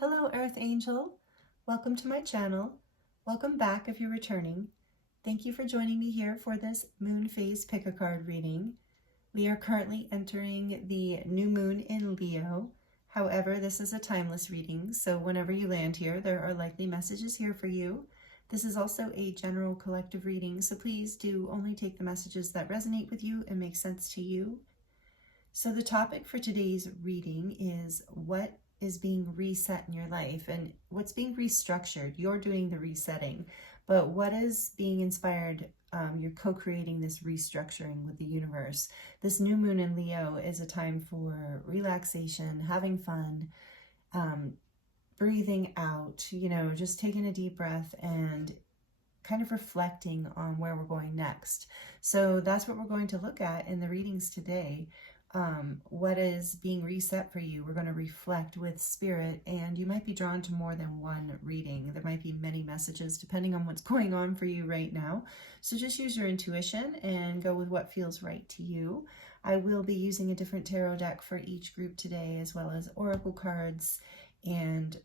Hello Earth Angel, welcome to my channel. Welcome back if you're returning. Thank you for joining me here for this moon phase pick-a-card reading. We are currently entering the new moon in Leo. However, this is a timeless reading, so whenever you land here, there are likely messages here for you. This is also a general collective reading, so please do only take the messages that resonate with you and make sense to you. So the topic for today's reading is what is being reset in your life and what's being restructured. You're doing the resetting, but what is being inspired? You're co-creating this restructuring with the universe. This new moon in Leo is a time for relaxation, having fun, breathing out, just taking a deep breath and kind of reflecting on where we're going next. So that's what we're going to look at in the readings today. What is being reset for you. We're going to reflect with spirit, and you might be drawn to more than one reading. There might be many messages depending on what's going on for you right now. So just use your intuition and go with what feels right to you. I will be using a different tarot deck for each group today, as well as oracle cards, and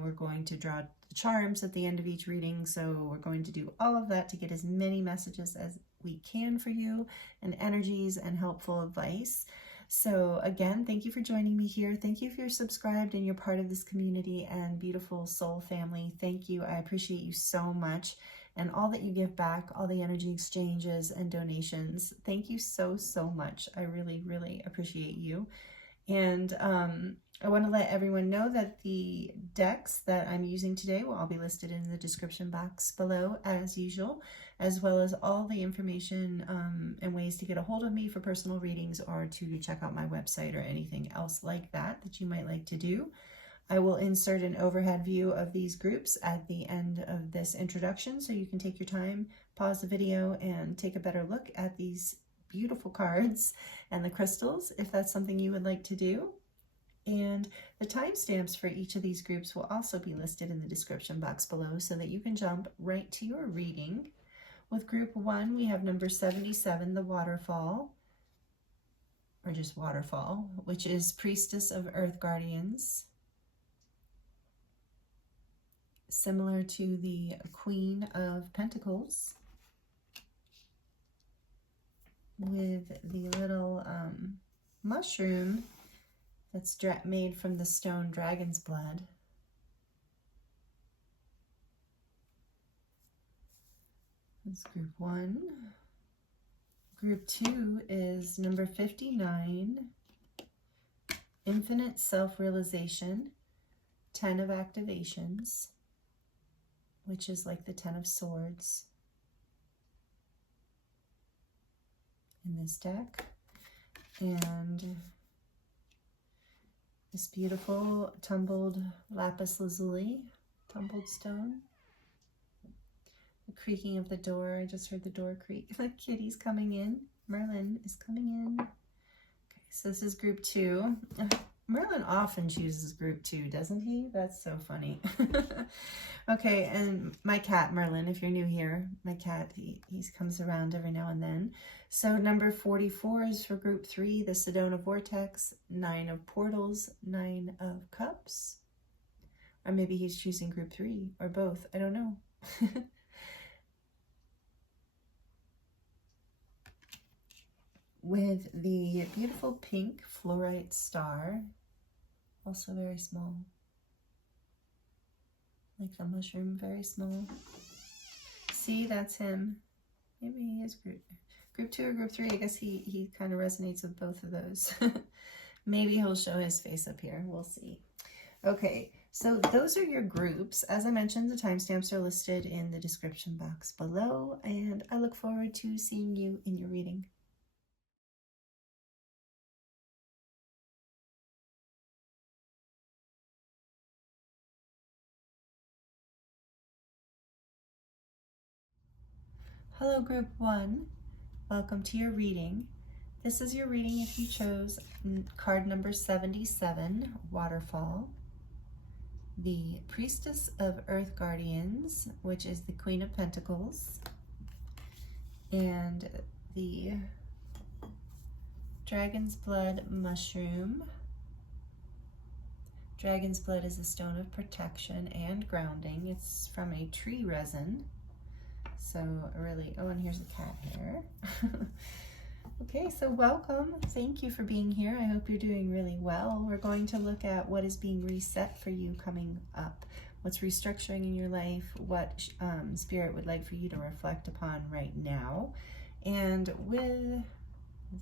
we're going to draw the charms at the end of each reading. So we're going to do all of that to get as many messages as we can for you, and energies and helpful advice. So again, thank you for joining me here. Thank you if you're subscribed and you're part of this community and beautiful soul family. Thank you. I appreciate you so much, and all that you give back, all the energy exchanges and donations. Thank you so, so much. I really, really appreciate you. And I want to let everyone know that the decks that I'm using today will all be listed in the description box below as usual, as well as all the information and ways to get a hold of me for personal readings or to check out my website or anything else like that you might like to do. I will insert an overhead view of these groups at the end of this introduction, so you can take your time, pause the video, and take a better look at these beautiful cards and the crystals if that's something you would like to do. And the timestamps for each of these groups will also be listed in the description box below, so that you can jump right to your reading. With group 1, we have number 77, the waterfall, or just waterfall, which is Priestess of Earth Guardians, similar to the Queen of Pentacles, with the little mushroom that's made from the stone dragon's blood. That's group 1. Group 2 is number 59, Infinite Self-Realization, 10 of Activations, which is like the 10 of Swords in this deck. And this beautiful tumbled Lapis Lazuli, tumbled stone. The creaking of the door, I just heard the door creak. The kitty's coming in. Merlin is coming in. Okay, so this is group 2. Merlin often chooses group 2, doesn't he? That's so funny. Okay, and my cat Merlin, if you're new here, my cat, he comes around every now and then. So number 44 is for group 3, the Sedona Vortex, 9 of Portals, 9 of Cups. Or maybe he's choosing group 3, or both, I don't know. With the beautiful pink fluorite star, also very small, like the mushroom, very small. See, that's him. Maybe he is group 2 or group 3. I guess he kind of resonates with both of those. Maybe he'll show his face up here. We'll see. Okay, so those are your groups. As I mentioned, the timestamps are listed in the description box below, and I look forward to seeing you in your reading. Hello group 1, welcome to your reading. This is your reading if you chose card number 77, Waterfall, the Priestess of Earth Guardians, which is the Queen of Pentacles, and the Dragon's Blood Mushroom, Dragon's blood is a stone of protection and grounding. It's from a tree resin. So really, oh, and here's a cat hair. Okay, so welcome. Thank you for being here. I hope you're doing really well. We're going to look at what is being reset for you coming up. What's restructuring in your life, what Spirit would like for you to reflect upon right now. And with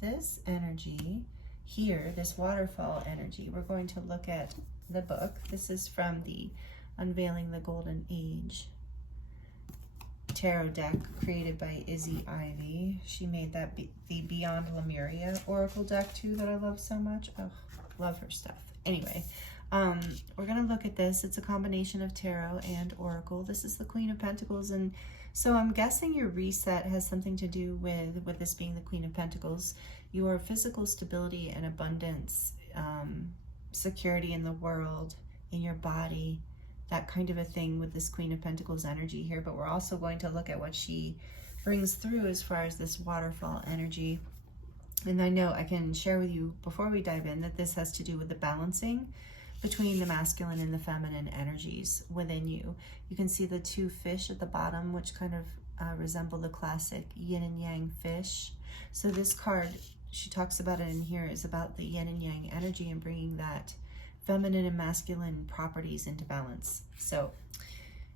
this energy here, this waterfall energy, we're going to look at the book. This is from the Unveiling the Golden Age tarot deck created by Izzy Ivy. She made that the Beyond Lemuria Oracle deck too that I love so much. Oh, love her stuff. Anyway, we're going to look at this. It's a combination of tarot and oracle. This is the Queen of Pentacles, and so I'm guessing your reset has something to do with this being the Queen of Pentacles, your physical stability and abundance, security in the world, in your body, that kind of a thing with this Queen of Pentacles energy here. But we're also going to look at what she brings through as far as this waterfall energy. And I know I can share with you before we dive in that this has to do with the balancing between the masculine and the feminine energies within you. You can see the two fish at the bottom, which kind of resemble the classic yin and yang fish. So this card, she talks about it in here, is about the yin and yang energy and bringing that feminine and masculine properties into balance. So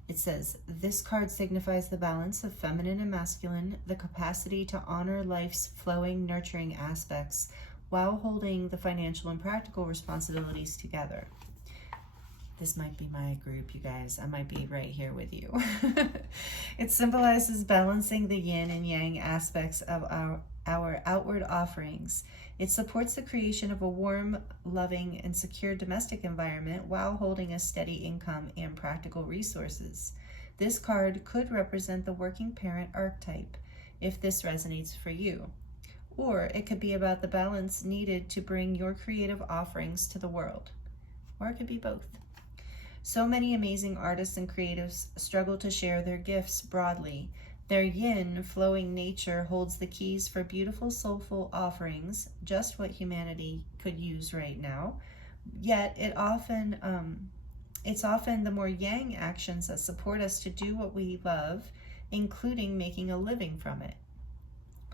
it says, this card signifies the balance of feminine and masculine, the capacity to honor life's flowing, nurturing aspects while holding the financial and practical responsibilities together. This might be my group, you guys. I might be right here with you. It symbolizes balancing the yin and yang aspects of our outward offerings. It supports the creation of a warm, loving, and secure domestic environment while holding a steady income and practical resources. This card could represent the working parent archetype, if this resonates for you. Or it could be about the balance needed to bring your creative offerings to the world. Or it could be both. So many amazing artists and creatives struggle to share their gifts broadly. Their yin, flowing nature holds the keys for beautiful, soulful offerings, just what humanity could use right now. Yet it's often the more yang actions that support us to do what we love, including making a living from it.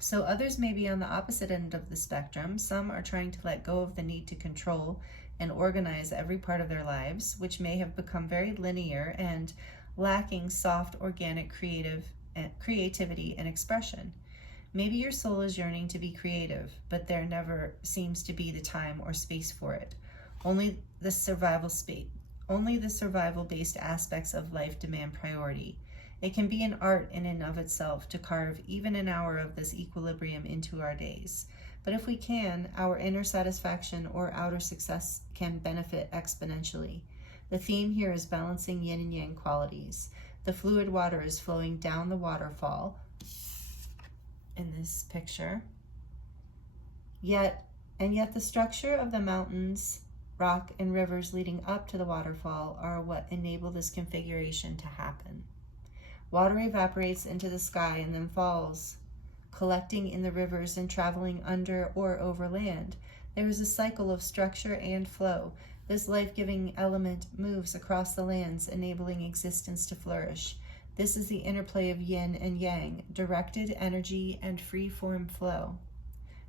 So others may be on the opposite end of the spectrum. Some are trying to let go of the need to control and organize every part of their lives, which may have become very linear and lacking soft, organic, creativity and expression. Maybe your soul is yearning to be creative, but there never seems to be the time or space for it. Only the survival-based aspects of life demand priority. It can be an art in and of itself to carve even an hour of this equilibrium into our days. But if we can, our inner satisfaction or outer success can benefit exponentially. The theme here is balancing yin and yang qualities. The fluid water is flowing down the waterfall in this picture. Yet the structure of the mountains, rock, and rivers leading up to the waterfall are what enable this configuration to happen. Water evaporates into the sky and then falls, collecting in the rivers and traveling under or over land. There is a cycle of structure and flow. This life-giving element moves across the lands, enabling existence to flourish. This is the interplay of yin and yang, directed energy and free-form flow.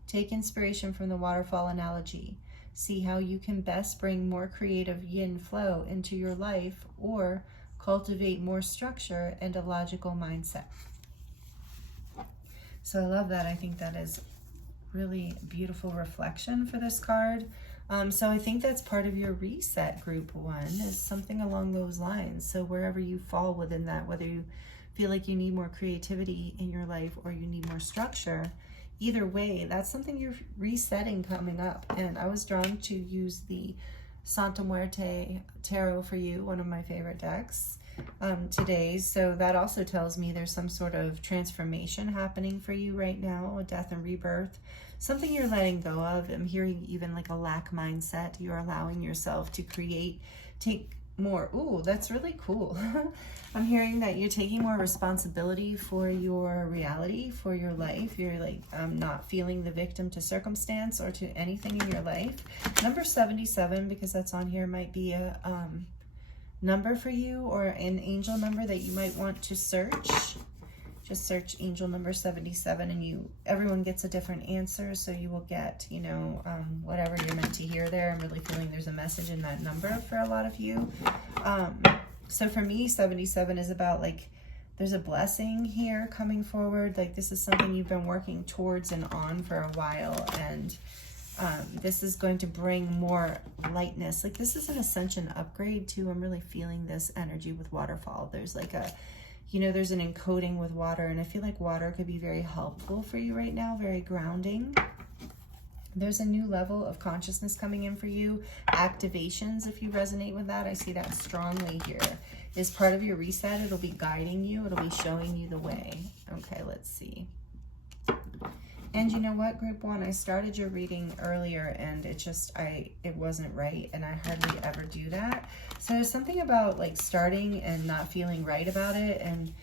Take inspiration from the waterfall analogy. See how you can best bring more creative yin flow into your life or cultivate more structure and a logical mindset. So I love that. I think that is really beautiful reflection for this card. So I think that's part of your reset group one, is something along those lines. So wherever you fall within that, whether you feel like you need more creativity in your life or you need more structure, either way, that's something you're resetting coming up. And I was drawn to use the Santa Muerte Tarot for you, one of my favorite decks, today. So that also tells me there's some sort of transformation happening for you right now, a death and rebirth, something you're letting go of. I'm hearing even like a lack mindset. You're allowing yourself to take more. Ooh, that's really cool. I'm hearing that you're taking more responsibility for your reality, for your life. You're like not feeling the victim to circumstance or to anything in your life. Number 77, because that's on here, might be a number for you, or an angel number that you might want to search. Just search angel number 77, and everyone gets a different answer, so you will get, you know, whatever you're meant to hear there. I'm really feeling there's a message in that number for a lot of you. So for me, 77 is about, like, there's a blessing here coming forward. Like, this is something you've been working towards and on for a while, and this is going to bring more lightness. Like, this is an ascension upgrade too. I'm really feeling this energy with waterfall. There's like a, you know, there's an encoding with water, and I feel like water could be very helpful for you right now, very grounding. There's a new level of consciousness coming in for you. Activations, if you resonate with that, I see that strongly here. Is part of your reset. It'll be guiding you. It'll be showing you the way. Okay, let's see. And you know what, group 1, I started your reading earlier, and it just, it wasn't right, and I hardly ever do that. So there's something about, like, starting and not feeling right about it, and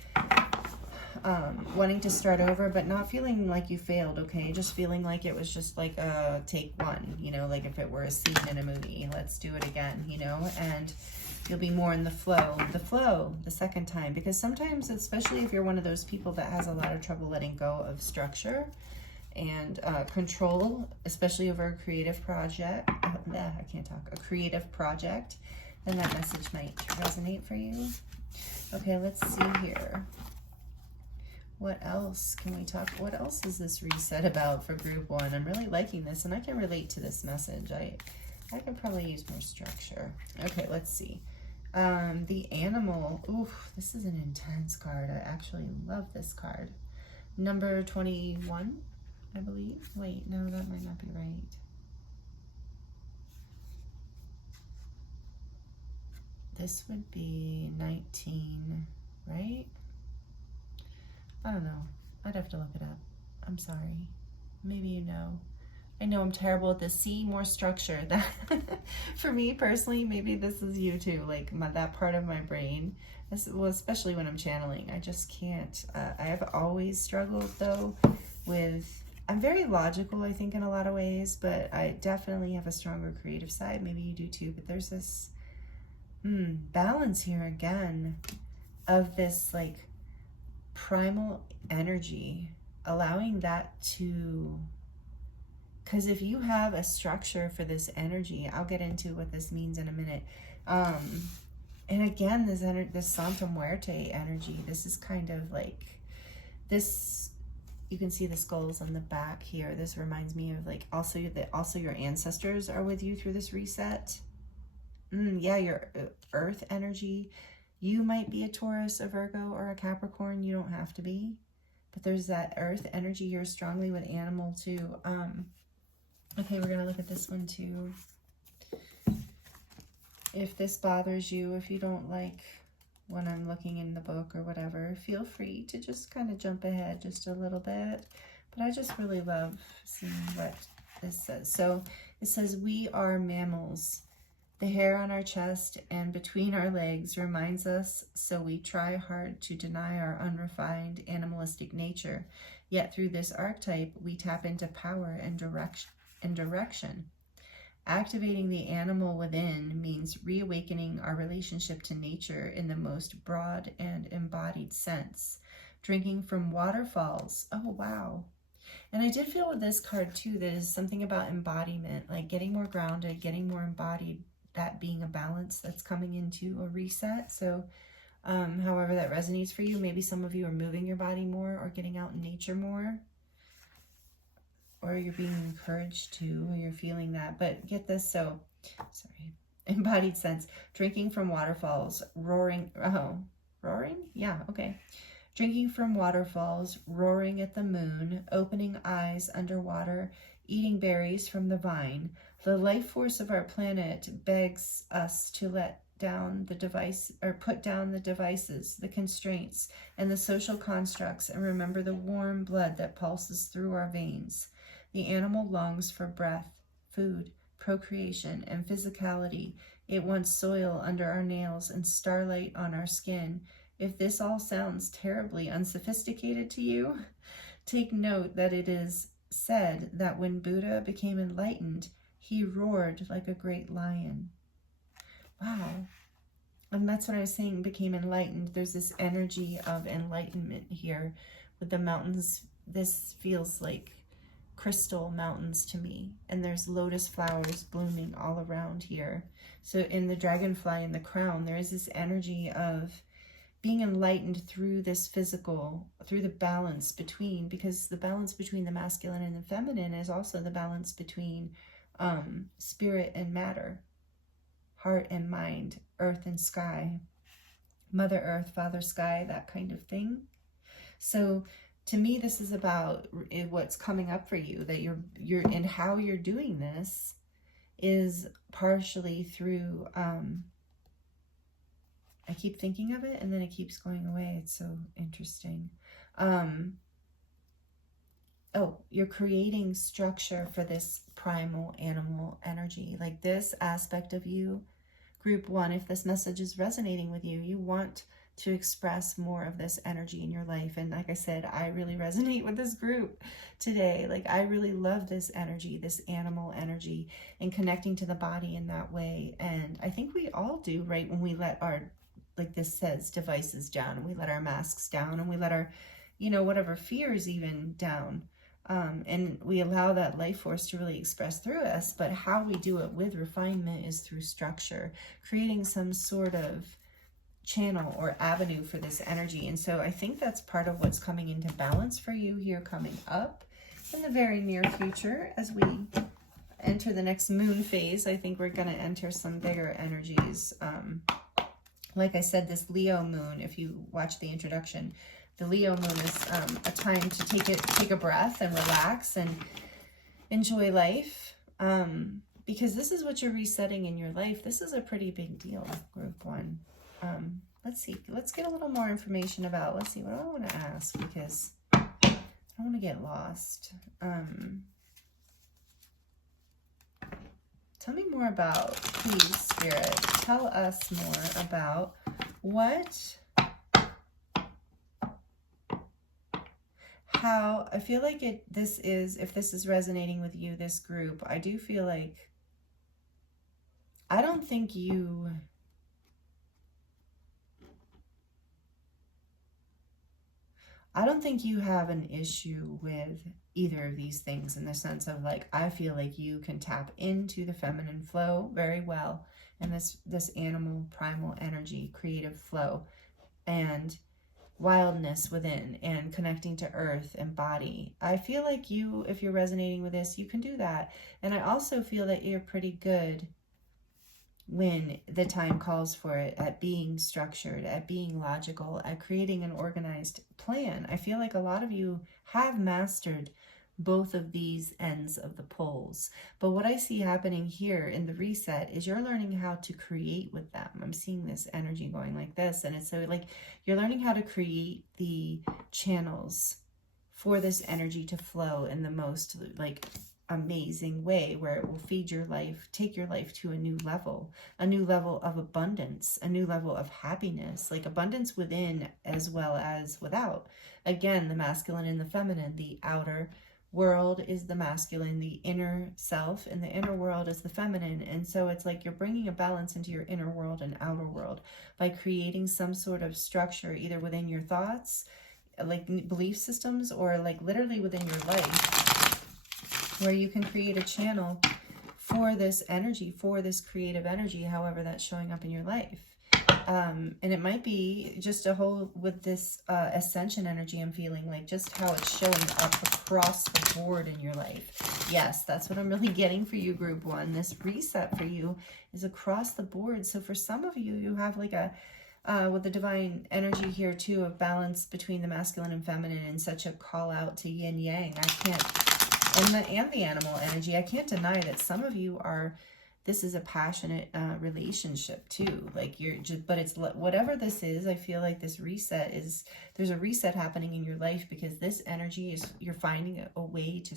wanting to start over, but not feeling like you failed, okay? Just feeling like it was just like a take one, you know, like if it were a scene in a movie, let's do it again, you know, and you'll be more in the flow the second time, because sometimes, especially if you're one of those people that has a lot of trouble letting go of structure and control, especially over a creative project, I can't talk, a creative project, then that message might resonate for you. Okay, let's see here. What else can we talk? What else is this reset about for group 1? I'm really liking this, and I can relate to this message. I could probably use more structure. Okay, let's see. The animal. Ooh, this is an intense card. I actually love this card. Number 21, I believe. Wait, no, that might not be right. This would be 19, right? I don't know. I'd have to look it up. I'm sorry. Maybe you know. I know I'm terrible at this. See, more structure. That for me personally, maybe this is you too. Like that part of my brain. Well, especially when I'm channeling, I just can't. I have always struggled though with. I'm very logical, I think, in a lot of ways, but I definitely have a stronger creative side. Maybe you do too. But there's this balance here again of this like primal energy, allowing that to, because if you have a structure for this energy, I'll get into what this means in a minute. And again, this Santa Muerte energy, this is kind of like this, you can see the skulls on the back here. This reminds me of like also that also your ancestors are with you through this reset. Yeah, your earth energy. You might be a Taurus, a Virgo, or a Capricorn. You don't have to be. But there's that earth energy here strongly with animal too. Okay, we're going to look at this one too. If this bothers you, if you don't like when I'm looking in the book or whatever, feel free to just kind of jump ahead just a little bit. But I just really love seeing what this says. So it says, we are mammals. The hair on our chest and between our legs reminds us, so we try hard to deny our unrefined animalistic nature. Yet through this archetype, we tap into power and direction. Activating the animal within means reawakening our relationship to nature in the most broad and embodied sense. Drinking from waterfalls. Oh, wow. And I did feel with this card too, that is something about embodiment, like getting more grounded, getting more embodied, that being a balance that's coming into a reset. So however that resonates for you, maybe some of you are moving your body more or getting out in nature more, or you're being encouraged to, or you're feeling that. But get this, so sorry, embodied sense, drinking from waterfalls, roaring, yeah, okay. Drinking from waterfalls, roaring at the moon, opening eyes underwater, eating berries from the vine. The life force of our planet begs us to let down the device, or put down the devices, the constraints, and the social constructs, and remember the warm blood that pulses through our veins. The animal longs for breath, food, procreation, and physicality. It wants soil under our nails and starlight on our skin. If this all sounds terribly unsophisticated to you, take note that it is said that when Buddha became enlightened, he roared like a great lion. Wow. And that's what I was saying, became enlightened. There's this energy of enlightenment here with the mountains. This feels like crystal mountains to me. And there's lotus flowers blooming all around here. So in the dragonfly and the crown, there is this energy of being enlightened through this physical, through the balance between, because the balance between the masculine and the feminine is also the balance between spirit and matter, heart and mind, earth and sky, Mother Earth, Father Sky, that kind of thing. So to me, this is about what's coming up for you, that you're and how you're doing this is partially through, I keep thinking of it and then it keeps going away. It's so interesting. Oh, you're creating structure for this primal animal energy. Like this aspect of you, group 1, if this message is resonating with you, you want to express more of this energy in your life. And like I said, I really resonate with this group today. Like I really love this energy, this animal energy, and connecting to the body in that way. And I think we all do, right? When we let our, like this says, devices down, and we let our masks down, and we let our, whatever fears even down. And we allow that life force to really express through us. But how we do it with refinement is through structure, creating some sort of channel or avenue for this energy. And so I think that's part of what's coming into balance for you here coming up in the very near future. As we enter the next moon phase, I think we're going to enter some bigger energies. Like I said, this Leo moon, if you watch the introduction, the Leo moon is a time to take a breath and relax and enjoy life, because this is what you're resetting in your life. This is a pretty big deal, group 1. Let's see. Let's get a little more information about, let's see, what do I want to ask? Because I don't want to get lost. Tell me more about, please, Spirit. Tell us more about how, I feel like if this is resonating with you, this group, I do feel like, I don't think you have an issue with either of these things, in the sense of like, I feel like you can tap into the feminine flow very well, and this animal primal energy, creative flow, and wildness within, and connecting to earth and body. I feel like you, if you're resonating with this, you can do that. And I also feel that you're pretty good when the time calls for it, at being structured, at being logical, at creating an organized plan. I feel like a lot of you have mastered both of these ends of the poles. But what I see happening here in the reset is you're learning how to create with them. I'm seeing this energy going like this. And it's so like you're learning how to create the channels for this energy to flow in the most like amazing way, where it will feed your life, take your life to a new level of abundance, a new level of happiness, like abundance within as well as without. Again, the masculine and the feminine, the outer world is the masculine, the inner self, and the inner world is the feminine. And so it's like you're bringing a balance into your inner world and outer world by creating some sort of structure, either within your thoughts, like belief systems, or like literally within your life, where you can create a channel for this energy, for this creative energy, however that's showing up in your life. And it might be just a whole, with this ascension energy, I'm feeling like just how it's showing up across the board in your life. Yes, that's what I'm really getting for you, group 1. This reset for you is across the board. So for some of you, you have like a, with the divine energy here too, of balance between the masculine and feminine, and such a call out to yin yang. I can't, and the animal energy, I can't deny that some of you are, this is a passionate relationship too. Like you're just, but it's whatever this is, I feel like this reset is, there's a reset happening in your life, because this energy is, you're finding a way to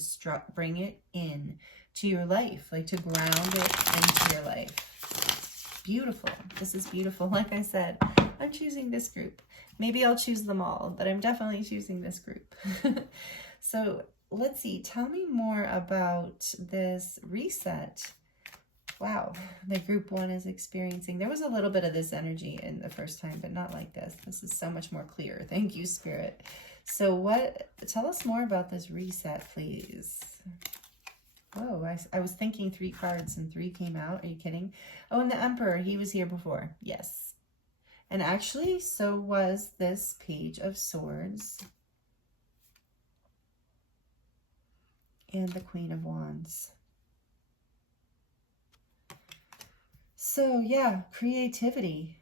bring it in to your life, like to ground it into your life. Beautiful. This is beautiful. Like I said, I'm choosing this group. Maybe I'll choose them all, but I'm definitely choosing this group. So let's see. Tell me more about this reset. Wow, the group 1 is experiencing. There was a little bit of this energy in the first time, but not like this. This is so much more clear. Thank you, Spirit. So tell us more about this reset, please. Oh, I was thinking 3 cards and 3 came out. Are you kidding? Oh, and the Emperor, he was here before. Yes. And actually, so was this Page of Swords and the Queen of Wands. So yeah, creativity,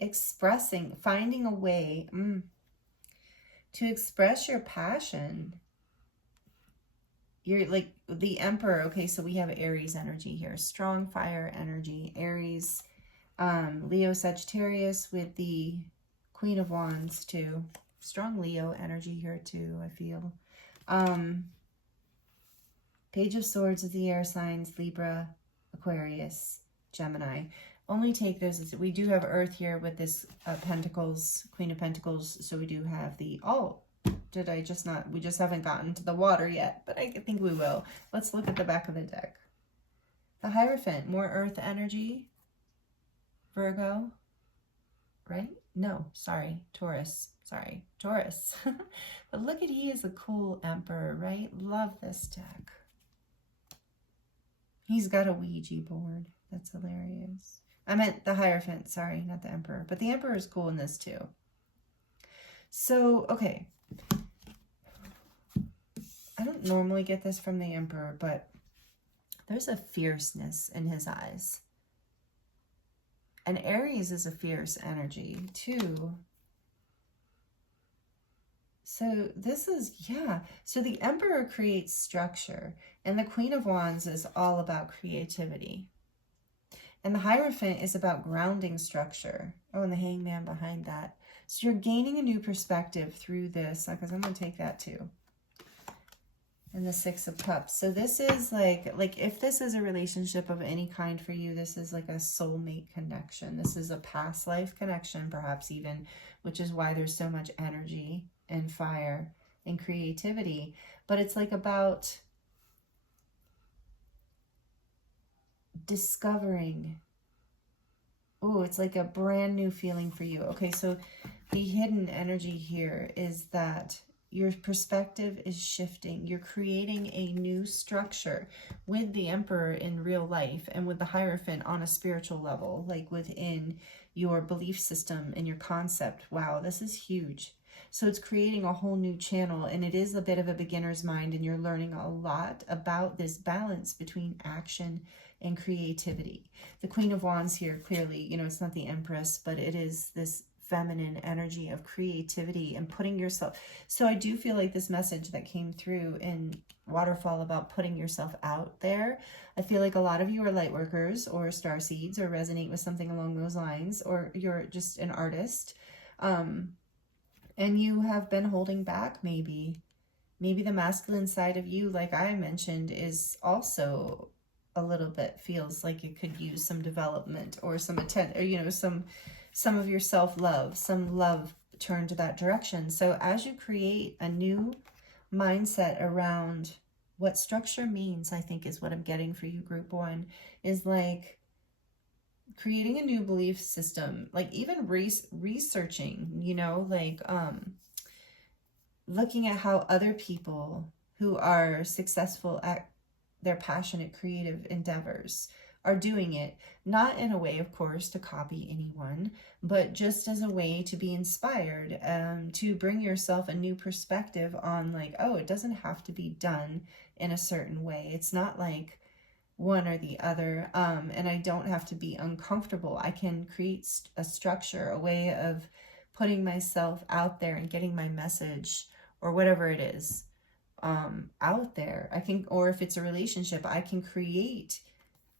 expressing, finding a way to express your passion. You're like the Emperor. Okay, so we have Aries energy here, strong fire energy, Aries, Leo, Sagittarius with the Queen of Wands too. Strong Leo energy here too, I feel. Page of Swords is the air signs, Libra, Aquarius, Gemini. Only take those as we do have Earth here with this Pentacles, Queen of Pentacles. So we do have the, oh, did I just not, we just haven't gotten to the water yet, but I think we will. Let's look at the back of the deck. The Hierophant, more Earth energy. Virgo, right? No, sorry, Taurus. Sorry, Taurus. But look at, he is a cool Emperor, right? Love this deck. He's got a Ouija board. That's hilarious. I meant the Hierophant, sorry, not the Emperor. But the Emperor is cool in this too. So, okay. I don't normally get this from the Emperor, but there's a fierceness in his eyes. And Aries is a fierce energy too. So this is, yeah. So the Emperor creates structure, and the Queen of Wands is all about creativity. And the Hierophant is about grounding structure. Oh, and the Hangman behind that. So you're gaining a new perspective through this, because I'm going to take that too. And the Six of Cups. So this is like if this is a relationship of any kind for you, this is like a soulmate connection. This is a past life connection, perhaps even, which is why there's so much energy and fire and creativity. But it's like about discovering. Oh, it's like a brand new feeling for you. Okay, so the hidden energy here is that your perspective is shifting. You're creating a new structure with the Emperor in real life and with the Hierophant on a spiritual level, like within your belief system and your concept. Wow, this is huge. So it's creating a whole new channel, and it is a bit of a beginner's mind, and you're learning a lot about this balance between action and creativity. The Queen of Wands here, clearly, you know, it's not the Empress, but it is this feminine energy of creativity and putting yourself. So I do feel like this message that came through in Waterfall about putting yourself out there, I feel like a lot of you are light workers or starseeds or resonate with something along those lines, or you're just an artist, and you have been holding back. Maybe the masculine side of you, like I mentioned, is also a little bit, feels like it could use some development or some attention, or, you know, some of your self-love, some love turned to that direction. So as you create a new mindset around what structure means, I think is what I'm getting for you, group 1, is like creating a new belief system, like even researching, you know, like looking at how other people who are successful at their passionate creative endeavors are doing it, not in a way, of course, to copy anyone, but just as a way to be inspired, to bring yourself a new perspective on like, oh, it doesn't have to be done in a certain way. It's not like one or the other, and I don't have to be uncomfortable. I can create a structure, a way of putting myself out there and getting my message or whatever it is out there. I can, or if it's a relationship, I can create,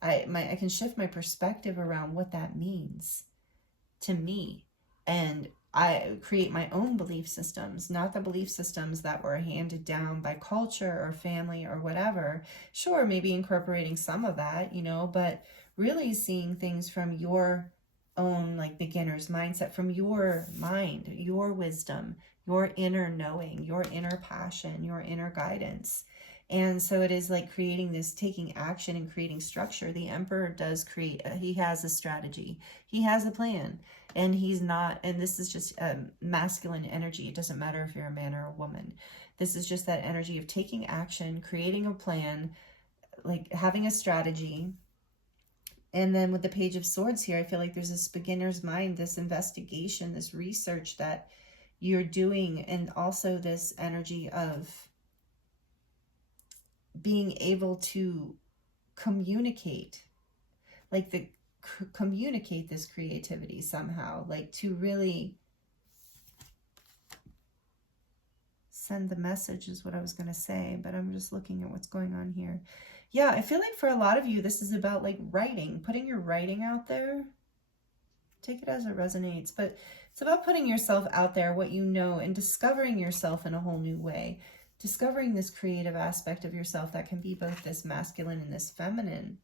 I can shift my perspective around what that means to me and I create my own belief systems, not the belief systems that were handed down by culture or family or whatever. Sure, maybe incorporating some of that, you know, but really seeing things from your own like beginner's mindset, from your mind, your wisdom, your inner knowing, your inner passion, your inner guidance. And so it is like creating this, taking action and creating structure. The Emperor does create, he has a strategy, he has a plan, and he's not, and this is just masculine energy. It doesn't matter if you're a man or a woman. This is just that energy of taking action, creating a plan, like having a strategy. And then with the Page of Swords here, I feel like there's this beginner's mind, this investigation, this research that you're doing, and also this energy of being able to communicate, like communicate this creativity somehow, like to really send the message is what I was going to say, but I'm just looking at what's going on here. Yeah, I feel like for a lot of you, this is about like writing, putting your writing out there. Take it as it resonates, but it's about putting yourself out there, what you know, and discovering yourself in a whole new way. Discovering this creative aspect of yourself that can be both this masculine and this feminine,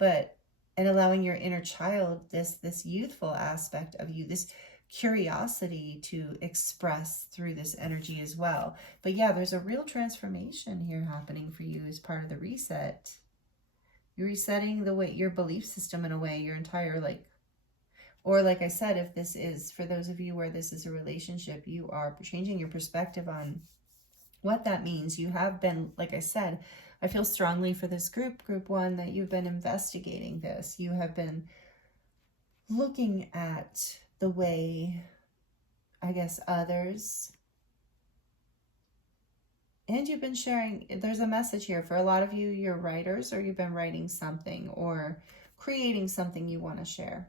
and allowing your inner child, this youthful aspect of you, this curiosity to express through this energy as well. But yeah, there's a real transformation here happening for you as part of the reset. You're resetting the way, your belief system in a way, your entire or like I said, if this is, for those of you where this is a relationship, you are changing your perspective on what that means. You have been, like I said, I feel strongly for this group one, that you've been investigating this. You have been looking at the way, I guess, others, and you've been sharing. There's a message here for a lot of you. You're writers, or you've been writing something or creating something you want to share.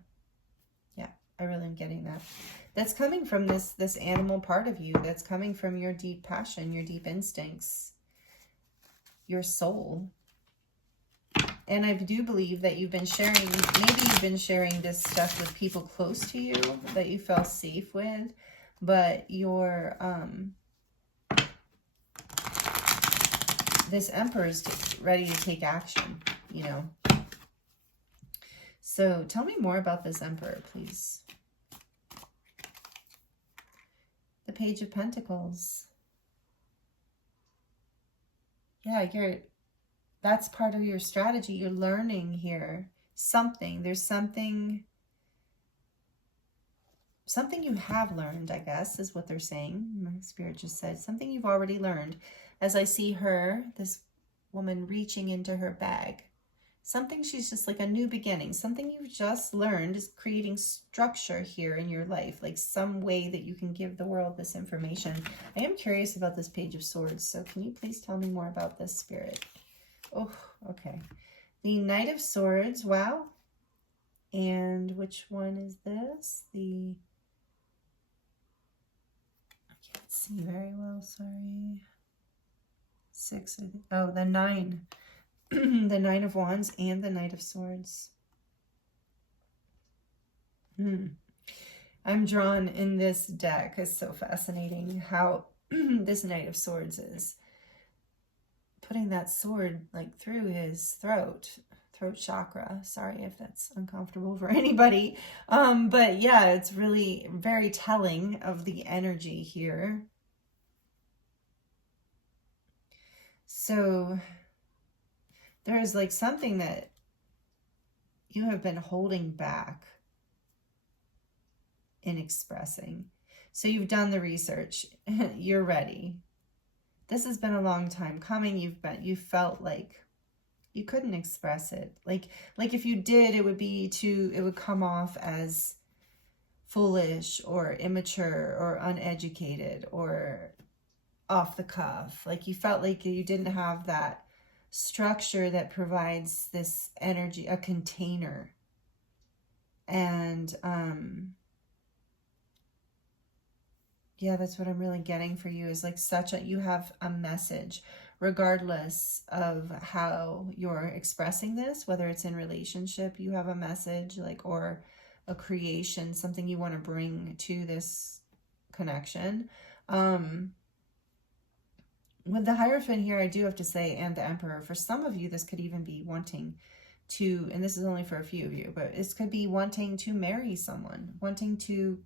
Yeah, I really am getting that. That's coming from this animal part of you. That's coming from your deep passion, your deep instincts, your soul. And I do believe that you've been sharing, maybe you've been sharing this stuff with people close to you that you felt safe with, but you're, this Emperor is ready to take action, you know. So tell me more about this Emperor, please. The Page of Pentacles. Yeah, that's part of your strategy. You're learning here something. There's something you have learned, I guess, is what they're saying. My spirit just said something you've already learned. As I see her, this woman reaching into her bag. Something, she's just like a new beginning. Something you've just learned is creating structure here in your life, like some way that you can give the world this information. I am curious about this Page of Swords, so can you please tell me more about this, Spirit? Oh, okay. The Knight of Swords, wow. And which one is this? I can't see very well, sorry. 6, I think. Oh, the 9. The Nine of Wands and the Knight of Swords. I'm drawn in this deck. It's so fascinating how this Knight of Swords is putting that sword like through his throat chakra. Sorry if that's uncomfortable for anybody. But yeah, it's really very telling of the energy here. So there's like something that you have been holding back in expressing. So you've done the research. You're ready. This has been a long time coming. You felt like you couldn't express it. Like if you did, it would come off as foolish or immature or uneducated or off the cuff. Like you felt like you didn't have that structure that provides this energy, a container. And yeah, that's what I'm really getting for you, is like you have a message regardless of how you're expressing this, whether it's in relationship, you have a message, like, or a creation, something you want to bring to this connection. With the Hierophant here, I do have to say, and the Emperor, for some of you, this could even be wanting to, and this is only for a few of you, but this could be wanting to marry someone, wanting to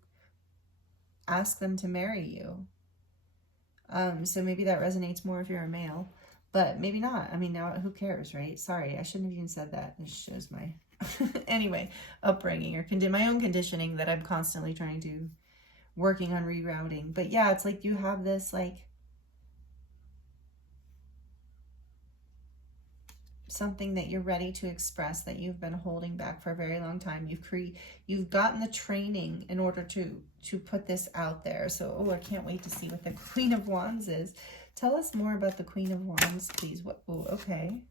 ask them to marry you. So maybe that resonates more if you're a male, but maybe not. I mean, now who cares, right? Sorry, I shouldn't have even said that. This shows my, anyway, upbringing or my own conditioning that I'm constantly trying to, working on rerouting. But yeah, it's like you have this like, something that you're ready to express that you've been holding back for a very long time. You've gotten the training in order to put this out there. So, oh, I can't wait to see what the Queen of Wands is. Tell us more about the Queen of Wands, please. What? Oh, okay.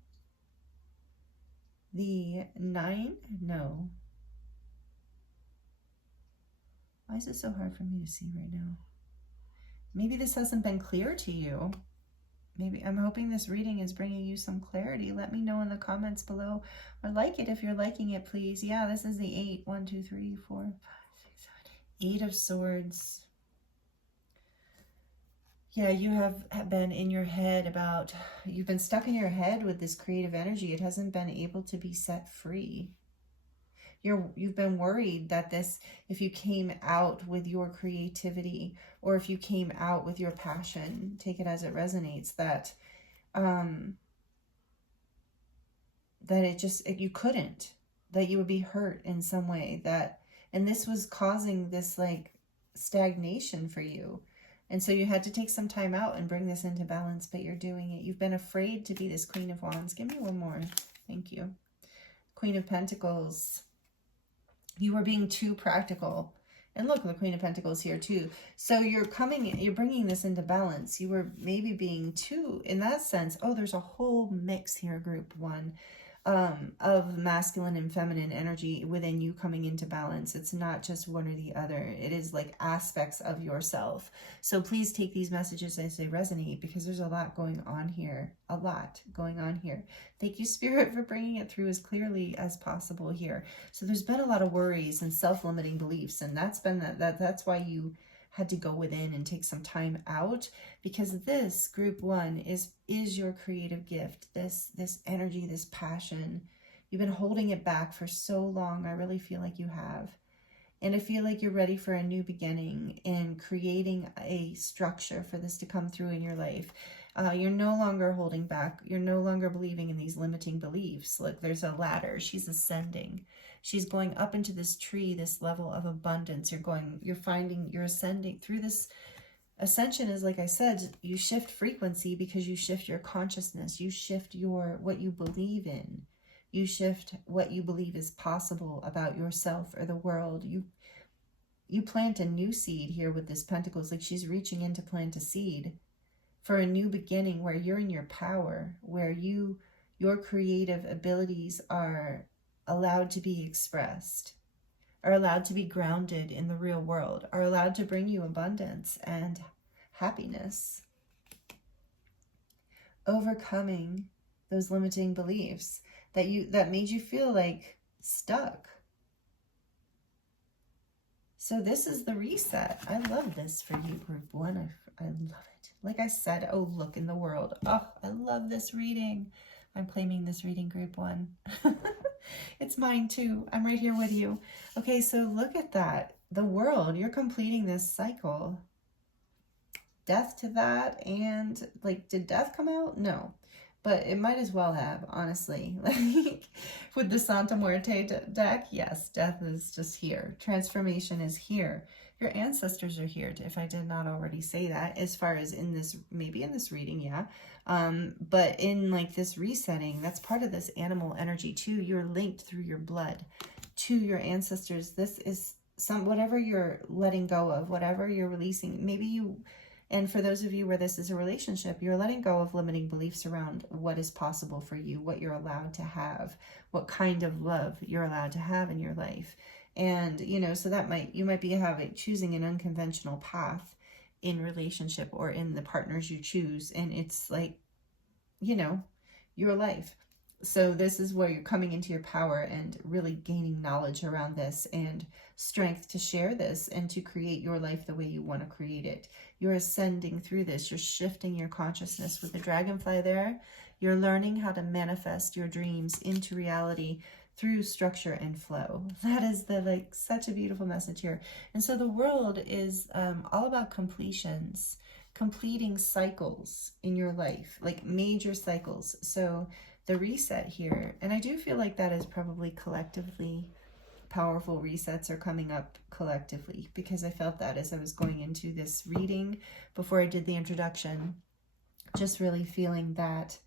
The 9? No. Why is it so hard for me to see right now? Maybe this hasn't been clear to you. Maybe I'm hoping this reading is bringing you some clarity. Let me know in the comments below. Or like it if you're liking it, please. Yeah, this is the 8. 1, 2, 3, 4, 5, 6, 7, 8 of Swords. Yeah, you have been in your head about, you've been stuck in your head with this creative energy. It hasn't been able to be set free. You've been worried that this, if you came out with your creativity, or if you came out with your passion, take it as it resonates, that you couldn't, that you would be hurt in some way, that, and this was causing this like stagnation for you. And so you had to take some time out and bring this into balance, but you're doing it. You've been afraid to be this Queen of Wands. Give me one more. Thank you. Queen of Pentacles. You were being too practical. And look, the Queen of Pentacles here too. So you're bringing this into balance. You were maybe being too, in that sense, oh, there's a whole mix here, group 1, of masculine and feminine energy within you coming into balance. It's not just one or the other. It is like aspects of yourself. So please take these messages as they resonate, because there's a lot going on here. A lot going on here. Thank you, Spirit, for bringing it through as clearly as possible here. So there's been a lot of worries and self-limiting beliefs, and that's why you had to go within and take some time out, because this group 1 is your creative gift, this energy, this passion. You've been holding it back for so long. I really feel like you have. And I feel like you're ready for a new beginning and creating a structure for this to come through in your life. You're no longer holding back. You're no longer believing in these limiting beliefs. Look, there's a ladder. She's ascending. She's going up into this tree, this level of abundance. You're ascending through this. Ascension is, like I said, you shift frequency because you shift your consciousness. You shift what you believe in. You shift what you believe is possible about yourself or the world. You plant a new seed here with this Pentacles, like she's reaching in to plant a seed for a new beginning where you're in your power, where your creative abilities are allowed to be expressed, are allowed to be grounded in the real world, are allowed to bring you abundance and happiness. Overcoming those limiting beliefs that made you feel like stuck. So this is the reset. I love this for you, group 1. I love it. Like I said, oh, look in the world. Oh, I love this reading. I'm claiming this reading, group 1. It's mine too. I'm right here with you. Okay, so look at that. The world, you're completing this cycle. Death to that, and like, did death come out? No. But it might as well have, honestly. Like with the Santa Muerte deck, yes, death is just here. Transformation is here. Your ancestors are here, if I did not already say that, as far as in this, maybe in this reading, yeah. But in like this resetting, that's part of this animal energy too. You're linked through your blood to your ancestors. This is whatever you're letting go of, whatever you're releasing. Maybe you... And for those of you where this is a relationship, you're letting go of limiting beliefs around what is possible for you, what you're allowed to have, what kind of love you're allowed to have in your life. And, you know, so that you might be choosing an unconventional path in relationship or in the partners you choose. And it's like, you know, your life. So this is where you're coming into your power and really gaining knowledge around this and strength to share this and to create your life the way you want to create it. You're ascending through this. You're shifting your consciousness with the dragonfly there. You're learning how to manifest your dreams into reality through structure and flow. That is such a beautiful message here. And so the world is all about completions, completing cycles in your life, like major cycles. So the reset here, and I do feel like that is probably collectively powerful resets are coming up collectively, because I felt that as I was going into this reading before I did the introduction, just really feeling that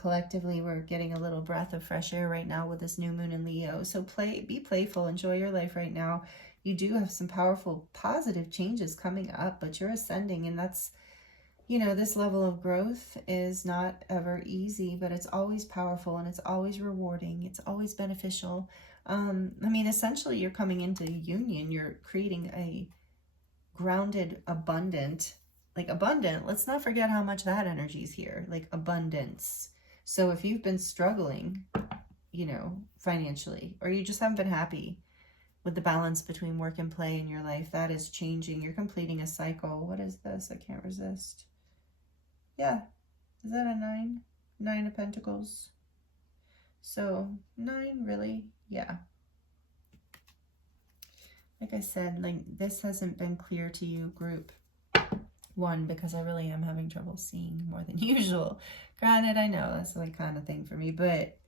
collectively we're getting a little breath of fresh air right now with this new moon in Leo. So be playful, enjoy your life right now. You do have some powerful positive changes coming up, but you're ascending, and that's, you know, this level of growth is not ever easy, but it's always powerful and it's always rewarding. It's always beneficial. I mean, essentially you're coming into union. You're creating a grounded, abundant, let's not forget how much that energy is here, like abundance. So if you've been struggling, you know, financially, or you just haven't been happy with the balance between work and play in your life, that is changing. You're completing a cycle. What is this? I can't resist. Yeah, is that a 9? 9 of Pentacles. So 9, really? Yeah. Like I said, like this hasn't been clear to you, group 1, because I really am having trouble seeing more than usual. Granted, I know that's like kind of thing for me, but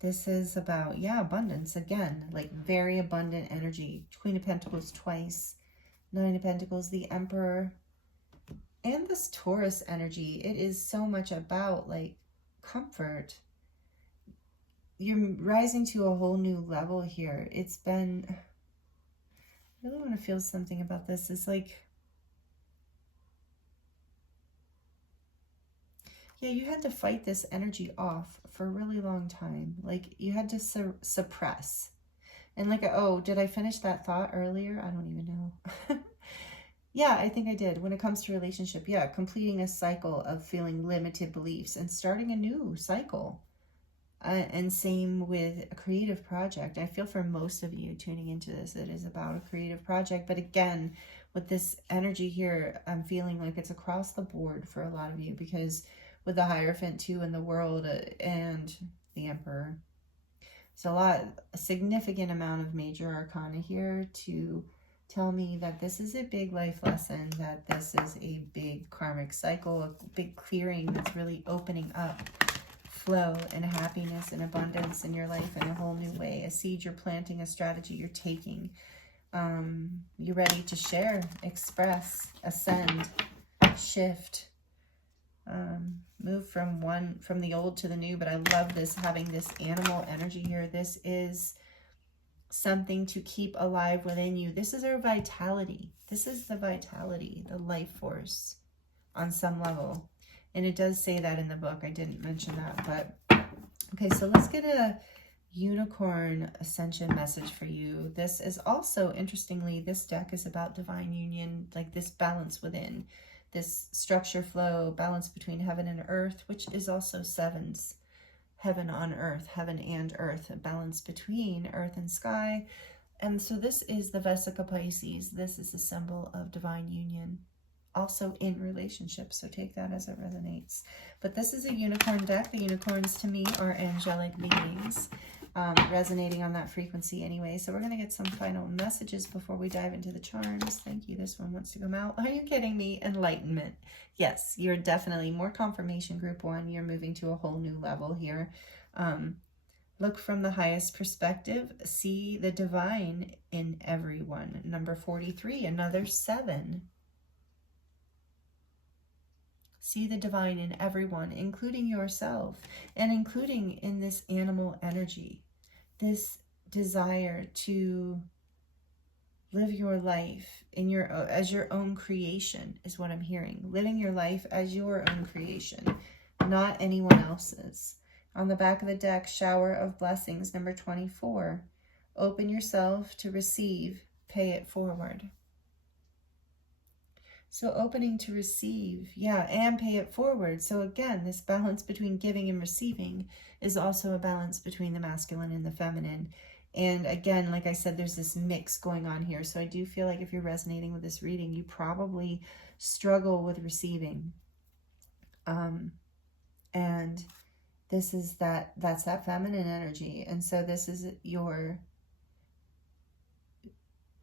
this is about, yeah, abundance again, like very abundant energy. Queen of Pentacles twice, 9 of Pentacles, the Emperor, and this Taurus energy. It is so much about like comfort. You're rising to a whole new level here. It's been, I really want to feel something about this. It's like, yeah, you had to fight this energy off for a really long time. Like you had to suppress. And like, oh, did I finish that thought earlier? I don't even know. Yeah, I think I did. When it comes to relationship, yeah, completing a cycle of feeling limited beliefs and starting a new cycle. And same with a creative project. I feel for most of you tuning into this, it is about a creative project. But again, with this energy here, I'm feeling like it's across the board for a lot of you, because with the Hierophant too in the world and the Emperor, it's a significant amount of major arcana here to tell me that this is a big life lesson, that this is a big karmic cycle, a big clearing that's really opening up flow and happiness and abundance in your life in a whole new way. A seed you're planting, a strategy you're taking. You're ready to share, express, ascend, shift, move from the old to the new. But I love this, having this animal energy here. This is something to keep alive within you. This is our vitality. This is the vitality, the life force on some level. And it does say that in the book. I didn't mention that, but okay, so let's get a unicorn ascension message for you. This is also, interestingly, this deck is about divine union, like this balance within, this structure flow, balance between heaven and earth, which is also sevens. Heaven on earth, heaven and earth, a balance between earth and sky. And so this is the Vesica Pisces. This is a symbol of divine union, also in relationships. So take that as it resonates. But this is a unicorn deck. The unicorns to me are angelic beings, resonating on that frequency anyway. So we're going to get some final messages before we dive into the charms. Thank you. This one wants to come out. Are you kidding me? Enlightenment. Yes, you're definitely more confirmation, group 1. You're moving to a whole new level here. Look from the highest perspective. See the divine in everyone. Number 43, another 7. See the divine in everyone, including yourself, and including in this animal energy. This desire to live your life in as your own creation is what I'm hearing. Living your life as your own creation, not anyone else's. On the back of the deck, shower of blessings, number 24. Open yourself to receive, pay it forward. So opening to receive, yeah, and pay it forward. So again, this balance between giving and receiving is also a balance between the masculine and the feminine. And again, like I said, there's this mix going on here. So I do feel like if you're resonating with this reading, you probably struggle with receiving. And this is that's that feminine energy. And so this is your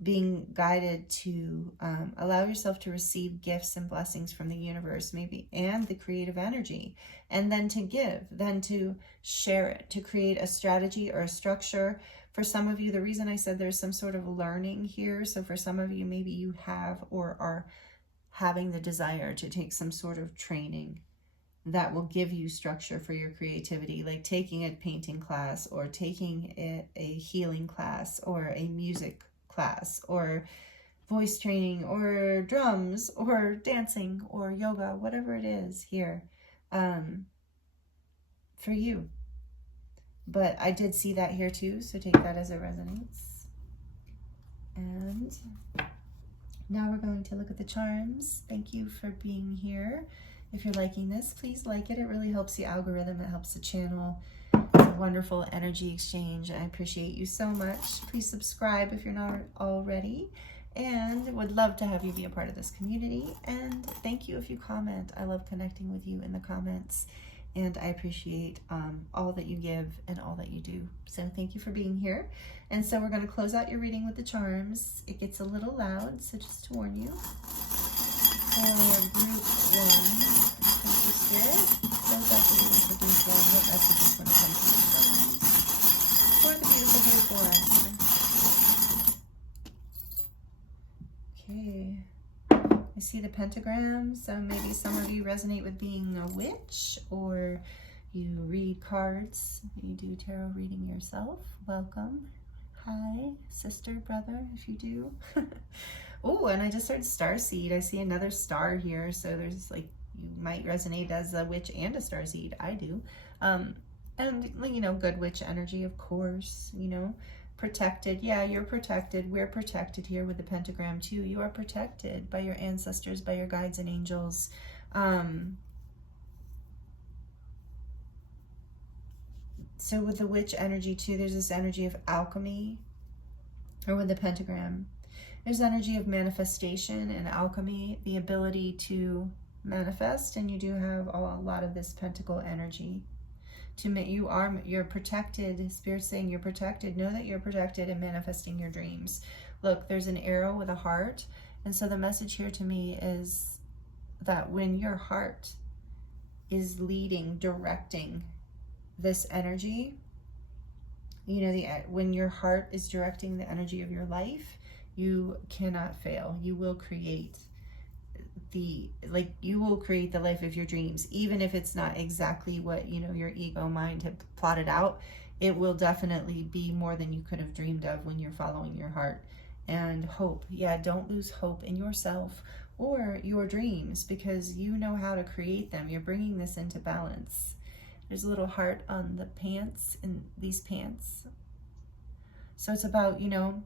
being guided to allow yourself to receive gifts and blessings from the universe, maybe, and the creative energy, and then to give, then to share it, to create a strategy or a structure. For some of you, the reason I said there's some sort of learning here, so for some of you, maybe you have or are having the desire to take some sort of training that will give you structure for your creativity, like taking a painting class or taking a healing class or a music class or voice training or drums or dancing or yoga, whatever it is here for you. But I did see that here too, so take that as a resonance. And now we're going to look at the charms. Thank you for being here. If you're liking this, please like it. It really helps the algorithm. It helps the channel. It's a wonderful energy exchange. I appreciate you so much. Please subscribe if you're not already. And would love to have you be a part of this community. And thank you if you comment. I love connecting with you in the comments. And I appreciate all that you give and all that you do. So thank you for being here. And so we're going to close out your reading with the charms. It gets a little loud, so just to warn you. For group 1, thank you, Spirit. Close out the reading for group 1. What messages want to come to the charms? For the beautiful group 1. Okay. I see the pentagram, so maybe some of you resonate with being a witch, or you read cards, you do tarot reading yourself. Welcome. Hi, sister, brother, if you do. Oh, and I just heard starseed. I see another star here, so there's like, you might resonate as a witch and a starseed. I do. And, you know, good witch energy, of course, you know. Protected. Yeah, you're protected. We're protected here with the pentagram too. You are protected by your ancestors, by your guides and angels. So with the witch energy too, there's this energy of alchemy, or with the pentagram, there's energy of manifestation and alchemy, the ability to manifest, and you do have a lot of this pentacle energy. You're protected. Spirit's saying you're protected. Know that you're protected in manifesting your dreams. Look, there's an arrow with a heart. And so the message here to me is that when your heart is leading, directing this energy, you know, when your heart is directing the energy of your life, you cannot fail. You will create you will create the life of your dreams, even if it's not exactly what, you know, your ego mind had plotted out. It will definitely be more than you could have dreamed of when you're following your heart. And hope, yeah, don't lose hope in yourself or your dreams, because you know how to create them. You're bringing this into balance. There's a little heart on the pants, in these pants. So it's about, you know,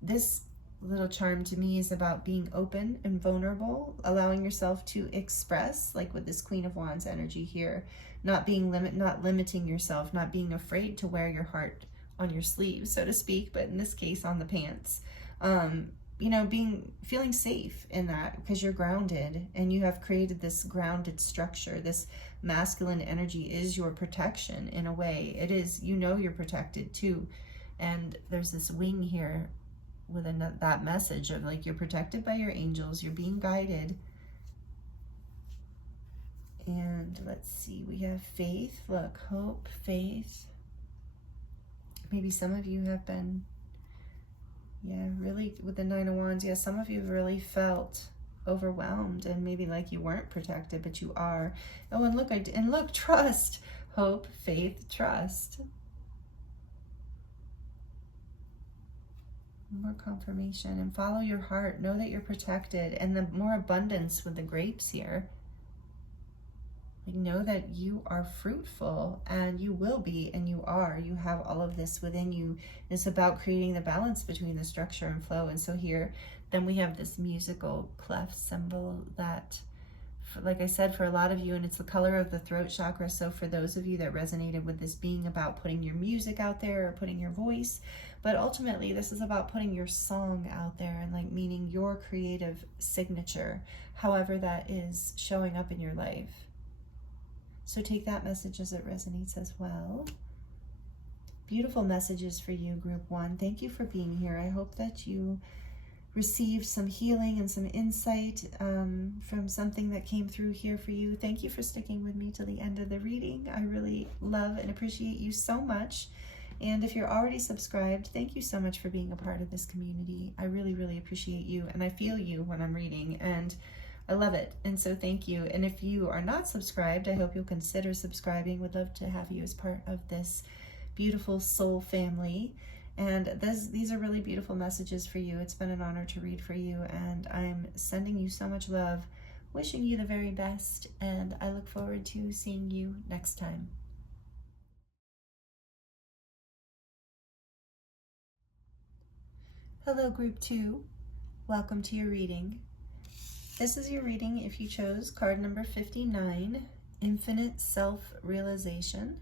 this little charm to me is about being open and vulnerable, allowing yourself to express, like with this Queen of Wands energy here, not limiting yourself, not being afraid to wear your heart on your sleeve, so to speak, but in this case on the pants. You know, feeling safe in that, because you're grounded and you have created this grounded structure. This masculine energy is your protection in a way. It is, you know, you're protected too. And there's this wing here with that message of like, you're protected by your angels, you're being guided. And let's see, we have faith. Look, hope, faith. Maybe some of you have been, yeah, really with the Nine of Wands, yeah, some of you have really felt overwhelmed and maybe like you weren't protected, but you are. Oh, and look, trust, hope, faith, trust. More confirmation. And follow your heart. Know that you're protected. And the more abundance with the grapes here. Like, know that you are fruitful, and you will be, and you are. You have all of this within you. It's about creating the balance between the structure and flow. And so here, Then we have this musical clef symbol that, like I said, for a lot of you, and it's the color of the throat chakra. So for those of you that resonated with this being about putting your music out there or putting your voice, but ultimately this is about putting your song out there and like meaning your creative signature, however that is showing up in your life. So take that message as it resonates as well. Beautiful messages for you, group 1. Thank you for being here. I hope that you received some healing and some insight from something that came through here for you. Thank you for sticking with me till the end of the reading. I really love and appreciate you so much. And if you're already subscribed, thank you so much for being a part of this community. I really, really appreciate you, and I feel you when I'm reading, and I love it. And so thank you. And if you are not subscribed, I hope you'll consider subscribing. Would love to have you as part of this beautiful soul family. And these are really beautiful messages for you. It's been an honor to read for you, and I'm sending you so much love, wishing you the very best, and I look forward to seeing you next time. Hello, group 2. Welcome to your reading. This is your reading if you chose card number 59, Infinite Self-Realization.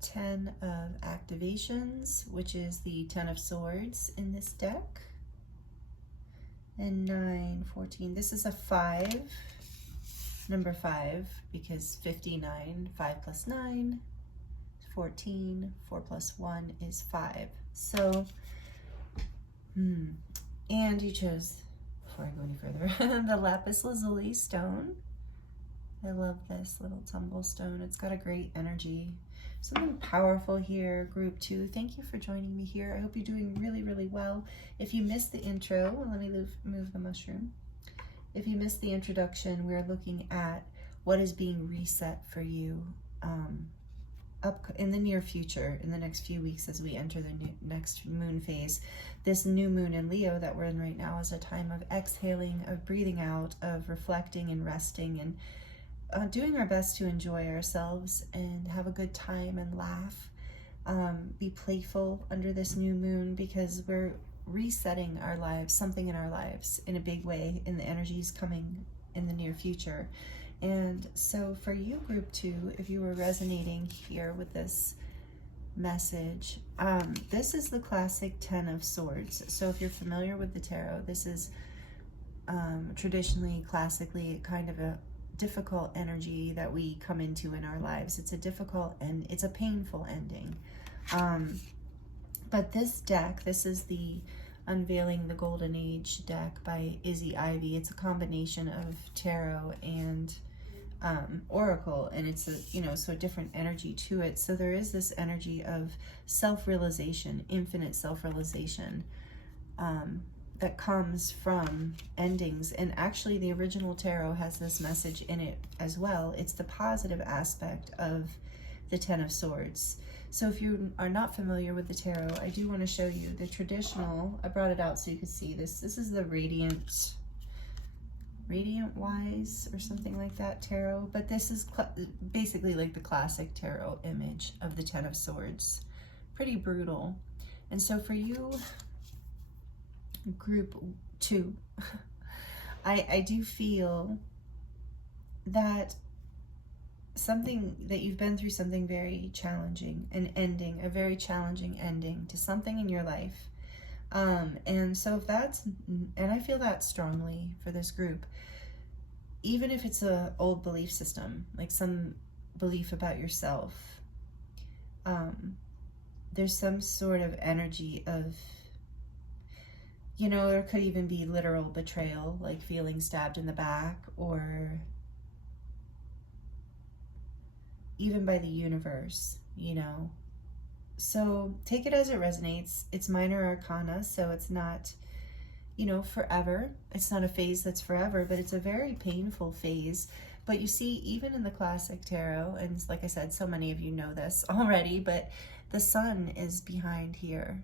10 of activations, which is the 10 of swords in this deck, and 9, 14. This is a 5, number 5, because 59, 5 plus 9, 14, 4 plus 1 is 5. So, and you chose, before I go any further, the Lapis Lazuli stone. I love this little tumble stone. It's got a great energy. Something powerful here, group 2. Thank you for joining me here. I hope you're doing really, really well. If you missed the intro, let me move the mushroom. If you missed the introduction, we're looking at what is being reset for you up in the near future, in the next few weeks as we enter the next moon phase. This new moon in Leo that we're in right now is a time of exhaling, of breathing out, of reflecting and resting, and doing our best to enjoy ourselves and have a good time and laugh. Be playful under this new moon, because we're resetting our lives, something in our lives in a big way, and the energies coming in the near future. And so for you, group 2, if you were resonating here with this message, this is the classic 10 of swords. So if you're familiar with the tarot, this is traditionally, classically, kind of a difficult energy that we come into in our lives. It's a difficult and it's a painful ending. But this deck, this is the Unveiling the Golden Age deck by Izzy Ivy. It's a combination of tarot and oracle, and it's a, so a different energy to it. So there is this energy of self-realization, infinite self-realization, that comes from endings. And actually the original tarot has this message in it as well. It's the positive aspect of the 10 of swords. So if you are not familiar with the tarot, I do want to show you the traditional, I brought it out so you could see this. This is the Radiant Wise or something like that tarot, but this is basically like the classic tarot image of the 10 of swords. Pretty brutal. And so for you, group 2, I do feel that you've been through something very challenging, a very challenging ending to something in your life. And so if that's, and I feel that strongly for this group, even if it's an old belief system, like some belief about yourself, there's some sort of energy of, there could even be literal betrayal, like feeling stabbed in the back, or even by the universe, So take it as it resonates. It's minor arcana, so it's not, forever. It's not a phase that's forever, but it's a very painful phase. But you see, even in the classic tarot, and like I said, so many of you know this already, but the sun is behind here.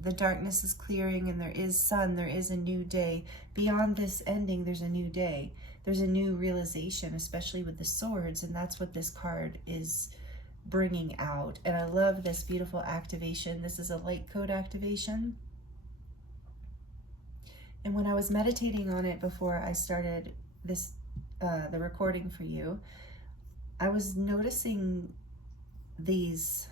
The darkness is clearing and there is sun, there is a new day. Beyond this ending, there's a new day. There's a new realization, especially with the swords, and that's what this card is bringing out. And I love this beautiful activation. This is a light code activation. And when I was meditating on it before I started this, the recording for you, I was noticing these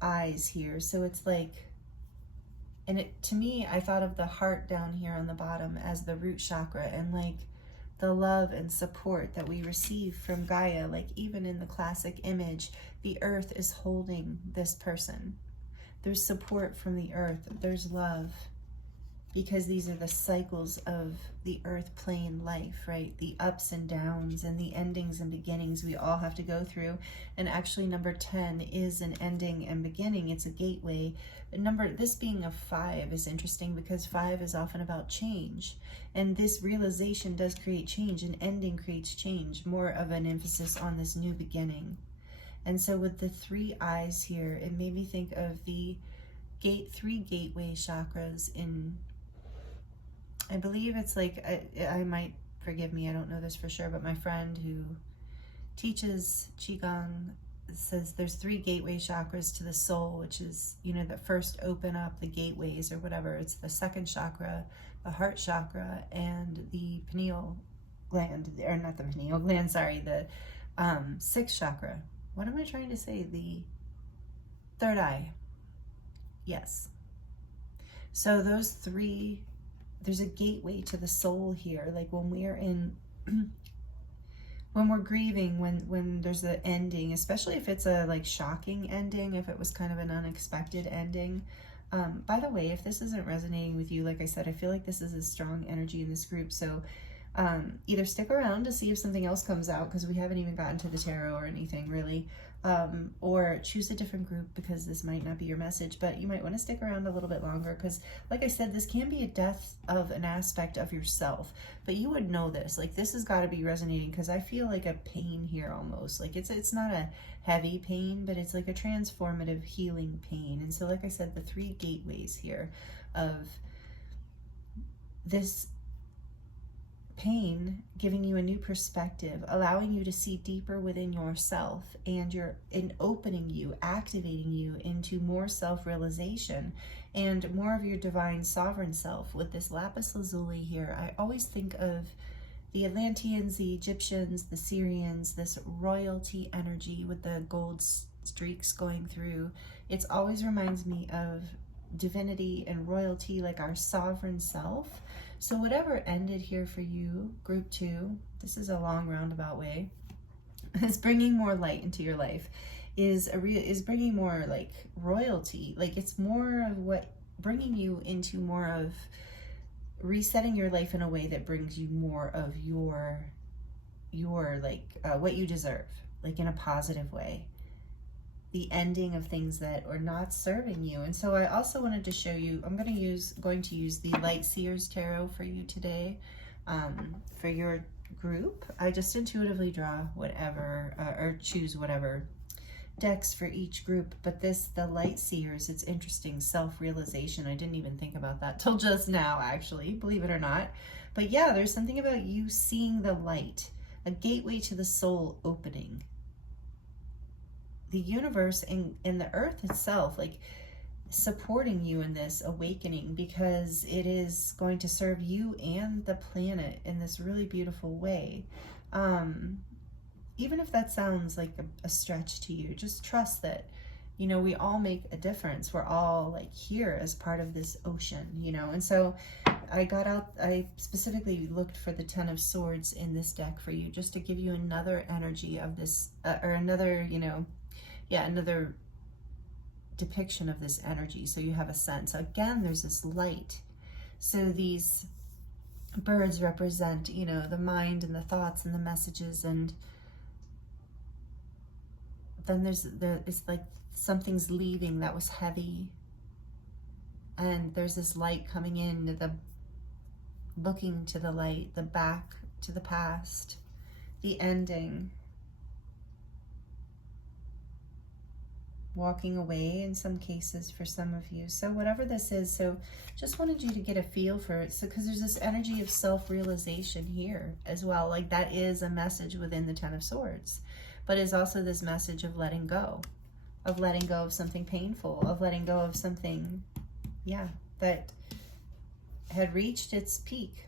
eyes here. So it's like, and it, to me, I thought of the heart down here on the bottom as the root chakra, and like the love and support that we receive from Gaia. Like even in the classic image, the earth is holding this person. There's support from the earth. There's love, because these are the cycles of the earth plane life, right? The ups and downs and the endings and beginnings we all have to go through. And actually number 10 is an ending and beginning. It's a gateway. This being a 5 is interesting because 5 is often about change. And this realization does create change. An ending creates change. More of an emphasis on this new beginning. And so with the 3 eyes here, it made me think of the 3 gateway chakras in, I believe it's like, I might, forgive me, I don't know this for sure, but my friend who teaches Qigong says there's 3 gateway chakras to the soul, which is, you know, that first open up the gateways or whatever. It's the 2nd chakra, the heart chakra, and the pineal gland, or not the pineal gland, sorry, the 6th chakra. What am I trying to say? The 3rd eye. Yes. So those 3, there's a gateway to the soul here. Like when we're in, when we're grieving, when there's the ending, especially if it's a like shocking ending, if it was kind of an unexpected ending. By the way, if this isn't resonating with you, like I said, I feel like this is a strong energy in this group. So either stick around to see if something else comes out, because we haven't even gotten to the tarot or anything really, or choose a different group because this might not be your message, but you might want to stick around a little bit longer, because like I said, this can be a death of an aspect of yourself, but you would know this. Like this has got to be resonating, because I feel like a pain here almost. Like it's not a heavy pain, but it's like a transformative healing pain. And so like I said, the 3 gateways here of this pain giving you a new perspective, allowing you to see deeper within yourself, and opening you, activating you into more self-realization and more of your divine sovereign self. With this Lapis Lazuli here, I always think of the Atlanteans, the Egyptians, the Syrians, this royalty energy with the gold streaks going through. It always reminds me of divinity and royalty, like our sovereign self. So whatever ended here for you, group 2, this is a long roundabout way, is bringing more light into your life, is bringing more like royalty. Like it's more of what, bringing you into more of resetting your life in a way that brings you more of your like what you deserve, like in a positive way. The ending of things that are not serving you. And so I also wanted to show you, I'm going to use the Light Seers Tarot for you today, for your group. I just intuitively draw whatever, or choose whatever decks for each group. But the Light Seers, it's interesting, self-realization. I didn't even think about that till just now, actually, believe it or not. But yeah, there's something about you seeing the light, a gateway to the soul opening. The universe and the earth itself, like supporting you in this awakening, because it is going to serve you and the planet in this really beautiful way. Even if that sounds like a stretch to you, just trust that, you know, we all make a difference. We're all like here as part of this ocean, you know. And so I specifically looked for the 10 of Swords in this deck for you, just to give you another energy of this, or another, you know, yeah, another depiction of this energy, so you have a sense. Again, there's this light. So these birds represent, you know, the mind and the thoughts and the messages, and then it's like something's leaving that was heavy, and there's this light coming in, looking to the light, the back to the past, the ending, walking away in some cases for some of you. So whatever this is, so just wanted you to get a feel for it. So because there's this energy of self-realization here as well, like that is a message within the 10 of Swords, but is also this message of letting go of something painful, of letting go of something, yeah, that had reached its peak.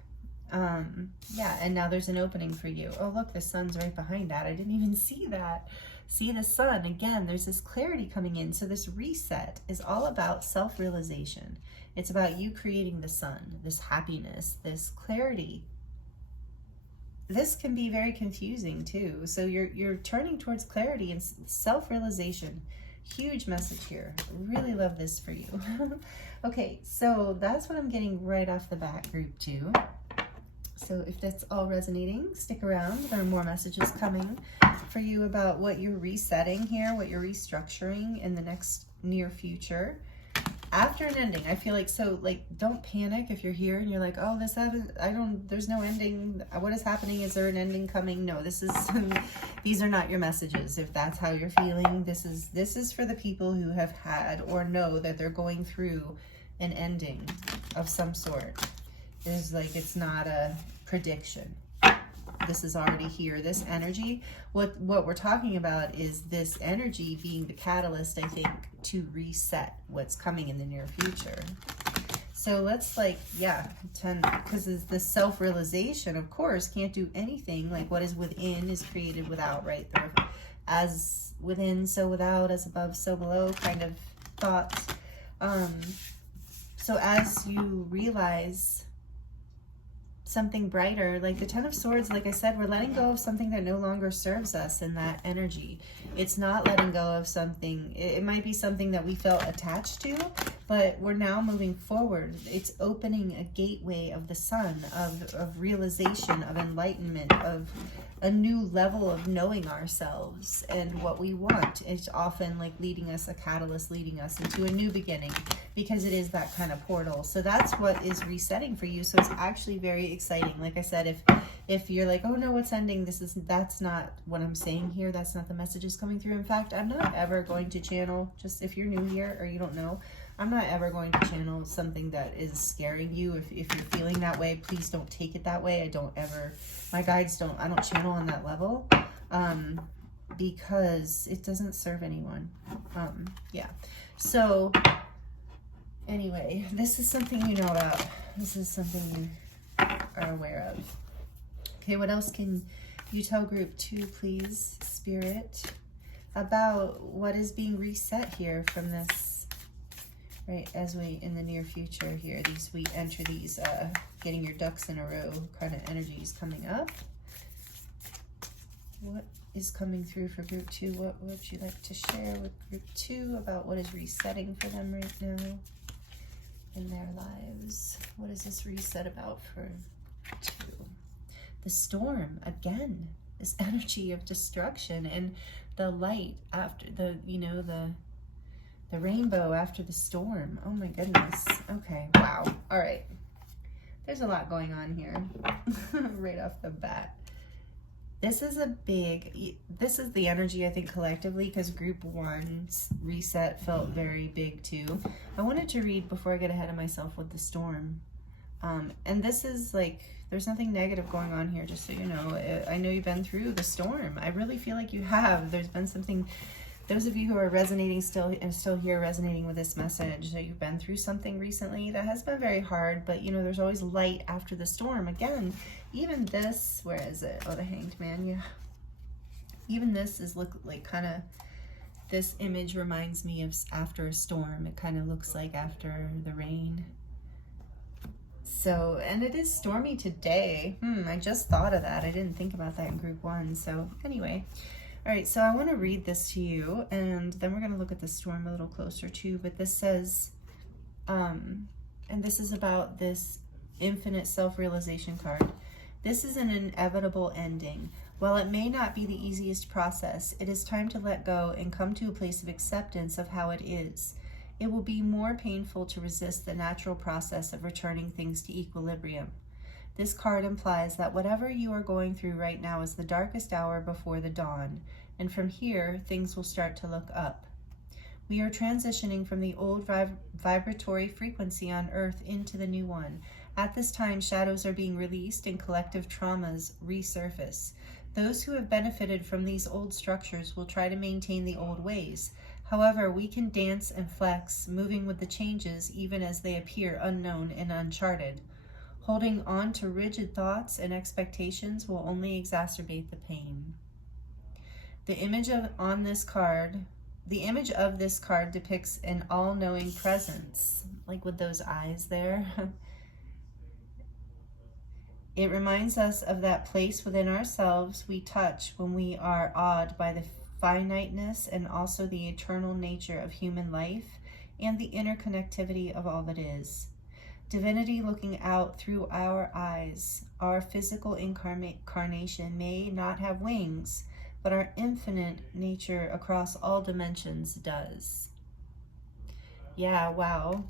Yeah, and now there's an opening for you. Oh, look, the sun's right behind that. I didn't even see that. See the sun, again, there's this clarity coming in. So this reset is all about self-realization. It's about you creating the sun, this happiness, this clarity. This can be very confusing too. So you're turning towards clarity and self-realization. Huge message here. Really love this for you. Okay, so that's what I'm getting right off the bat, group 2. So if that's all resonating, stick around. There are more messages coming for you about what you're resetting here, what you're restructuring in the next near future. After an ending, I feel like, so like, don't panic if you're here and you're like, oh, this haven't, there's no ending. What is happening? Is there an ending coming? No, this is, these are not your messages. If that's how you're feeling, this is for the people who have had or know that they're going through an ending of some sort. It's like, it's not a prediction. This is already here. This energy, what we're talking about is this energy being the catalyst, I think, to reset what's coming in the near future. So let's, like, yeah, 10, because it's the self-realization, of course, can't do anything. Like, what is within is created without, right? There, as within, so without, as above, so below kind of thoughts. So as you realize something brighter, like the 10 of Swords, like I said, we're letting go of something that no longer serves us in that energy. It's not letting go of something. It might be something that we felt attached to, but we're now moving forward. It's opening a gateway of the sun, of realization, of enlightenment, of a new level of knowing ourselves and what we want. It's often like leading us, a catalyst leading us into a new beginning, because it is that kind of portal. So that's what is resetting for you. So it's actually very exciting. Like I said, if you're like, oh no, what's ending? That's not what I'm saying here. That's not the messages coming through. In fact, I'm not ever going to channel, just if you're new here or you don't know, I'm not ever going to channel something that is scaring you. If you're feeling that way, please don't take it that way. I don't ever, my guides don't, I don't channel on that level, because it doesn't serve anyone. Yeah. So anyway, this is something you know about. This is something you are aware of. Okay, what else can you tell group 2, please, Spirit, about what is being reset here from this, right, as we, in the near future here, we enter these, getting your ducks in a row kind of energies coming up. What is coming through for group 2? What would you like to share with group 2 about what is resetting for them right now in their lives? What is this reset about for 2? The storm, again, this energy of destruction and the light after the, you know, the rainbow after the storm. Oh my goodness. Okay, wow. All right. There's a lot going on here right off the bat. This is this is the energy, I think, collectively, because group 1's reset felt very big too. I wanted to read before I get ahead of myself with the storm. And this is like, there's nothing negative going on here, just so you know. I know you've been through the storm. I really feel like you have. There's been something, those of you who are resonating still here resonating with this message, that you've been through something recently that has been very hard, but you know, there's always light after the storm. Again, even this, where is it? Oh, the Hanged Man, yeah. Even this is like kind of, this image reminds me of after a storm. It kind of looks like after the rain. So, and it is stormy today. I just thought of that. I didn't think about that in group 1. So anyway, all right, so I want to read this to you, and then we're going to look at the storm a little closer too. But this says, and this is about this infinite self-realization card. This is an inevitable ending. While it may not be the easiest process, it is time to let go and come to a place of acceptance of how it is. It will be more painful to resist the natural process of returning things to equilibrium. This card implies that whatever you are going through right now is the darkest hour before the dawn, and from here, things will start to look up. We are transitioning from the old vibratory frequency on Earth into the new one. At this time, shadows are being released and collective traumas resurface. Those who have benefited from these old structures will try to maintain the old ways. However, we can dance and flex, moving with the changes even as they appear unknown and uncharted. Holding on to rigid thoughts and expectations will only exacerbate the pain. The image of this card depicts an all-knowing presence, like with those eyes there. It reminds us of that place within ourselves we touch when we are awed by the finiteness and also the eternal nature of human life and the interconnectivity of all that is. Divinity looking out through our eyes. Our physical incarnation may not have wings, but our infinite nature across all dimensions does. Yeah, wow.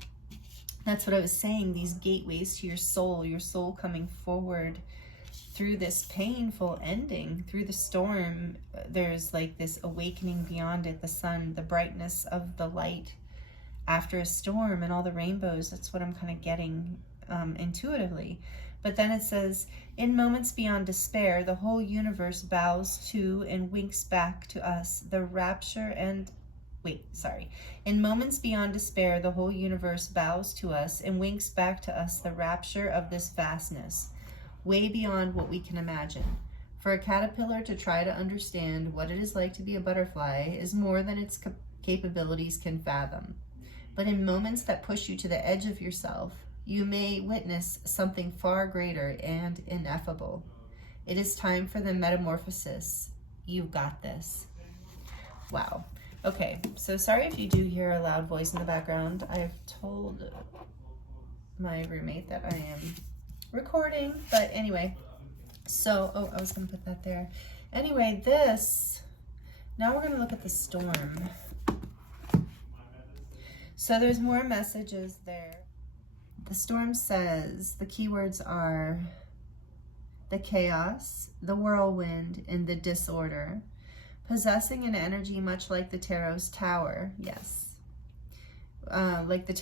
That's what I was saying, these gateways to your soul coming forward through this painful ending, through the storm. There's like this awakening beyond it, the sun, the brightness of the light after a storm and all the rainbows. That's what I'm kind of getting intuitively. But then it says, in moments beyond despair, the whole universe bows to and winks back to us the rapture and In moments beyond despair, the whole universe bows to us and winks back to us the rapture of this vastness, way beyond what we can imagine. For a caterpillar to try to understand what it is like to be a butterfly is more than its capabilities can fathom. But in moments that push you to the edge of yourself, you may witness something far greater and ineffable. It is time for the metamorphosis. You've got this. Wow. Okay, so sorry if you do hear a loud voice in the background. I've told my roommate that I am recording, but anyway. So, I was going to put that there. Anyway, now we're going to look at the storm. So there's more messages there. The storm says the keywords are the chaos, the whirlwind, and the disorder. Possessing an energy much like the tarot's tower, yes. Like the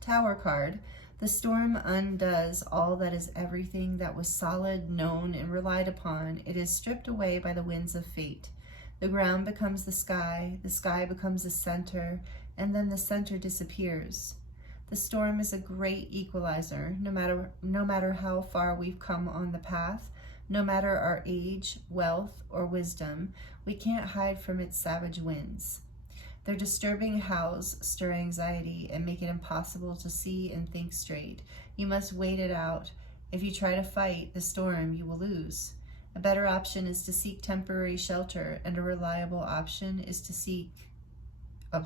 tower card, the storm undoes all that is everything that was solid, known, and relied upon. It is stripped away by the winds of fate. The ground becomes the sky becomes the center, and then the center disappears. The storm is a great equalizer, no matter how far we've come on the path. No matter our age, wealth, or wisdom, we can't hide from its savage winds. Their disturbing howls stir anxiety and make it impossible to see and think straight. You must wait it out. If you try to fight the storm, you will lose. A better option is to seek temporary shelter, and a reliable option is to seek... A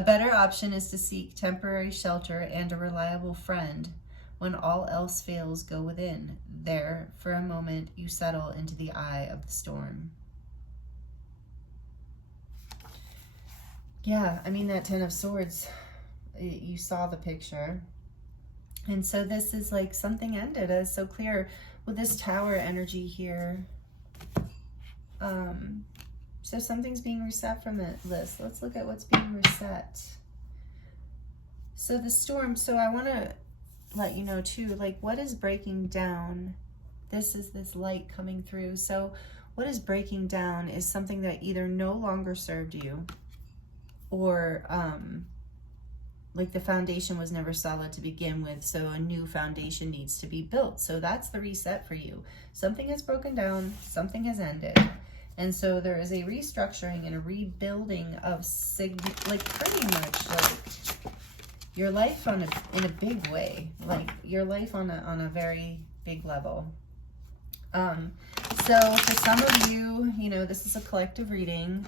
better option is to seek temporary shelter and a reliable friend. When all else fails, go within. There, for a moment, you settle into the eye of the storm. Yeah, I mean, that Ten of Swords, you saw the picture. And so this is like something ended. It's so clear with this tower energy here. So something's being reset from this. Let's look at what's being reset. So the storm, so I want to let you know too, like what is breaking down. This is this light coming through. So what is breaking down is something that either no longer served you, or like the foundation was never solid to begin with, so a new foundation needs to be built. So that's the reset for you. Something has broken down, something has ended, and so there is a restructuring and a rebuilding of like pretty much like your life in a big way, like your life on a very big level. So for some of you, you know, this is a collective reading.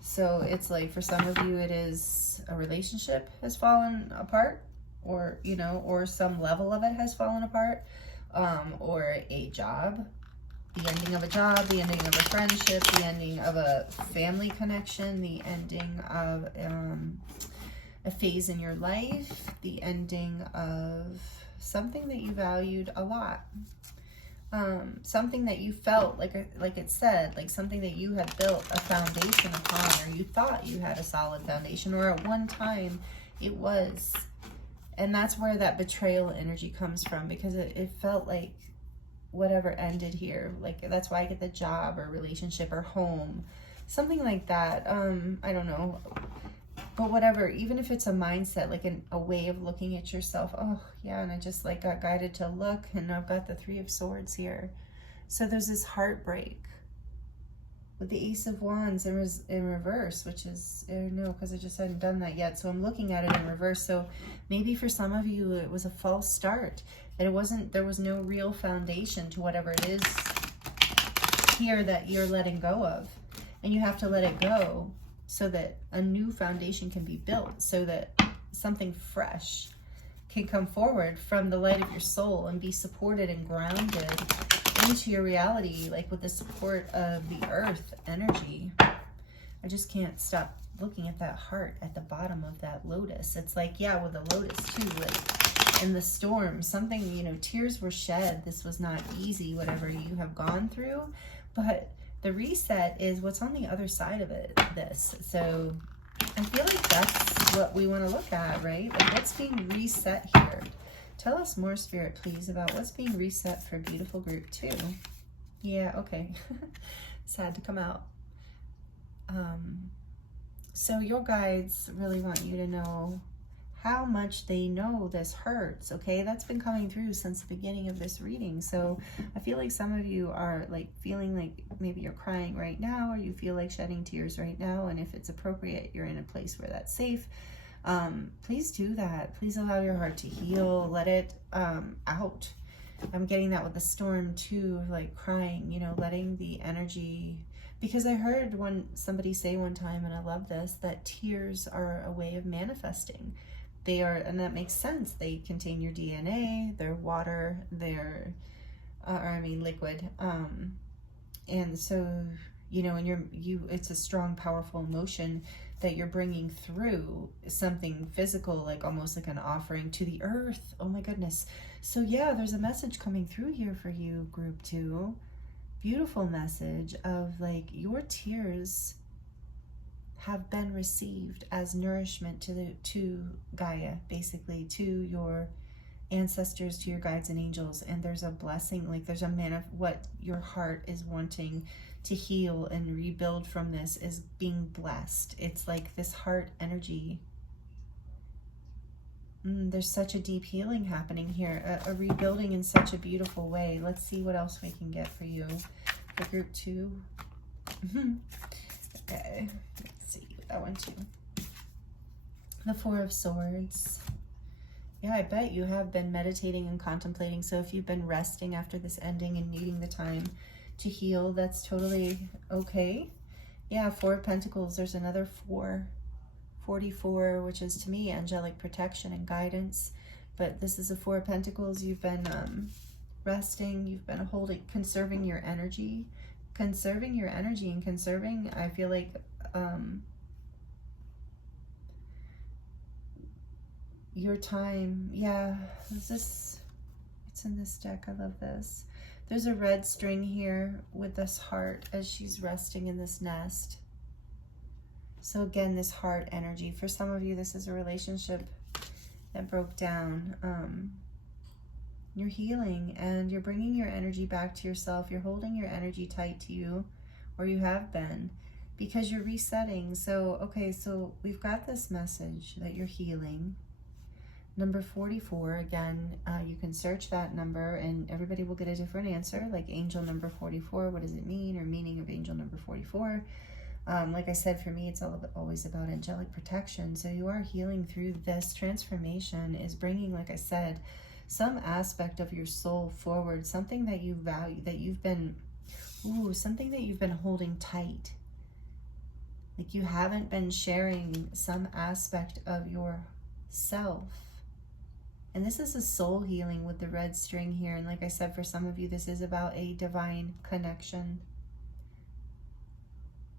So it's like for some of you, it is a relationship has fallen apart, or, you know, or some level of it has fallen apart, or a job, the ending of a job, the ending of a friendship, the ending of a family connection, the ending of a phase in your life, the ending of something that you valued a lot. Something that you felt like it said, like something that you had built a foundation upon, or you thought you had a solid foundation, or at one time it was. And that's where that betrayal energy comes from, because it felt like whatever ended here, like that's why I get the job or relationship or home, something like that. I don't know. But whatever, even if it's a mindset, like a way of looking at yourself. Oh, yeah, and I just like got guided to look, and I've got the Three of Swords here. So there's this heartbreak with the Ace of Wands in reverse, which is, no, because I just hadn't done that yet. So I'm looking at it in reverse. So maybe for some of you, it was a false start. That there was no real foundation to whatever it is here that you're letting go of. And you have to let it go so that a new foundation can be built, so that something fresh can come forward from the light of your soul and be supported and grounded into your reality, like with the support of the earth energy. I just can't stop looking at that heart at the bottom of that lotus. It's like, yeah, with the lotus too, like in the storm, something, you know, tears were shed. This was not easy, whatever you have gone through, but the reset is what's on the other side of it, this. So I feel like that's what we want to look at, right? Like, what's being reset here? Tell us more, Spirit, please, about what's being reset for beautiful group 2. Yeah, okay. Sad to come out. So your guides really want you to know how much they know this hurts, okay? That's been coming through since the beginning of this reading. So I feel like some of you are like feeling like maybe you're crying right now, or you feel like shedding tears right now. And if it's appropriate, you're in a place where that's safe. Please do that. Please allow your heart to heal. Let it out. I'm getting that with the storm too, like crying, you know, letting the energy, because I heard somebody say one time, and I love this, that tears are a way of manifesting. They are, and that makes sense. They contain your DNA, they're water, they're, liquid. And so, you know, and it's a strong, powerful emotion that you're bringing through something physical, like almost like an offering to the earth. Oh my goodness. So yeah, there's a message coming through here for you, group 2. Beautiful message of like your tears have been received as nourishment to Gaia, basically, to your ancestors, to your guides and angels. And there's a blessing, like there's a what your heart is wanting to heal and rebuild from this is being blessed. It's like this heart energy. There's such a deep healing happening here, a rebuilding in such a beautiful way. Let's see what else we can get for you for group 2. Okay, let's see that one too. The Four of Swords. Yeah, I bet you have been meditating and contemplating. So if you've been resting after this ending and needing the time to heal, that's totally okay. Yeah, Four of Pentacles. There's another 4. 44, which is to me angelic protection and guidance. But this is a Four of Pentacles. You've been resting. You've been conserving your energy. Conserving your energy and conserving, I feel like, your time. Yeah, it's in this deck. I love this. There's a red string here with this heart as she's resting in this nest. So again, this heart energy. For some of you, this is a relationship that broke down. You're healing and you're bringing your energy back to yourself. You're holding your energy tight to you, or you have been, because you're resetting. So, okay, so we've got this message that you're healing. Number 44, again, you can search that number and everybody will get a different answer, like angel number 44, what does it mean, or meaning of angel number 44. Like I said, for me, it's always about angelic protection. So you are healing through this. Transformation is bringing, like I said, some aspect of your soul forward, something that you value, that you've been, something that you've been holding tight. Like you haven't been sharing some aspect of yourself. And this is a soul healing with the red string here. And like I said, for some of you, this is about a divine connection.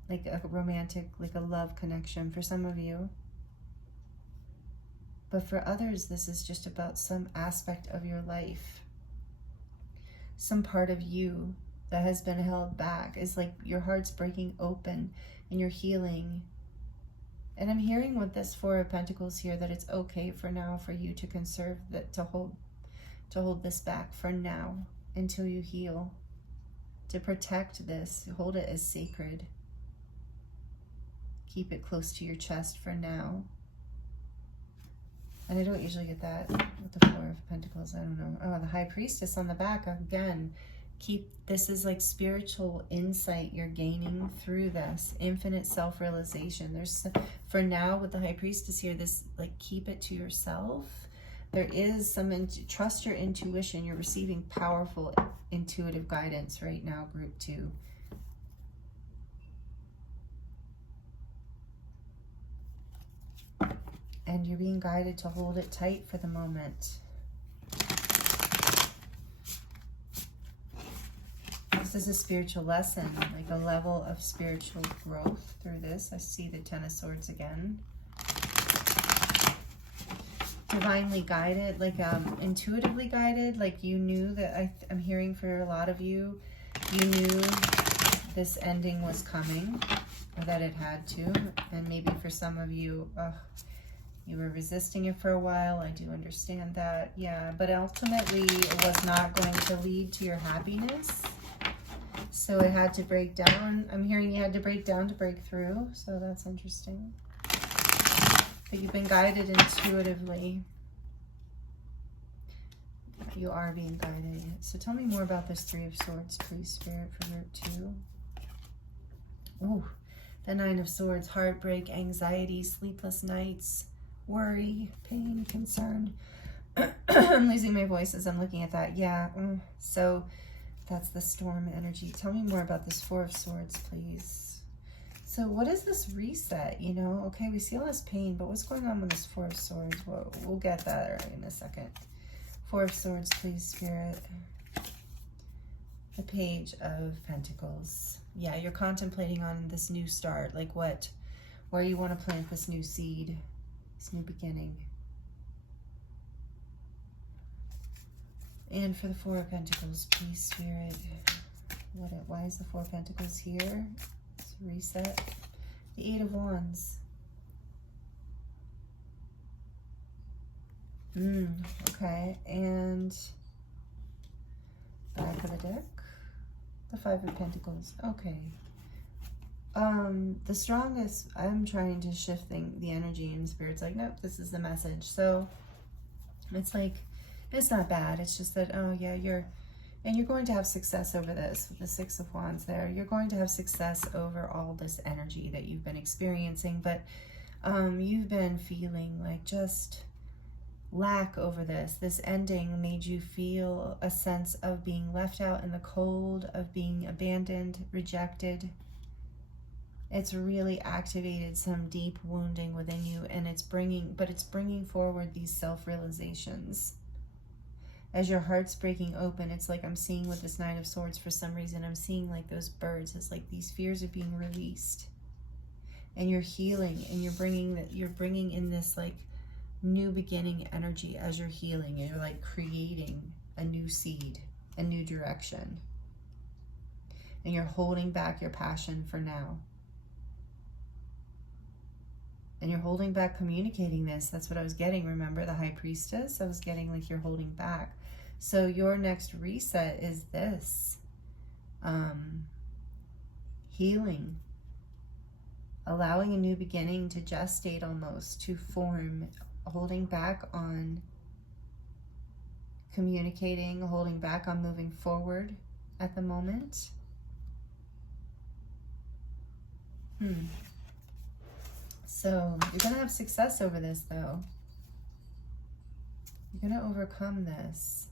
Like a romantic, like a love connection for some of you. But for others, this is just about some aspect of your life. Some part of you that has been held back. Is like your heart's breaking open and you're healing. And I'm hearing with this Four of Pentacles here that it's okay for now for you to conserve that, to hold this back for now until you heal. To protect this, hold it as sacred. Keep it close to your chest for now. And I don't usually get that with the Four of Pentacles. I don't know. Oh, the High Priestess on the back again. This is like spiritual insight you're gaining through this. Infinite self-realization. There's, for now with the High Priestess here, this like keep it to yourself. There is some, trust your intuition. You're receiving powerful intuitive guidance right now, group 2. And you're being guided to hold it tight for the moment. This is a spiritual lesson, like a level of spiritual growth through this. I see the Ten of Swords again. Divinely guided, like intuitively guided, like you knew that, I'm hearing for a lot of you, you knew this ending was coming, or that it had to, and maybe for some of you, you were resisting it for a while. I do understand that, yeah, but ultimately it was not going to lead to your happiness. So it had to break down. I'm hearing you had to break down to break through, so that's interesting. But you've been guided intuitively. You are being guided. So tell me more about this Three of Swords, please, Spirit, for group 2. Ooh, the Nine of Swords, heartbreak, anxiety, sleepless nights, worry, pain, concern. I'm losing my voice as I'm looking at that. Yeah, so that's the storm energy. Tell me more about this Four of Swords, please. So what is this reset, you know? Okay, we see all this pain, but what's going on with this Four of Swords? We'll get that in a second. Four of Swords, please, Spirit. The Page of Pentacles. Yeah, you're contemplating on this new start, like where you want to plant this new seed, this new beginning. And for the Four of Pentacles, please, Spirit. Why is the Four of Pentacles here? Let's reset. The Eight of Wands. Okay, and back of the deck. The Five of Pentacles. Okay. The strongest, I'm trying to shift the energy, and Spirit's like, nope, this is the message. So it's like, it's not bad. It's just that, oh yeah, you're going to have success over this with the Six of Wands there. You're going to have success over all this energy that you've been experiencing, but you've been feeling like just lack over this. This ending made you feel a sense of being left out in the cold, of being abandoned, rejected. It's really activated some deep wounding within you, and it's bringing forward these self-realizations. As your heart's breaking open, it's like I'm seeing with this Nine of Swords, for some reason, I'm seeing like those birds. It's like these fears are being released, and you're healing, and you're bringing in this like new beginning energy as you're healing. You're like creating a new seed, a new direction, and you're holding back your passion for now. And you're holding back communicating this. That's what I was getting. Remember the High Priestess? I was getting like you're holding back. So your next reset is this. Healing. Allowing a new beginning to gestate almost, to form. Holding back on communicating, holding back on moving forward at the moment. So you're going to have success over this, though. You're going to overcome this.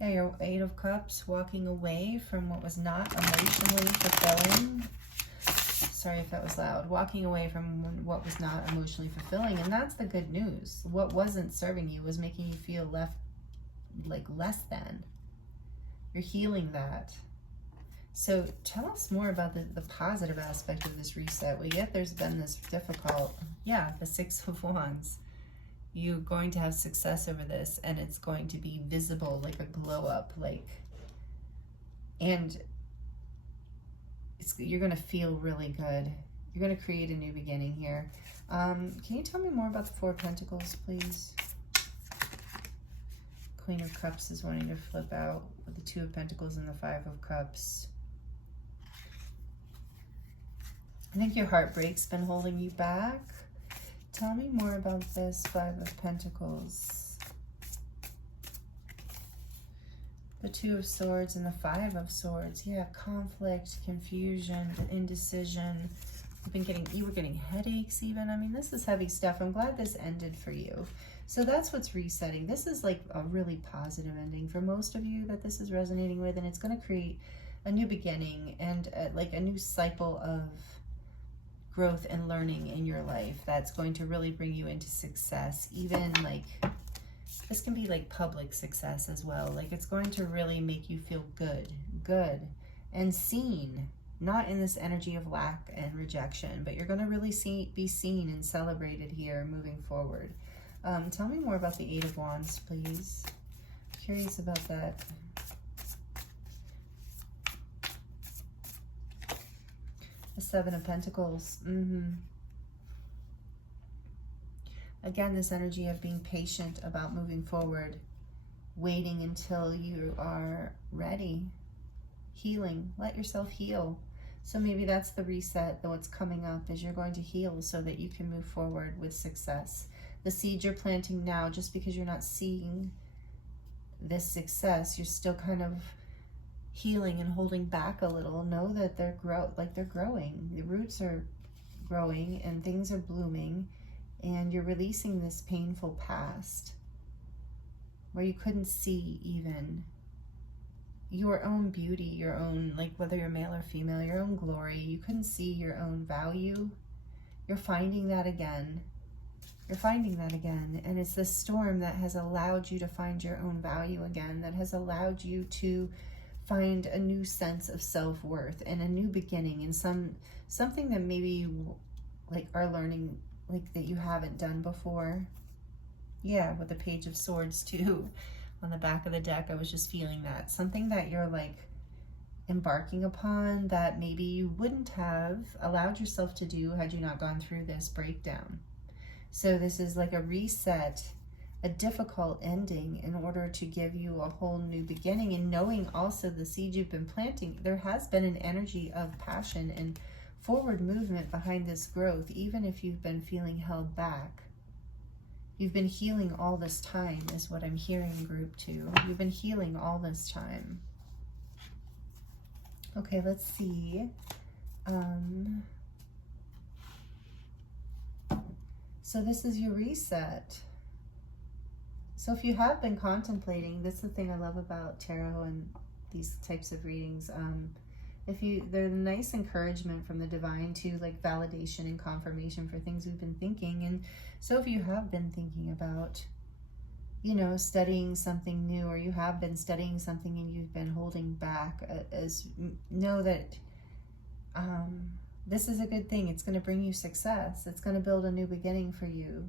Yeah, your Eight of Cups, walking away from what was not emotionally fulfilling. Sorry if that was loud. Walking away from what was not emotionally fulfilling. And that's the good news. What wasn't serving you was making you feel less than. You're healing that. So tell us more about the positive aspect of this reset. Well, yet there's been this difficult, yeah, the Six of Wands. You're going to have success over this, and it's going to be visible, like a glow up, and you're going to feel really good. You're going to create a new beginning here. Can you tell me more about the Four of Pentacles, please? Queen of Cups is wanting to flip out with the Two of Pentacles and the Five of Cups. I think your heartbreak's been holding you back. Tell me more about this Five of Pentacles. The Two of Swords and the Five of Swords. Yeah, conflict, confusion, indecision. You were getting headaches even. I mean, this is heavy stuff. I'm glad this ended for you. So that's what's resetting. This is like a really positive ending for most of you that this is resonating with, and it's going to create a new beginning and like a new cycle of growth and learning in your life that's going to really bring you into success. Even like, this can be like public success as well. Like it's going to really make you feel good and seen. Not in this energy of lack and rejection, but you're going to really be seen and celebrated here moving forward. Tell me more about the Eight of Wands, please. Curious about that. The Seven of Pentacles. Again, this energy of being patient about moving forward, waiting until you are ready. Healing. Let yourself heal. So maybe that's the reset, though what's coming up is you're going to heal so that you can move forward with success. The seed you're planting now, just because you're not seeing this success, you're still kind of healing and holding back a little. Know that they're growing. The roots are growing and things are blooming, and you're releasing this painful past where you couldn't see even your own beauty, your own, like whether you're male or female, your own glory. You couldn't see your own value. You're finding that again. You're finding that again. And it's this storm that has allowed you to find your own value again, that has allowed you to find a new sense of self-worth and a new beginning and something that maybe you like are learning, like that you haven't done before. Yeah, with the Page of Swords too. On the back of the deck, I was just feeling that. Something that you're like embarking upon that maybe you wouldn't have allowed yourself to do had you not gone through this breakdown. So this is like a reset, a difficult ending in order to give you a whole new beginning. And knowing also the seed you've been planting, there has been an energy of passion and forward movement behind this growth, even if you've been feeling held back. You've been healing all this time is what I'm hearing, group 2. You've been healing all this time. Okay, let's see. So this is your reset. So if you have been contemplating, this is the thing I love about tarot and these types of readings. They're nice encouragement from the divine to like validation and confirmation for things we've been thinking. And so if you have been thinking about, you know, studying something new, or you have been studying something and you've been holding back, know that this is a good thing. It's going to bring you success. It's going to build a new beginning for you.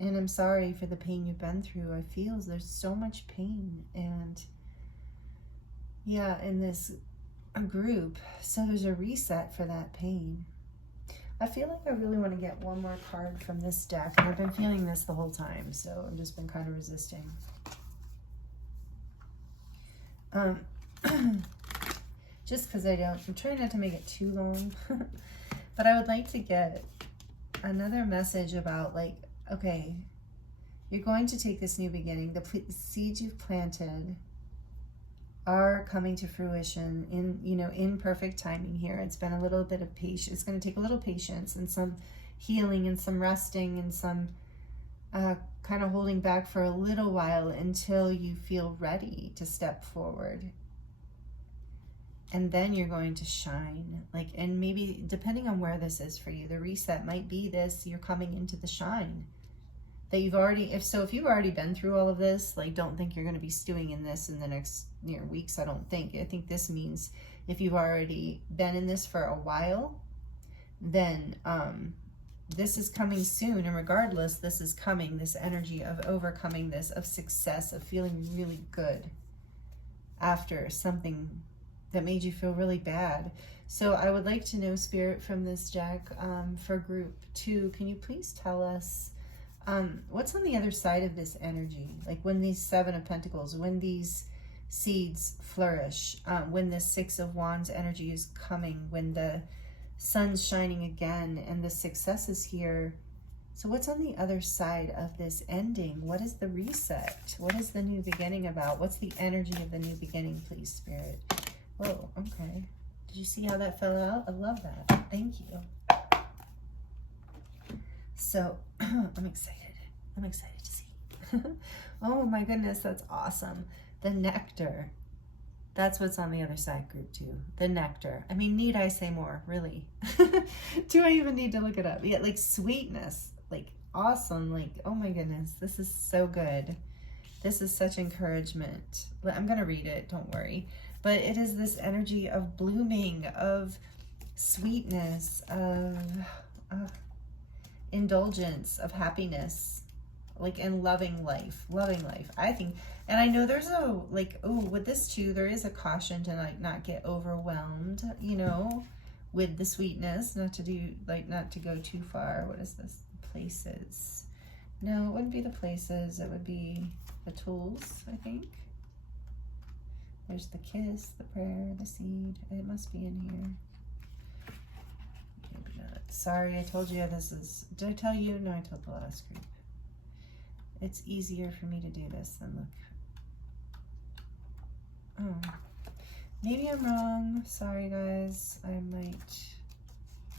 And I'm sorry for the pain you've been through. I feel there's so much pain, and yeah, in this group. So there's a reset for that pain. I feel like I really want to get one more card from this deck. And I've been feeling this the whole time, so I've just been kind of resisting. Just because I'm trying not to make it too long. But I would like to get another message about like, okay, you're going to take this new beginning. The seeds you've planted are coming to fruition in perfect timing here. It's been a little bit of patience. It's going to take a little patience and some healing and some resting and some kind of holding back for a little while until you feel ready to step forward. And then you're going to shine. And maybe depending on where this is for you, the reset might be this: you're coming into the shine. That you've already, if you've already been through all of this, don't think you're going to be stewing in this in the next weeks. I don't think. I think this means if you've already been in this for a while, then this is coming soon. And regardless, this is coming, this energy of overcoming this, of success, of feeling really good after something that made you feel really bad. So I would like to know, Spirit, from this deck, for group 2, can you please tell us what's on the other side of this energy? Like when these Seven of Pentacles, when these seeds flourish. When the Six of Wands energy is coming, when the sun's shining again and the success is here. So what's on the other side of this ending? What is the reset? What is the new beginning about? What's the energy of the new beginning, please, Spirit? Whoa, okay. Did you see how that fell out? I love that. Thank you. So I'm excited. I'm excited to see. Oh my goodness, that's awesome. The nectar. That's what's on the other side, group 2. The nectar. I mean, need I say more? Really? Do I even need to look it up? Yeah, like sweetness. Like awesome. Like, oh my goodness, this is so good. This is such encouragement. I'm going to read it, don't worry. But it is this energy of blooming, of sweetness, of indulgence, of happiness, like, and loving life, I think. And I know there's a, like, oh, with this too, there is a caution to like not get overwhelmed, you know, with the sweetness, not to do, like, not to go too far. What is this? Places. No, it wouldn't be the places. It would be the tools, I think. There's the kiss, the prayer, the seed. It must be in here. Maybe not. Sorry, I told you this is... Did I tell you? No, I told the last group. It's easier for me to do this than look. Oh. Maybe I'm wrong. Sorry, guys. I might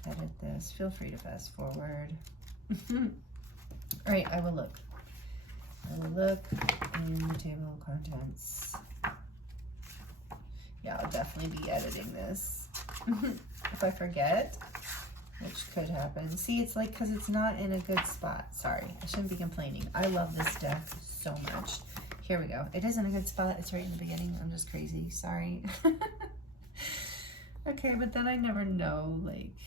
edit this. Feel free to fast forward. All right, I will look. I will look in the table of contents. Yeah, I'll definitely be editing this. If I forget, which could happen. See, it's like, because it's not in a good spot. Sorry, I shouldn't be complaining. I love this deck so much. Here we go. It is in a good spot. It's right in the beginning. I'm just crazy. Sorry. Okay, but then I never know, like,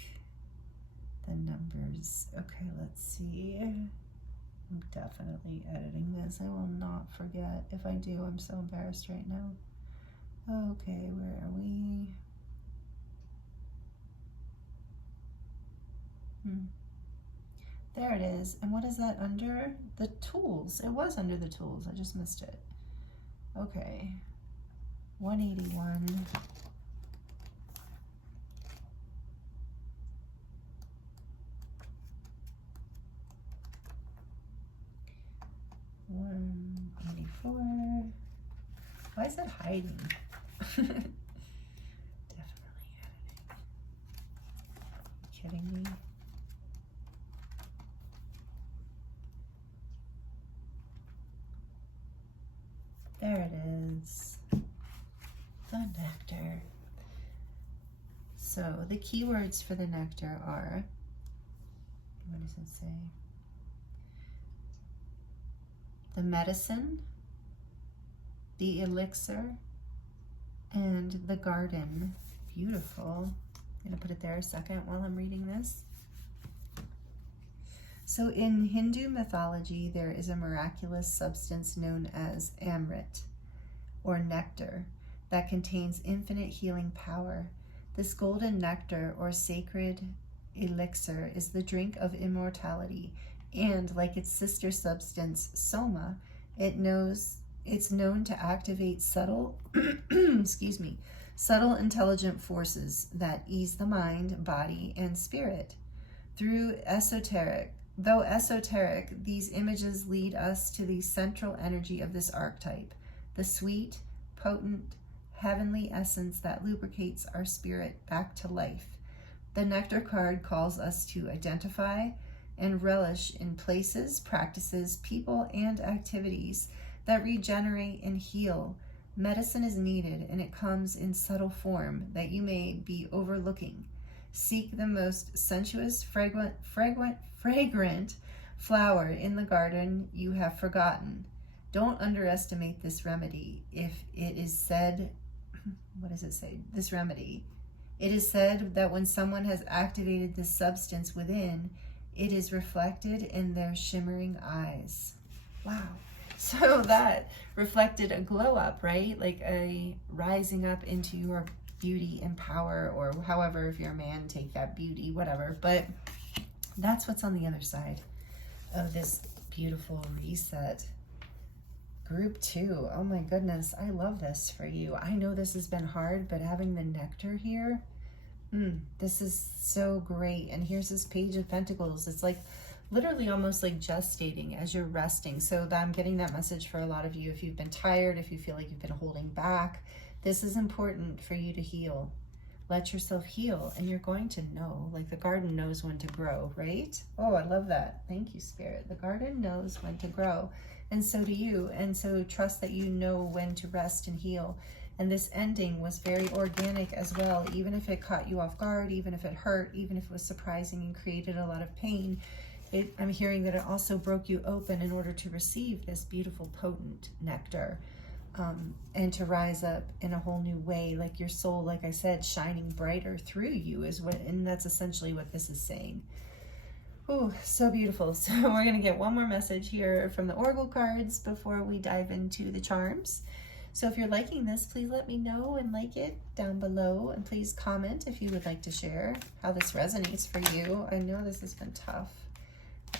the numbers. Okay, let's see. I'm definitely editing this. I will not forget. If I do, I'm so embarrassed right now. Okay, where are we? There it is. And what is that under? The tools. It was under the tools. I just missed it. Okay. 181. Why is it hiding? Definitely editing. Are you kidding me? There it is. The nectar. So the keywords for the nectar are, what does it say? The medicine, the elixir, and the garden. Beautiful. I'm going to put it there a second while I'm reading this. So in Hindu mythology, there is a miraculous substance known as amrit, or nectar, that contains infinite healing power. This golden nectar, or sacred elixir, is the drink of immortality, and like its sister substance, soma, it's known to activate subtle, excuse me, subtle intelligent forces that ease the mind, body, and spirit. Though esoteric, these images lead us to the central energy of this archetype, the sweet, potent, heavenly essence that lubricates our spirit back to life. The Nectar card calls us to identify and relish in places, practices, people, and activities that regenerate and heal. Medicine is needed, and it comes in subtle form that you may be overlooking. Seek the most sensuous, fragrant flower in the garden you have forgotten. Don't underestimate this remedy. If it is said, what does it say? This remedy. It is said that when someone has activated this substance within, it is reflected in their shimmering eyes. Wow. So that reflected a glow up, right? Like a rising up into your beauty and power, or however, if you're a man, take that beauty, whatever. But that's what's on the other side of this beautiful reset. Group 2. Oh my goodness, I love this for you. I know this has been hard, but having the nectar here, this is so great. And here's this Page of Pentacles. It's like literally almost like gestating as you're resting. So I'm getting that message for a lot of you. If you've been tired, if you feel like you've been holding back, this is important for you to heal. Let yourself heal, and you're going to know, like the garden knows when to grow, right? Oh, I love that. Thank you, Spirit. The garden knows when to grow, and so do you. And so trust that you know when to rest and heal. And this ending was very organic as well, even if it caught you off guard, even if it hurt, even if it was surprising and created a lot of pain. I'm hearing that it also broke you open in order to receive this beautiful, potent nectar. And to rise up in a whole new way, like your soul, like I said, shining brighter through you is what, and that's essentially what this is saying. Oh, so beautiful. So we're going to get one more message here from the Oracle cards before we dive into the charms. So if you're liking this, please let me know and like it down below, and please comment if you would like to share how this resonates for you. I know this has been tough.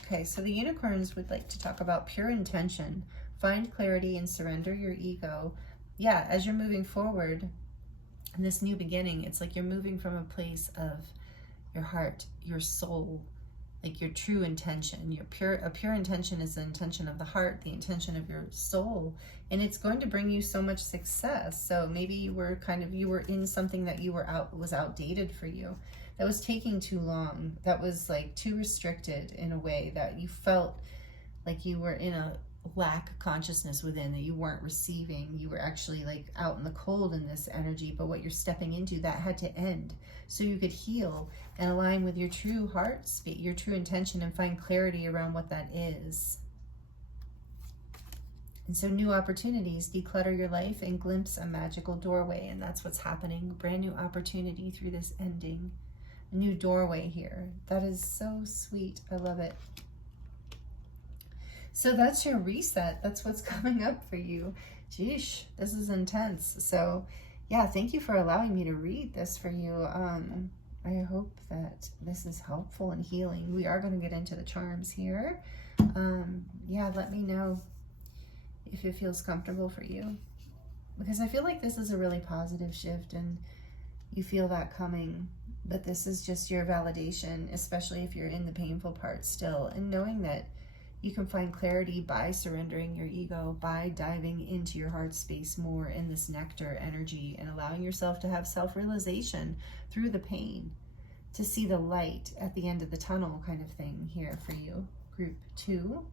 Okay, so the unicorns would like to talk about pure intention. Find clarity and surrender your ego. Yeah, as you're moving forward in this new beginning, it's like you're moving from a place of your heart, your soul, like your true intention. A pure intention is the intention of the heart, the intention of your soul, and it's going to bring you so much success. So maybe you were in something that was outdated for you, that was taking too long, that was like too restricted in a way that you felt like you were in a lack consciousness within, that you weren't receiving. You were actually like out in the cold in this energy, but what you're stepping into, that had to end so you could heal and align with your true heart, your true intention, and find clarity around what that is. And so new opportunities, declutter your life and glimpse a magical doorway. And that's what's happening. Brand new opportunity through this ending. A new doorway here. That is so sweet. I love it. So that's your reset. That's what's coming up for you. Jeesh, this is intense. So yeah, thank you for allowing me to read this for you. I hope that this is helpful and healing. We are going to get into the charms here. Yeah, let me know if it feels comfortable for you, because I feel like this is a really positive shift and you feel that coming, but this is just your validation, especially if you're in the painful part still, and knowing that you can find clarity by surrendering your ego, by diving into your heart space more in this nectar energy, and allowing yourself to have self-realization through the pain, to see the light at the end of the tunnel kind of thing here for you, group 2.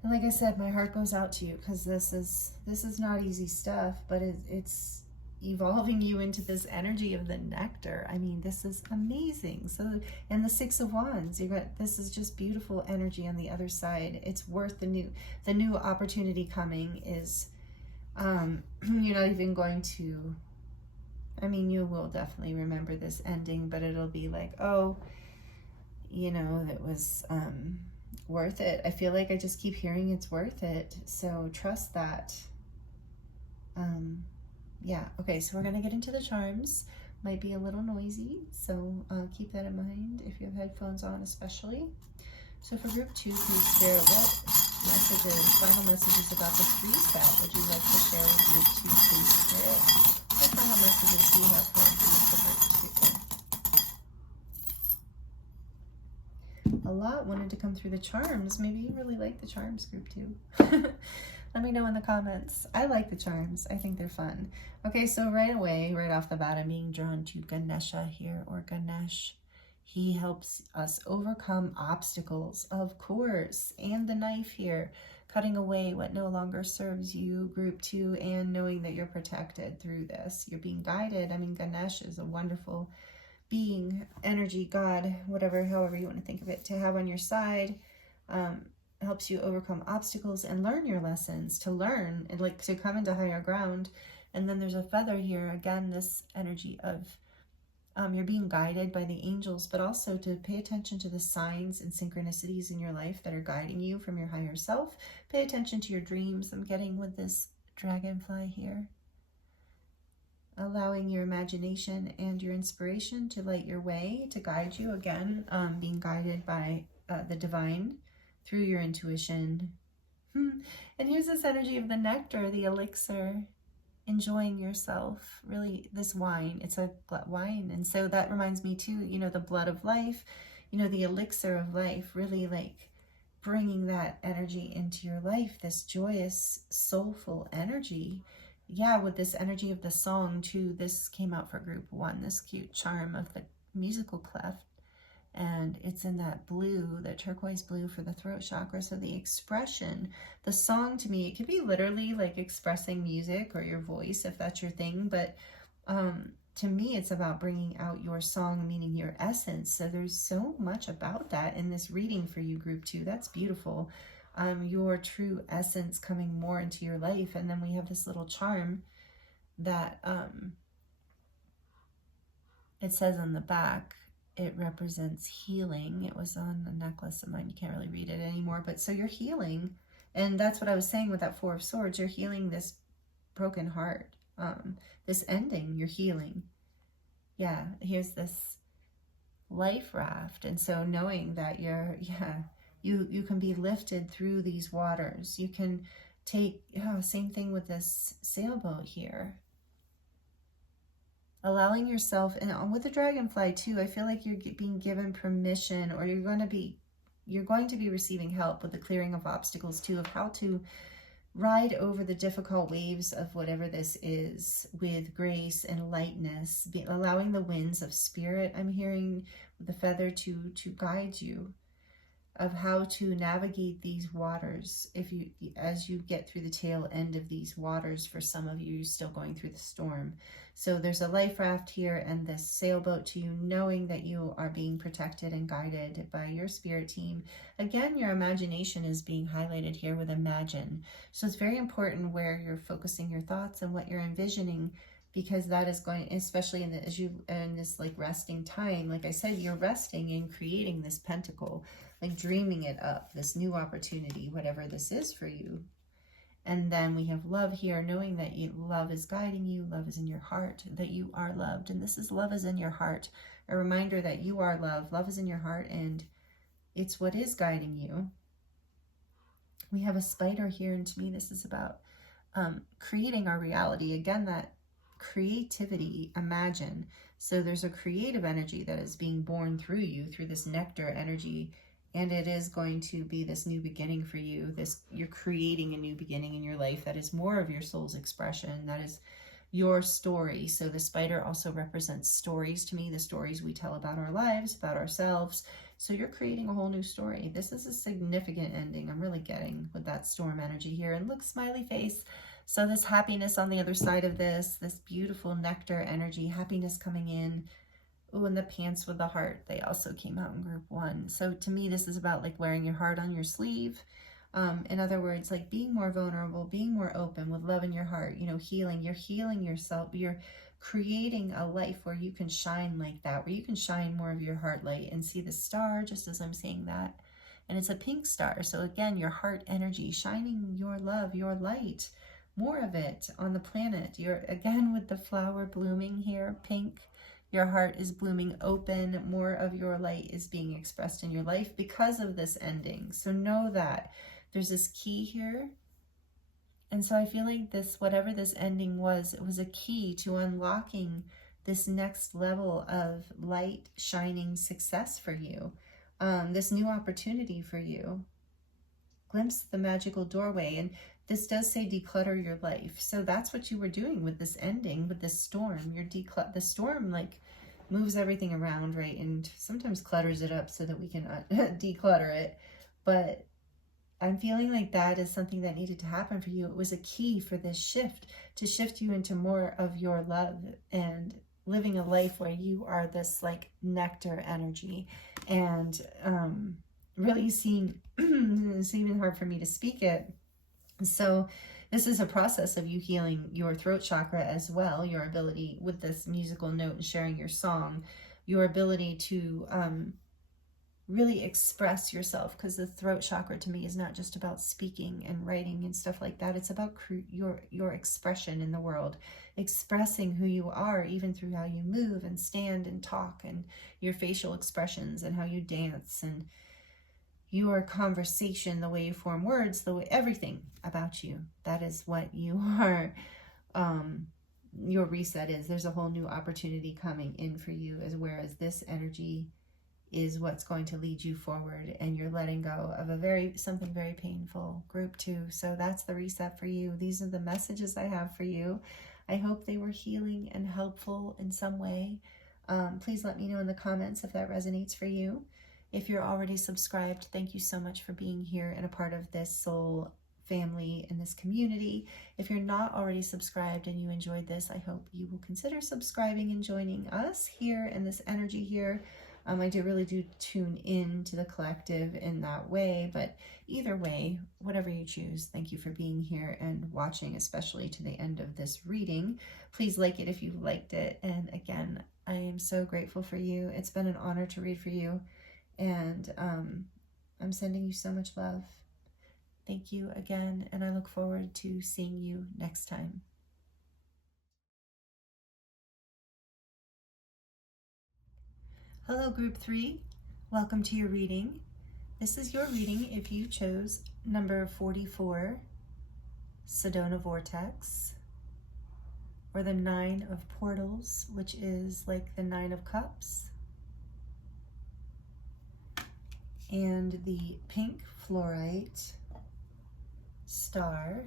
And like I said, my heart goes out to you, because this is not easy stuff, but it's evolving you into this energy of the nectar. I mean, this is amazing. So, and the 6 of Wands, this is just beautiful energy on the other side. It's worth the new opportunity coming is, you're not even going to, I mean, you will definitely remember this ending, but it'll be like, oh, you know, that was worth it. I feel like I just keep hearing it's worth it. So trust that. Yeah, okay, so we're going to get into the charms. Might be a little noisy, so keep that in mind if you have headphones on especially. So for group 2, please share what final messages about this reset would you like to share with group 2, please share. What final messages do you have for group 2? A lot wanted to come through the charms. Maybe you really like the charms, group 2. Let me know in the comments. I like the charms. I think they're fun. Okay, so right away, right off the bat, I'm being drawn to Ganesha here, or Ganesh. He helps us overcome obstacles, of course, and the knife here, cutting away what no longer serves you, group 2, and knowing that you're protected through this. You're being guided. I mean, Ganesh is a wonderful being, energy, God, whatever, however you want to think of it, to have on your side. Helps you overcome obstacles and learn your lessons, to learn and like to come into higher ground. And then there's a feather here, again, this energy of you're being guided by the angels, but also to pay attention to the signs and synchronicities in your life that are guiding you from your higher self. Pay attention to your dreams. I'm getting with this dragonfly here, allowing your imagination and your inspiration to light your way, to guide you, again, being guided by the divine through your intuition, And here's this energy of the nectar, the elixir, enjoying yourself, really this wine. It's a wine. And so that reminds me too, you know, the blood of life, you know, the elixir of life, really like bringing that energy into your life, this joyous, soulful energy. Yeah, with this energy of the song too. This came out for group 1, this cute charm of the musical clef. And it's in that blue, that turquoise blue for the throat chakra. So the expression, the song to me, it could be literally like expressing music or your voice if that's your thing. But to me, it's about bringing out your song, meaning your essence. So there's so much about that in this reading for you, group 2. That's beautiful. Your true essence coming more into your life. And then we have this little charm that it says on the back, it represents healing. It was on a necklace of mine. You can't really read it anymore. But so you're healing. And that's what I was saying with that 4 of Swords. You're healing this broken heart. This ending, you're healing. Yeah, here's this life raft. And so knowing that you can be lifted through these waters. You can take, same thing with this sailboat here. Allowing yourself, and with the dragonfly too, I feel like you're being given permission, or you're going to be receiving help with the clearing of obstacles too, of how to ride over the difficult waves of whatever this is with grace and lightness, allowing the winds of spirit, I'm hearing the feather, to guide you, of how to navigate these waters as you get through the tail end of these waters. For some of you, still going through the storm. So there's a life raft here and this sailboat to you, knowing that you are being protected and guided by your spirit team. Again, your imagination is being highlighted here with imagine. So it's very important where you're focusing your thoughts and what you're envisioning, because that is going, especially in this like resting time, like I said, you're resting and creating this pentacle, like dreaming it up, this new opportunity, whatever this is for you. And then we have love here, knowing that love is guiding you, love is in your heart, that you are loved. And this is love is in your heart, a reminder that you are loved, love is in your heart, and it's what is guiding you. We have a spider here, and to me this is about creating our reality. Again, that creativity, imagine. So there's a creative energy that is being born through you, through this nectar energy. And it is going to be this new beginning for you. You're creating a new beginning in your life that is more of your soul's expression. That is your story. So the spider also represents stories to me, the stories we tell about our lives, about ourselves. So you're creating a whole new story. This is a significant ending. I'm really getting with that storm energy here. And look, smiley face. So this happiness on the other side of this beautiful nectar energy, happiness coming in. Oh, and the pants with the heart, they also came out in group 1. So to me, this is about like wearing your heart on your sleeve. In other words, like being more vulnerable, being more open with love in your heart, you know, healing. You're healing yourself. You're creating a life where you can shine like that, where you can shine more of your heart light and see the star, just as I'm saying that. And it's a pink star. So again, your heart energy, shining your love, your light, more of it on the planet. You're again with the flower blooming here, pink. Your heart is blooming open. More of your light is being expressed in your life because of this ending. So know that there's this key here. And so I feel like this, whatever this ending was, it was a key to unlocking this next level of light, shining success for you. This new opportunity for you. Glimpse the magical doorway. And this does say declutter your life. So that's what you were doing with this ending, with this storm. The storm like moves everything around, right? And sometimes clutters it up so that we can declutter it. But I'm feeling like that is something that needed to happen for you. It was a key for this shift, to shift you into more of your love and living a life where you are this like nectar energy. And really seeing, it's even hard for me to speak it. So this is a process of you healing your throat chakra as well, your ability with this musical note and sharing your song, your ability to really express yourself, because the throat chakra to me is not just about speaking and writing and stuff like that. It's about your expression in the world, expressing who you are, even through how you move and stand and talk and your facial expressions and how you dance. And your conversation, the way you form words, the way everything about you. That is what you are. Your reset is. There's a whole new opportunity coming in for you, as whereas this energy is what's going to lead you forward, and you're letting go of something very painful, group 2. So that's the reset for you. These are the messages I have for you. I hope they were healing and helpful in some way. Please let me know in the comments if that resonates for you. If you're already subscribed, thank you so much for being here and a part of this soul family in this community. If you're not already subscribed and you enjoyed this, I hope you will consider subscribing and joining us here in this energy here. I really do tune in to the collective in that way, but either way, whatever you choose, thank you for being here and watching, especially to the end of this reading. Please like it if you liked it. And again, I am so grateful for you. It's been an honor to read for you. And I'm sending you so much love. Thank you again, and I look forward to seeing you next time. Hello, Group 3. Welcome to your reading. This is your reading if you chose number 44, Sedona Vortex, or the 9 of Portals, which is like the 9 of Cups, and the pink Fluorite star.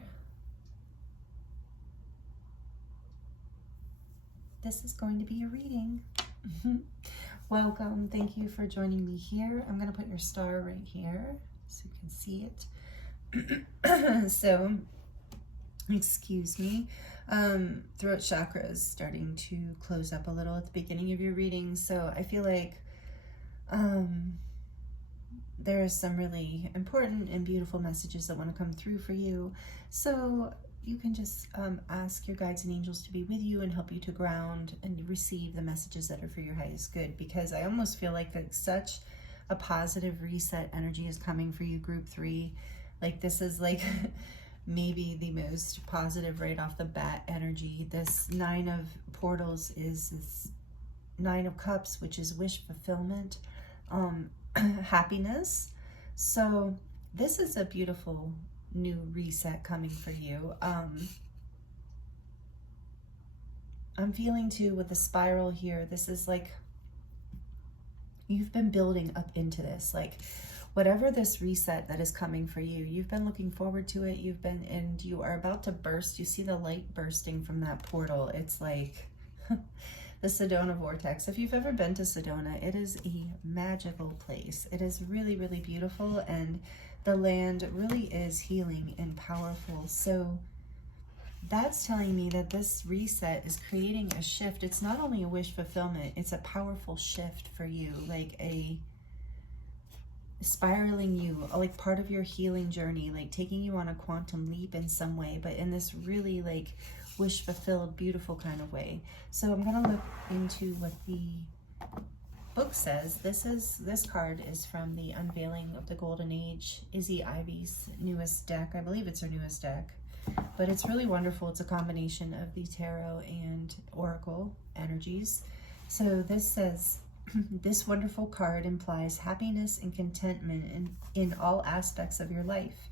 This is going to be a reading. Welcome. Thank you for joining me here. I'm going to put your star right here so you can see it. So, excuse me. Throat chakra is starting to close up a little at the beginning of your reading. So I feel like there are some really important and beautiful messages that want to come through for you. So you can just ask your guides and angels to be with you and help you to ground and receive the messages that are for your highest good, because I almost feel like such a positive reset energy is coming for you, Group 3. Like this is like maybe the most positive right off the bat energy. This 9 of Portals is this 9 of Cups, which is wish fulfillment, happiness. So this is a beautiful new reset coming for you. I'm feeling too with the spiral here, this is like you've been building up into this, like whatever this reset that is coming for you, you've been looking forward to it, and you are about to burst. You see the light bursting from that portal. It's like the Sedona Vortex. If you've ever been to Sedona, it is a magical place. It is really, really beautiful, and the land really is healing and powerful. So that's telling me that this reset is creating a shift. It's not only a wish fulfillment, it's a powerful shift for you, like a spiraling you, like part of your healing journey, like taking you on a quantum leap in some way, but in this really like wish fulfilled, beautiful kind of way. So I'm going to look into what the book says. This card is from the Unveiling of the Golden Age, Izzy Ivy's newest deck. I believe it's her newest deck, but it's really wonderful. It's a combination of the tarot and oracle energies. So this says, this wonderful card implies happiness and contentment in all aspects of your life.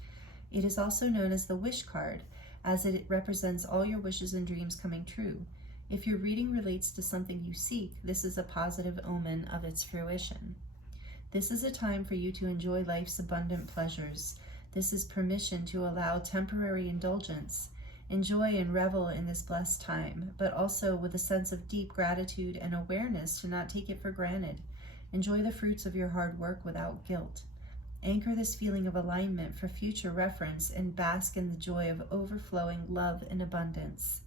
It is also known as the wish card, as it represents all your wishes and dreams coming true. If your reading relates to something you seek, this is a positive omen of its fruition. This is a time for you to enjoy life's abundant pleasures. This is permission to allow temporary indulgence. Enjoy and revel in this blessed time, but also with a sense of deep gratitude and awareness to not take it for granted. Enjoy the fruits of your hard work without guilt. Anchor this feeling of alignment for future reference and bask in the joy of overflowing love and abundance.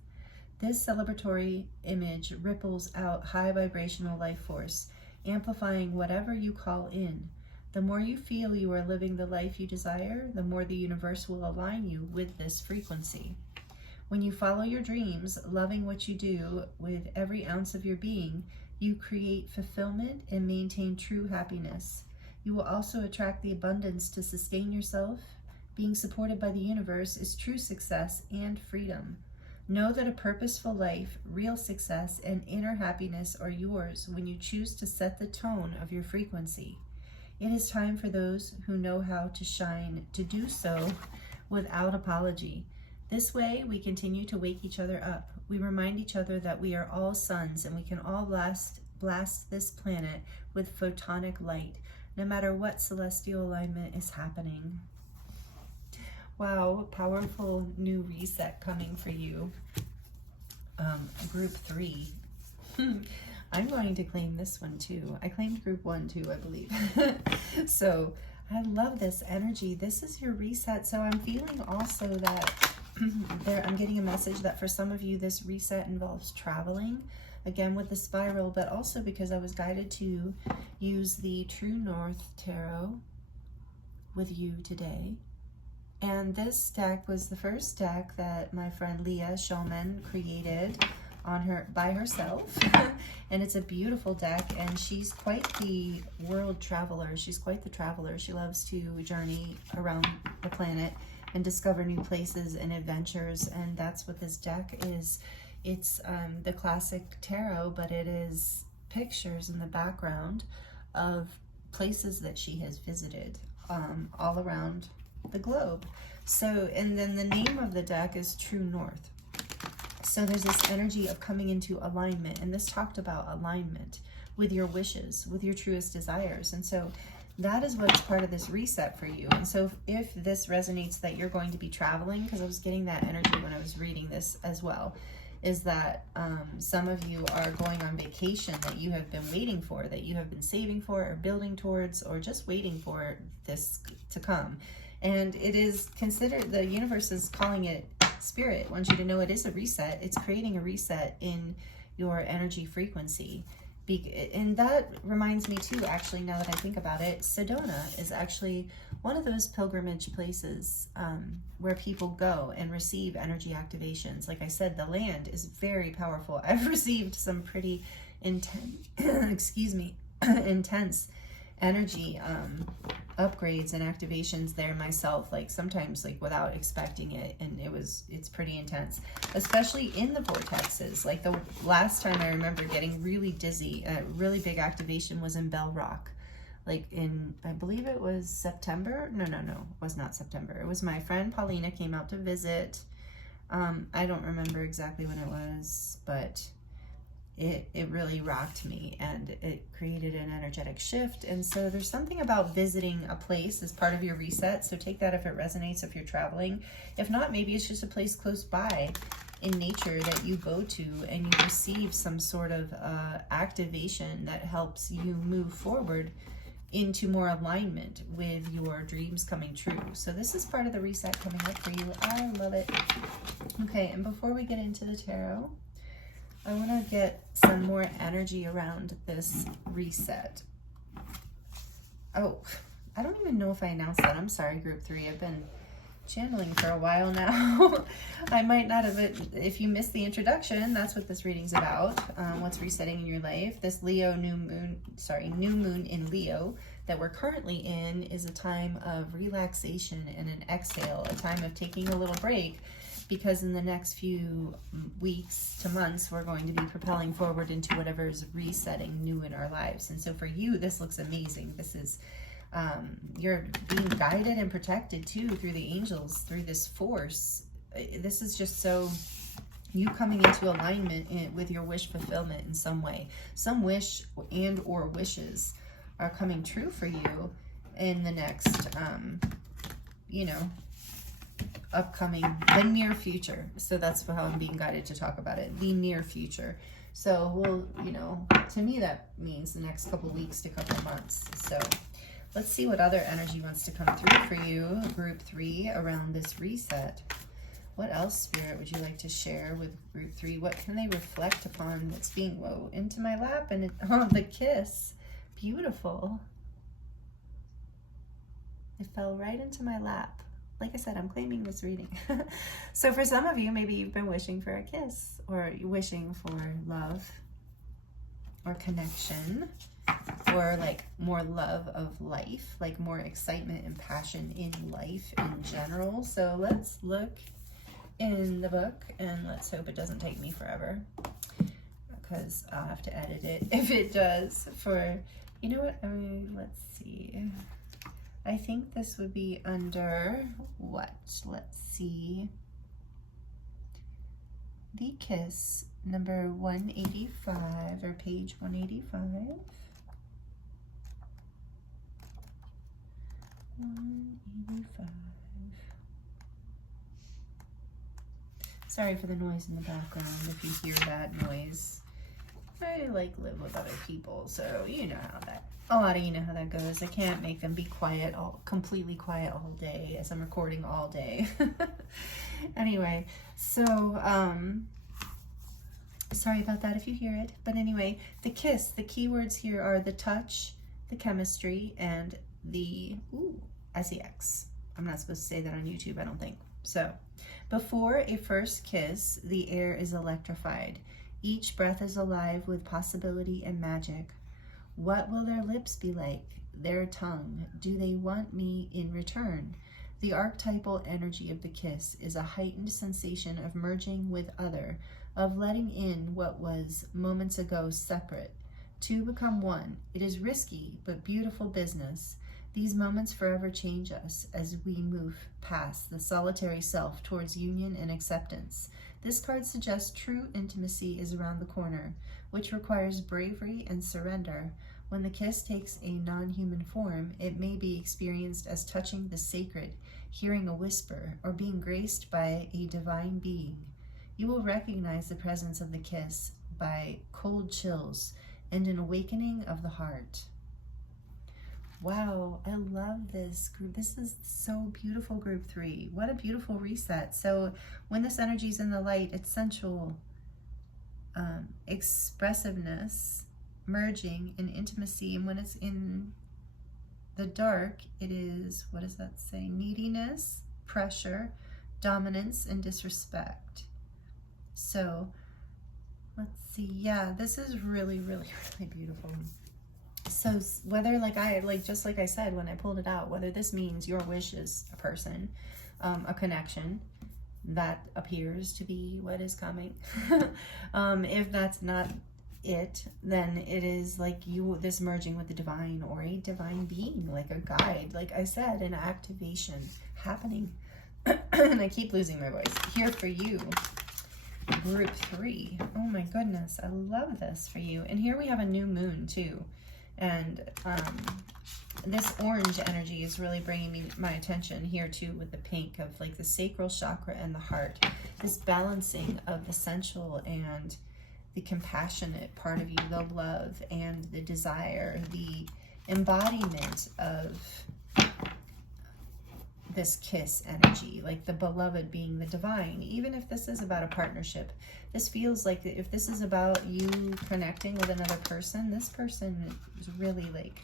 This celebratory image ripples out high vibrational life force, amplifying whatever you call in. The more you feel you are living the life you desire, the more the universe will align you with this frequency. When you follow your dreams, loving what you do with every ounce of your being, you create fulfillment and maintain true happiness. You will also attract the abundance to sustain yourself. Being supported by the universe is true success and freedom. Know that a purposeful life, real success, and inner happiness are yours when you choose to set the tone of your frequency. It is time for those who know how to shine to do so without apology. This way, we continue to wake each other up. We remind each other that we are all suns and we can all blast this planet with photonic light, no matter what celestial alignment is happening. Wow, powerful new reset coming for you. Group 3. I'm going to claim this one too. I claimed group 1 too, I believe. So I love this energy. This is your reset. So I'm feeling also that I'm getting a message that for some of you, this reset involves traveling, again with the spiral, but also because I was guided to use the True North Tarot with you today. And this deck was the first deck that my friend Leah Shulman created by herself. And it's a beautiful deck, and she's quite the world traveler. She's quite the traveler. She loves to journey around the planet and discover new places and adventures, and that's what this deck is. It's the classic tarot, but it is pictures in the background of places that she has visited all around the globe. So, and then the name of the deck is True North. So there's this energy of coming into alignment, and this talked about alignment with your wishes, with your truest desires. And so that is what's part of this reset for you. And so if this resonates that you're going to be traveling, because I was getting that energy when I was reading this as well, is that some of you are going on vacation that you have been waiting for, that you have been saving for or building towards, or just waiting for this to come. And it is considered, the universe is calling it, Spirit wants you to know it is a reset. It's creating a reset in your energy frequency. And that reminds me too, actually, now that I think about it, Sedona is actually one of those pilgrimage places where people go and receive energy activations. Like I said, the land is very powerful. I've received some pretty intense, intense energy upgrades and activations there myself, like sometimes like without expecting it, and it's pretty intense, especially in the vortexes. Like the last time I remember getting really dizzy, a really big activation was in Bell Rock, like in, I believe it was September. No, it was not September. It was my friend Paulina came out to visit. I don't remember exactly when it was, but it really rocked me, and it created an energetic shift. And so there's something about visiting a place as part of your reset. So take that if it resonates, if you're traveling. If not, maybe it's just a place close by in nature that you go to and you receive some sort of activation that helps you move forward into more alignment with your dreams coming true. So this is part of the reset coming up for you. I love it. Okay, and before we get into the tarot, I want to get some more energy around this reset. Oh, I don't even know if I announced that. I'm sorry, group 3. I've been channeling for a while now. I might not have it. If you missed the introduction, that's what this reading's about. What's resetting in your life. This new moon in Leo that we're currently in is a time of relaxation and an exhale, a time of taking a little break, because in the next few weeks to months, we're going to be propelling forward into whatever is resetting new in our lives. And so for you, this looks amazing. This is, you're being guided and protected too through the angels, through this force. This is just so, you coming into alignment with your wish fulfillment in some way. Some wish and or wishes are coming true for you in the next, upcoming, the near future. So that's how I'm being guided to talk about it, the near future. So we'll, to me that means the next couple weeks to couple months. So let's see what other energy wants to come through for you, group 3, around this reset. What else, Spirit, would you like to share with group 3? What can they reflect upon that's being, whoa, into my lap, and the kiss, beautiful. It fell right into my lap. Like I said, I'm claiming this reading. So for some of you, maybe you've been wishing for a kiss, or wishing for love or connection, or like more love of life, like more excitement and passion in life in general. So let's look in the book, and let's hope it doesn't take me forever, because I'll have to edit it if it does, for You know what? I mean, let's see. I think this would be under what? Let's see. The Kiss, number 185, or page 185. 185. Sorry for the noise in the background if you hear that noise. I like live with other people, so you know how that, a lot of you know how that goes. I can't make them be quiet, completely quiet all day as I'm recording all day. Anyway, so sorry about that if you hear it. But anyway, the Kiss, the keywords here are the touch, the chemistry, and the, I see X. I'm not supposed to say that on YouTube, I don't think. So, before a first kiss, the air is electrified. Each breath is alive with possibility and magic. What will their lips be like? Their tongue? Do they want me in return? The archetypal energy of the kiss is a heightened sensation of merging with other, of letting in what was moments ago separate. Two become one. It is risky, but beautiful business. These moments forever change us as we move past the solitary self towards union and acceptance. This card suggests true intimacy is around the corner, which requires bravery and surrender. When the kiss takes a non-human form, it may be experienced as touching the sacred, hearing a whisper, or being graced by a divine being. You will recognize the presence of the kiss by cold chills and an awakening of the heart. Wow, I love this group. This is so beautiful, group 3. What a beautiful reset. So when this energy is in the light, it's sensual, expressiveness, merging, and intimacy. And when it's in the dark, it is, what does that say? Neediness, pressure, dominance, and disrespect. So let's see. Yeah, this is really, really, really beautiful. So whether, just like I said when I pulled it out, whether this means your wish is a person, a connection, that appears to be what is coming. If that's not it, then it is like this merging with the divine, or a divine being, like a guide, like I said, an activation happening. And I keep losing my voice. Here for you, group 3. Oh my goodness, I love this for you. And here we have a new moon too. And this orange energy is really bringing my attention here too, with the pink of like the sacral chakra and the heart. This balancing of the sensual and the compassionate part of you, the love and the desire, the embodiment of this kiss energy, like the beloved being the divine. Even if this is about a partnership, this feels like if this is about you connecting with another person, this person is really like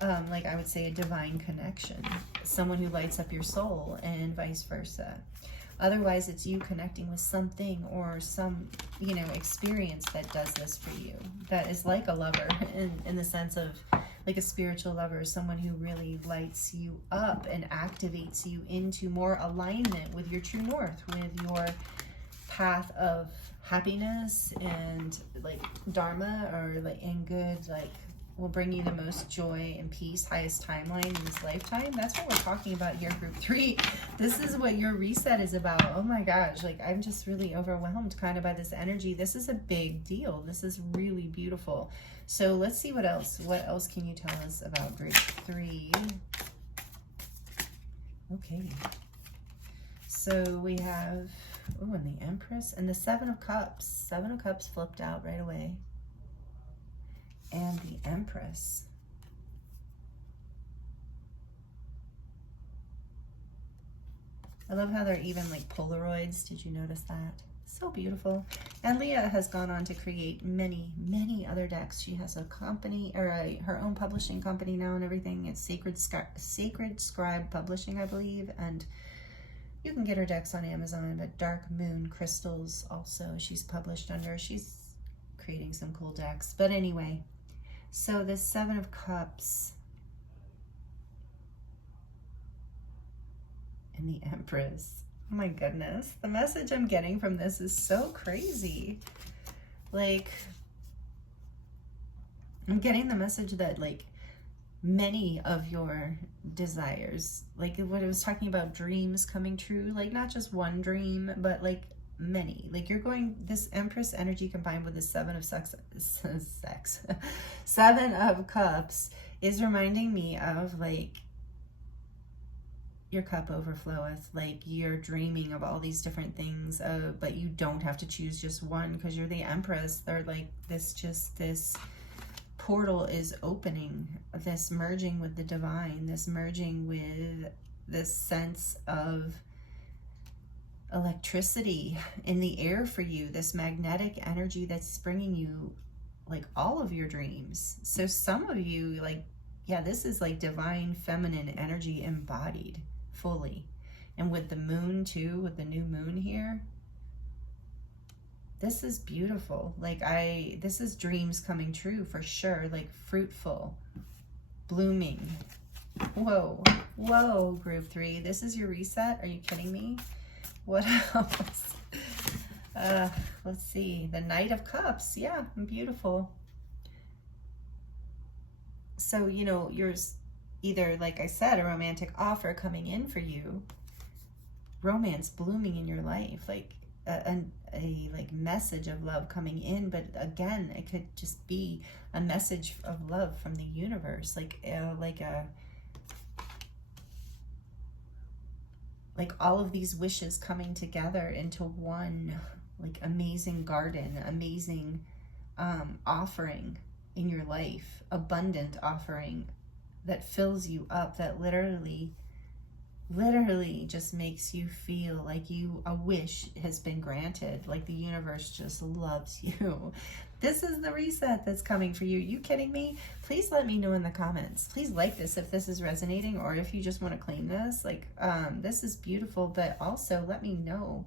I would say a divine connection, someone who lights up your soul, and vice versa. Otherwise, it's you connecting with something or some, experience that does this for you, that is like a lover in the sense of like a spiritual lover, someone who really lights you up and activates you into more alignment with your true north, with your path of happiness and like dharma, or like in good, like will bring you the most joy and peace, highest timeline in this lifetime. That's what we're talking about here, group 3. This is what your reset is about. Oh my gosh, like I'm just really overwhelmed kind of by this energy. This is a big deal. This is really beautiful. So let's see what else. What else can you tell us about group 3? Okay. So we have, and the Empress and the 7 of Cups. 7 of Cups flipped out right away. And the Empress. I love how they're even like Polaroids. Did you notice that? So beautiful. And Leah has gone on to create many, many other decks. She has a company, or her own publishing company now and everything. It's Sacred Scribe Publishing, I believe. And you can get her decks on Amazon, but Dark Moon Crystals also she's published under. She's creating some cool decks. But anyway, so this 7 of Cups and the Empress. Oh my goodness. The message I'm getting from this is so crazy. Like, I'm getting the message that like many of your desires, like what I was talking about, dreams coming true, like not just one dream, but like many, like you're going, this Empress energy combined with the Seven of Cups is reminding me of like your cup overfloweth, like you're dreaming of all these different things, but you don't have to choose just one because you're the Empress. They're like this portal is opening, this merging with the divine, this merging with this sense of electricity in the air for you, this magnetic energy that's bringing you like all of your dreams. So some of you, like, yeah, this is like divine feminine energy embodied fully. And with the moon too, with the new moon here, this is beautiful. Like this is dreams coming true for sure, like fruitful, blooming. Whoa, whoa, group 3. This is your reset. Are you kidding me? What else? Let's see. The Knight of Cups. Yeah, beautiful. So, you know, yours either, like I said, a romantic offer coming in for you, romance blooming in your life, like a like message of love coming in. But again, it could just be a message of love from the universe, like all of these wishes coming together into one like amazing garden, amazing offering in your life, abundant offering that fills you up, that literally just makes you feel like a wish has been granted, like the universe just loves you. This is the reset that's coming for you. You kidding me? Please let me know in the comments. Please like this if this is resonating, or if you just want to claim this. Like, this is beautiful, but also let me know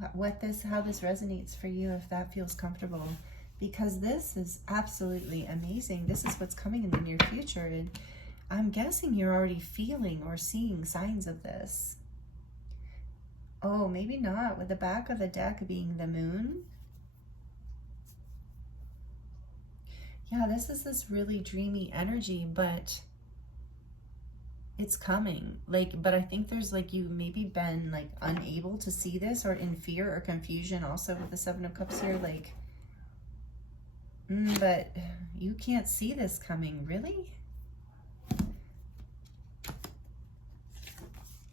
how this resonates for you, if that feels comfortable, because this is absolutely amazing. This is what's coming in the near future, and I'm guessing you're already feeling or seeing signs of this. Oh, maybe not, with the back of the deck being the moon. Yeah, this is this really dreamy energy, but it's coming. Like, but I think there's like, you maybe been like unable to see this, or in fear or confusion also with the Seven of Cups here, like, but you can't see this coming, really?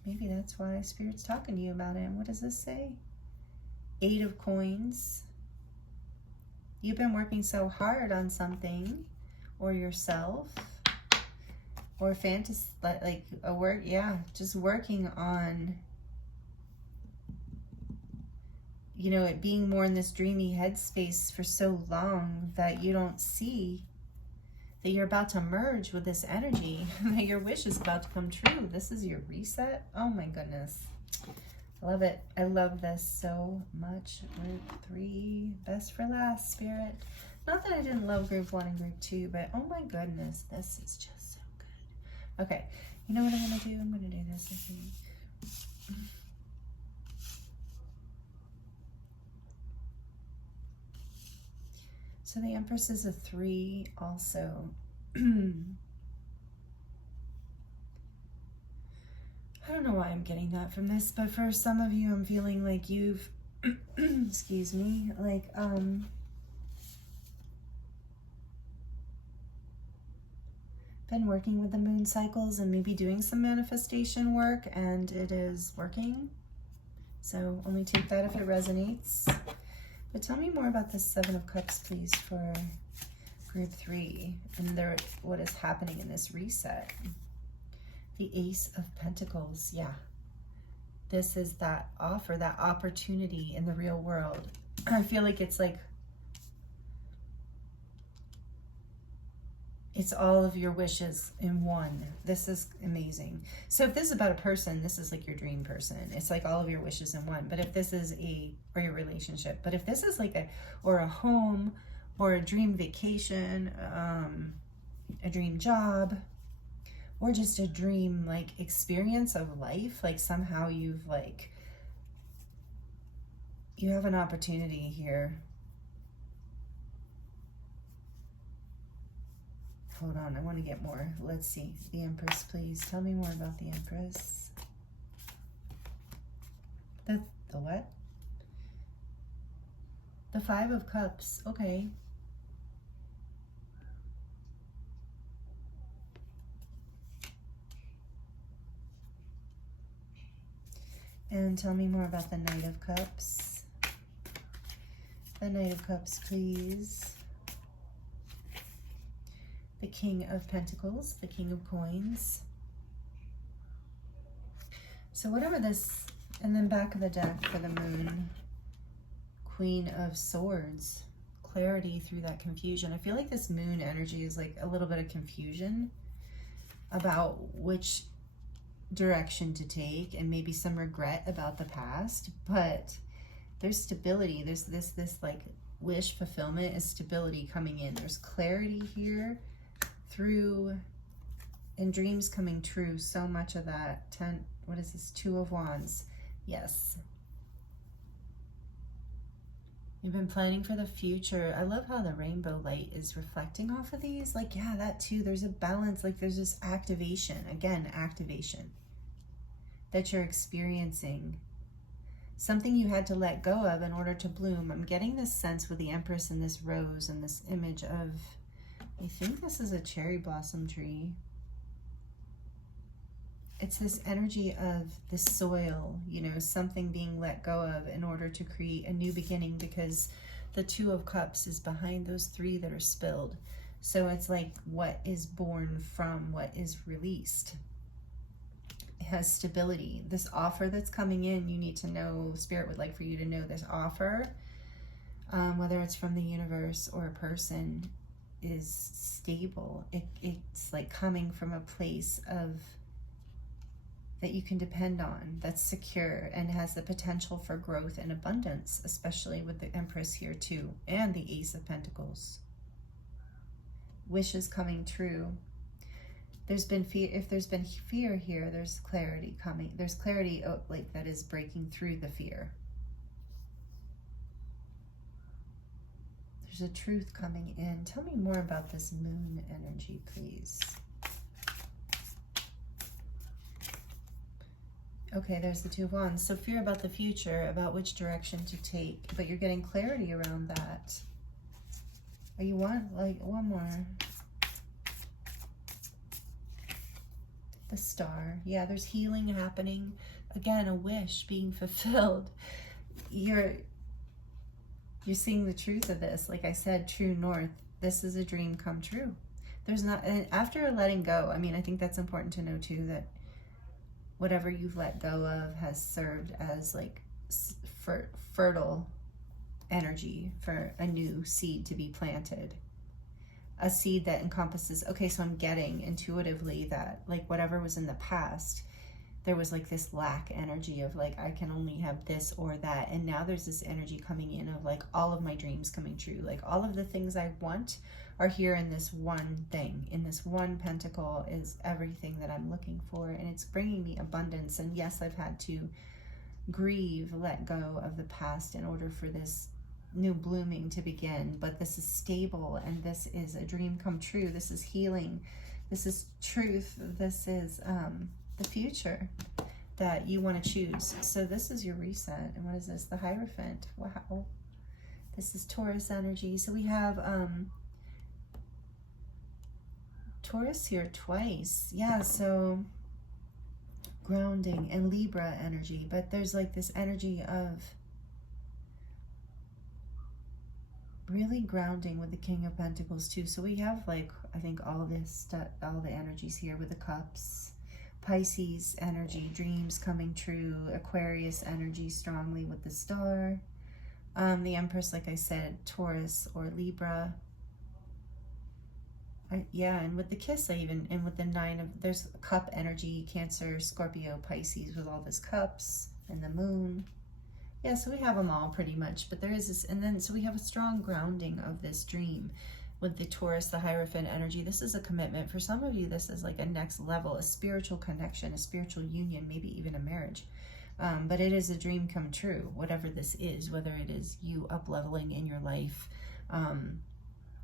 Maybe that's why Spirit's talking to you about it. And what does this say? 8 of Coins. You've been working so hard on something, or yourself, or fantasy, like a work, yeah, just working on, you know, it being more in this dreamy headspace for so long that you don't see that you're about to merge with this energy, that your wish is about to come true. This is your reset. Oh my goodness. I love it. I love this so much. Group 3, best for last, Spirit. Not that I didn't love group 1 and group 2, but oh my goodness, this is just so good. Okay, you know what I'm going to do? I'm going to do this, I think. So the Empress is a 3 also. I don't know why I'm getting that from this, but for some of you, I'm feeling like you've, excuse me, like, been working with the moon cycles and maybe doing some manifestation work, and it is working. So only take that if it resonates. But tell me more about this 7 of Cups, please, for group 3 and what is happening in this reset. The Ace of Pentacles, yeah. This is that offer, that opportunity in the real world. I feel like it's like, it's all of your wishes in one. This is amazing. So if this is about a person, this is like your dream person. It's like all of your wishes in one. But if this is or your relationship, but if this is like a home, or a dream vacation, a dream job, or just a dream like experience of life, like somehow you have an opportunity here Hold on, I want to get more. Let's see. The Empress, please. Tell me more about the Empress. The what? The Five of Cups. Okay. And tell me more about the Knight of Cups. The Knight of Cups, please. The King of Pentacles, the King of Coins. So whatever this, and then back of the deck for the Moon, Queen of Swords, clarity through that confusion. I feel like this Moon energy is like a little bit of confusion about which direction to take, and maybe some regret about the past, but there's stability. There's this like wish fulfillment is stability coming in. There's clarity here through, and dreams coming true. So much of that. What is this? Two of Wands. Yes. You've been planning for the future. I love how the rainbow light is reflecting off of these. Like, yeah, that too. There's a balance. Like, there's this activation. Again, activation that you're experiencing. Something you had to let go of in order to bloom. I'm getting this sense with the Empress and this rose and this image of, I think this is a cherry blossom tree. It's this energy of the soil, you know, something being let go of in order to create a new beginning, because the Two of Cups is behind those three that are spilled. So it's like what is born from what is released. It has stability. This offer that's coming in, you need to know, Spirit would like for you to know this offer, whether it's from the universe or a person, is stable. It's like coming from a place of that you can depend on, that's secure and has the potential for growth and abundance, especially with the Empress here too, and the Ace of Pentacles. Wishes coming true. There's been fear. If there's been fear here, there's clarity coming. There's clarity like that is breaking through the fear. There's a truth coming in. Tell me more about this Moon energy, please. Okay, there's the Two of Wands. So fear about the future, about which direction to take, but you're getting clarity around that. Are you like one more? The Star. Yeah, there's healing happening. Again, a wish being fulfilled. You're seeing the truth of this. Like I said, true north. This is a dream come true. There's not, and after letting go, I mean, I think that's important to know too, that whatever you've let go of has served as like fertile energy for a new seed to be planted. A seed that encompasses, okay, so I'm getting intuitively that like whatever was in the past, there was like this lack energy of like, I can only have this or that. And now there's this energy coming in of like all of my dreams coming true. Like all of the things I want are here in this one thing. In this one pentacle is everything that I'm looking for. And it's bringing me abundance. And yes, I've had to grieve, let go of the past in order for this new blooming to begin. But this is stable, and this is a dream come true. This is healing. This is truth. This is the future that you want to choose. So this is your reset. And what is this? The Hierophant. Wow. This is Taurus energy. So we have Taurus here twice. Yeah, so grounding and Libra energy. But there's like this energy of really grounding with the King of Pentacles too. So we have like, I think all this stuff, all the energies here with the Cups. Pisces energy, dreams coming true. Aquarius energy strongly with the Star. The Empress, like I said, Taurus or Libra. Yeah, and with the Kiss, and with the Nine of, there's Cup energy, Cancer, Scorpio, Pisces with all this Cups and the Moon. Yeah, so we have them all pretty much, but there is this, and then, so we have a strong grounding of this dream with the Taurus, the Hierophant energy. This is a commitment. For some of you, this is like a next level, a spiritual connection, a spiritual union, maybe even a marriage. But it is a dream come true, whatever this is, whether it is you up-leveling in your life,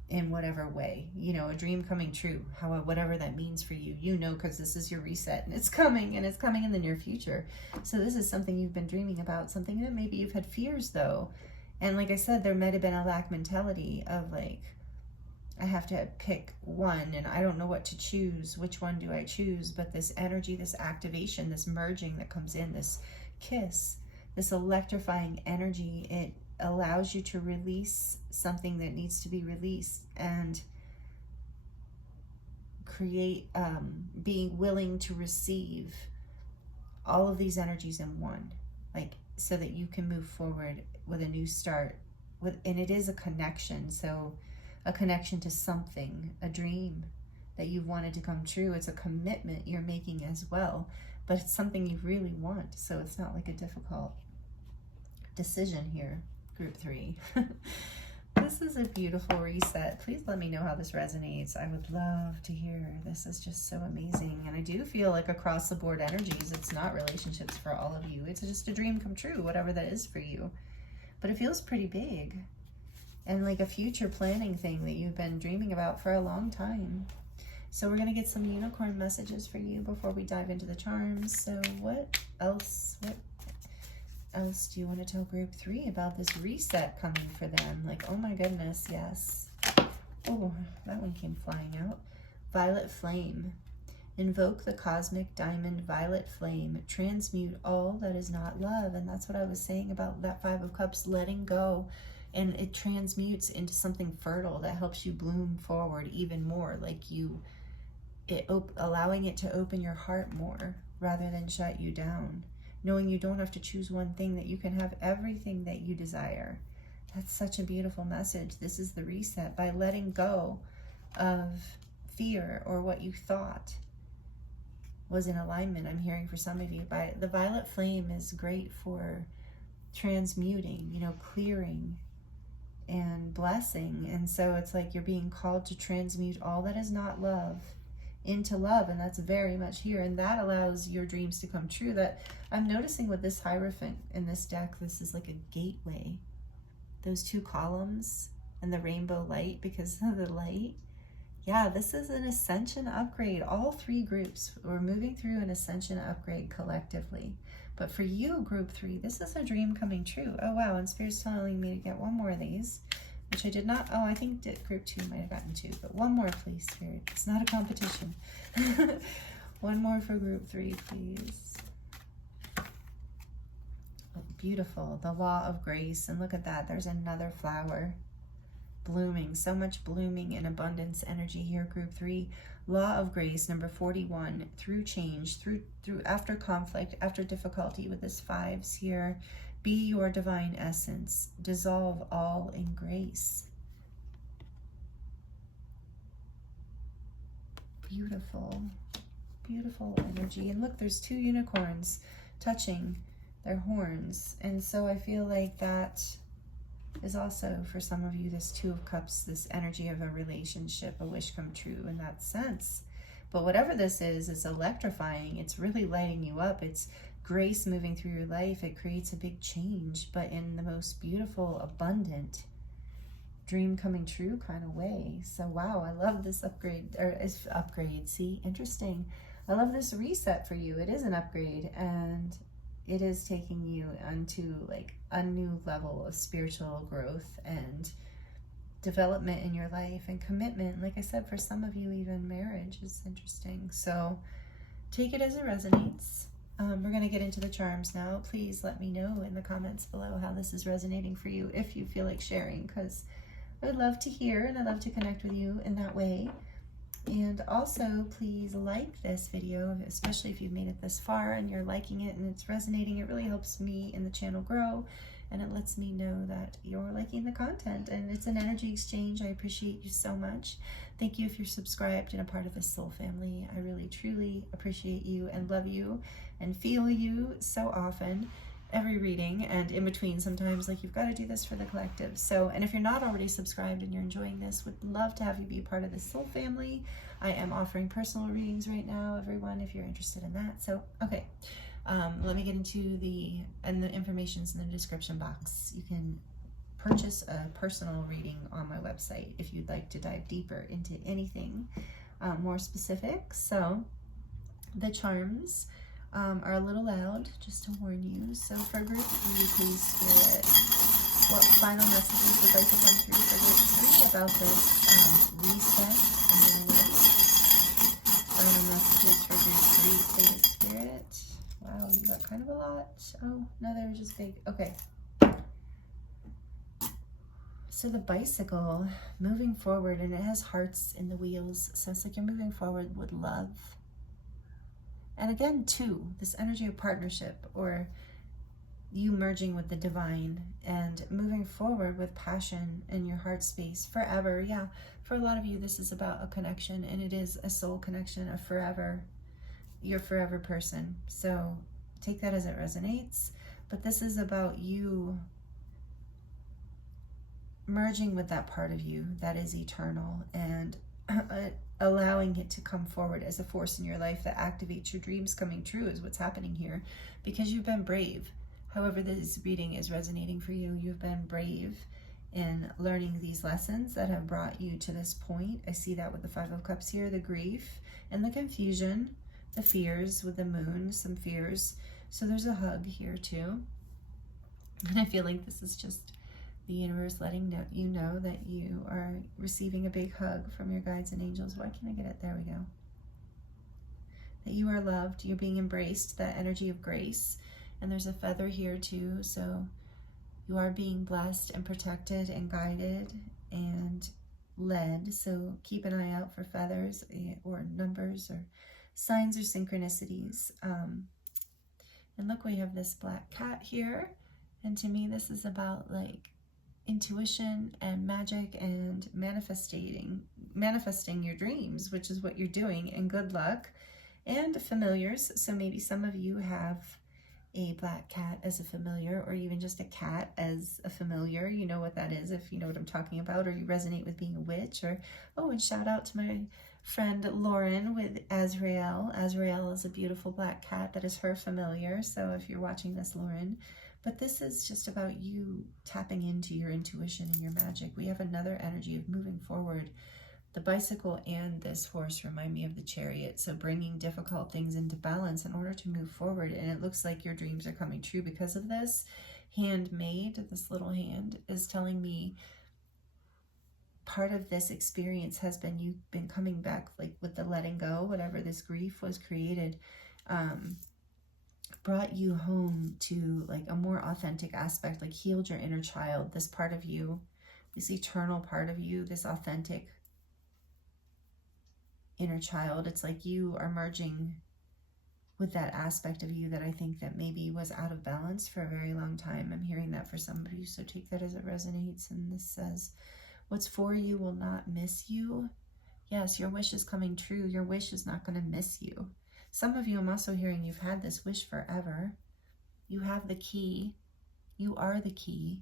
in whatever way, you know, a dream coming true, whatever that means for you, you know, because this is your reset and it's coming in the near future. So this is something you've been dreaming about, something that maybe you've had fears though. And like I said, there might have been a lack mentality of like, I have to pick one and I don't know what to choose. Which one do I choose? But this energy, this activation, this merging that comes in, this kiss, this electrifying energy, it allows you to release something that needs to be released and create, being willing to receive all of these energies in one, like, so that you can move forward with a new start and it is a connection. So a connection to something, a dream that you've wanted to come true. It's a commitment you're making as well, but it's something you really want. So it's not like a difficult decision here, group 3. This is a beautiful reset. Please let me know how this resonates. I would love to hear. This is just so amazing. And I do feel like across the board energies, it's not relationships for all of you. It's just a dream come true, whatever that is for you. But it feels pretty big. And like a future planning thing that you've been dreaming about for a long time. So we're going to get some unicorn messages for you before we dive into the charms. So what else do you want to tell group 3 about this reset coming for them? Like, oh my goodness, yes. Oh, that one came flying out. Violet flame. Invoke the cosmic diamond violet flame. Transmute all that is not love. And that's what I was saying about that 5 of Cups, letting go. And it transmutes into something fertile that helps you bloom forward even more. Like allowing it to open your heart more rather than shut you down. Knowing you don't have to choose one thing, that you can have everything that you desire. That's such a beautiful message. This is the reset. By letting go of fear or what you thought was in alignment, I'm hearing for some of you. The violet flame is great for transmuting, you know, clearing and blessing. And so it's like you're being called to transmute all that is not love into love, and that's very much here, and that allows your dreams to come true. That I'm noticing with this Hierophant in this deck, this is like a gateway, those 2 columns and the rainbow light because of the light. Yeah, this is an ascension upgrade. All 3 groups, we're moving through an ascension upgrade collectively. But for you, group 3, this is a dream coming true. Oh wow, and Spirit's telling me to get one more of these, which I did not. Oh, I think group 2 might have gotten 2, but one more, please, Spirit. It's not a competition. One more for group 3, please. Oh, beautiful. The law of grace. And look at that. There's another flower blooming. So much blooming and abundance energy here, group 3. Law of grace, number 41. Through change, through after conflict, after difficulty with this 5s here. Be your divine essence. Dissolve all in grace. Beautiful, beautiful energy. And look, there's 2 unicorns touching their horns. And so I feel like that is also for some of you, this 2 of Cups, this energy of a relationship, a wish come true in that sense. But whatever this is, it's electrifying. It's really lighting you up. It's grace moving through your life. It creates a big change, but in the most beautiful, abundant, dream coming true kind of way. So wow, I love this upgrade. See, interesting. I love this reset for you. It is an upgrade, and it is taking you onto like a new level of spiritual growth and development in your life and commitment. Like I said, for some of you, even marriage is interesting. So take it as it resonates. We're going to get into the charms now. Please let me know in the comments below how this is resonating for you, if you feel like sharing, because I would love to hear and I'd love to connect with you in that way. And also, please like this video, especially if you've made it this far and you're liking it and it's resonating. It really helps me and the channel grow, and it lets me know that you're liking the content, and it's an energy exchange. I appreciate you so much. Thank you if you're subscribed and a part of this soul family. I really, truly appreciate you and love you and feel you so often. Every reading and in between sometimes, like, you've got to do this for the collective. So, and if you're not already subscribed and you're enjoying this, would love to have you be a part of this soul family. I am offering personal readings right now, everyone, if you're interested in that. So, okay, let me get into the information's in the description box. You can purchase a personal reading on my website if you'd like to dive deeper into anything more specific. So the charms are a little loud, just to warn you. So for group 3, please, Spirit, what final messages would like to come through for group 3 about this reset in your life? Final messages for group 3, please, Spirit. Wow, you got kind of a lot. Oh, no, they were just big. Okay. So the bicycle, moving forward, and it has hearts in the wheels. So it's like you're moving forward with love. And again, too, this energy of partnership, or you merging with the divine and moving forward with passion in your heart space forever. Yeah, for a lot of you, this is about a connection, and it is a soul connection, a forever, your forever person. So take that as it resonates. But this is about you merging with that part of you that is eternal, and allowing it to come forward as a force in your life that activates your dreams coming true is what's happening here, because you've been brave. However this reading is resonating for you, you've been brave in learning these lessons that have brought you to this point. I see that with the 5 of Cups here, the grief and the confusion, the fears with the moon, some fears. So there's a hug here too. And I feel like this is just the universe letting you know that you are receiving a big hug from your guides and angels. Why can't I get it? There we go. That you are loved, you're being embraced, that energy of grace. And there's a feather here too. So you are being blessed and protected and guided and led. So keep an eye out for feathers or numbers or signs or synchronicities. And look, we have this black cat here. And to me, this is about like intuition and magic and manifesting your dreams, which is what you're doing, and good luck and familiars. So maybe some of you have a black cat as a familiar, or even just a cat as a familiar. You know what that is, if you know what I'm talking about, or you resonate with being a witch. Or oh, and shout out to my friend Lauren with Azrael. Azrael is a beautiful black cat that is her familiar. So if you're watching this, Lauren. But this is just about you tapping into your intuition and your magic. We have another energy of moving forward. The bicycle and this horse remind me of the chariot. So bringing difficult things into balance in order to move forward. And it looks like your dreams are coming true because of this. Handmade, this little hand, is telling me part of this experience has been you've been coming back, like with the letting go, whatever this grief was created. Brought you home to like a more authentic aspect, like healed your inner child, this part of you, this eternal part of you, this authentic inner child. It's like you are merging with that aspect of you that I think that maybe was out of balance for a very long time. I'm hearing that for some of you, so take that as it resonates. And this says, what's for you will not miss you. Yes, your wish is coming true. Your wish is not going to miss you. Some of you, I'm also hearing you've had this wish forever. You have the key. You are the key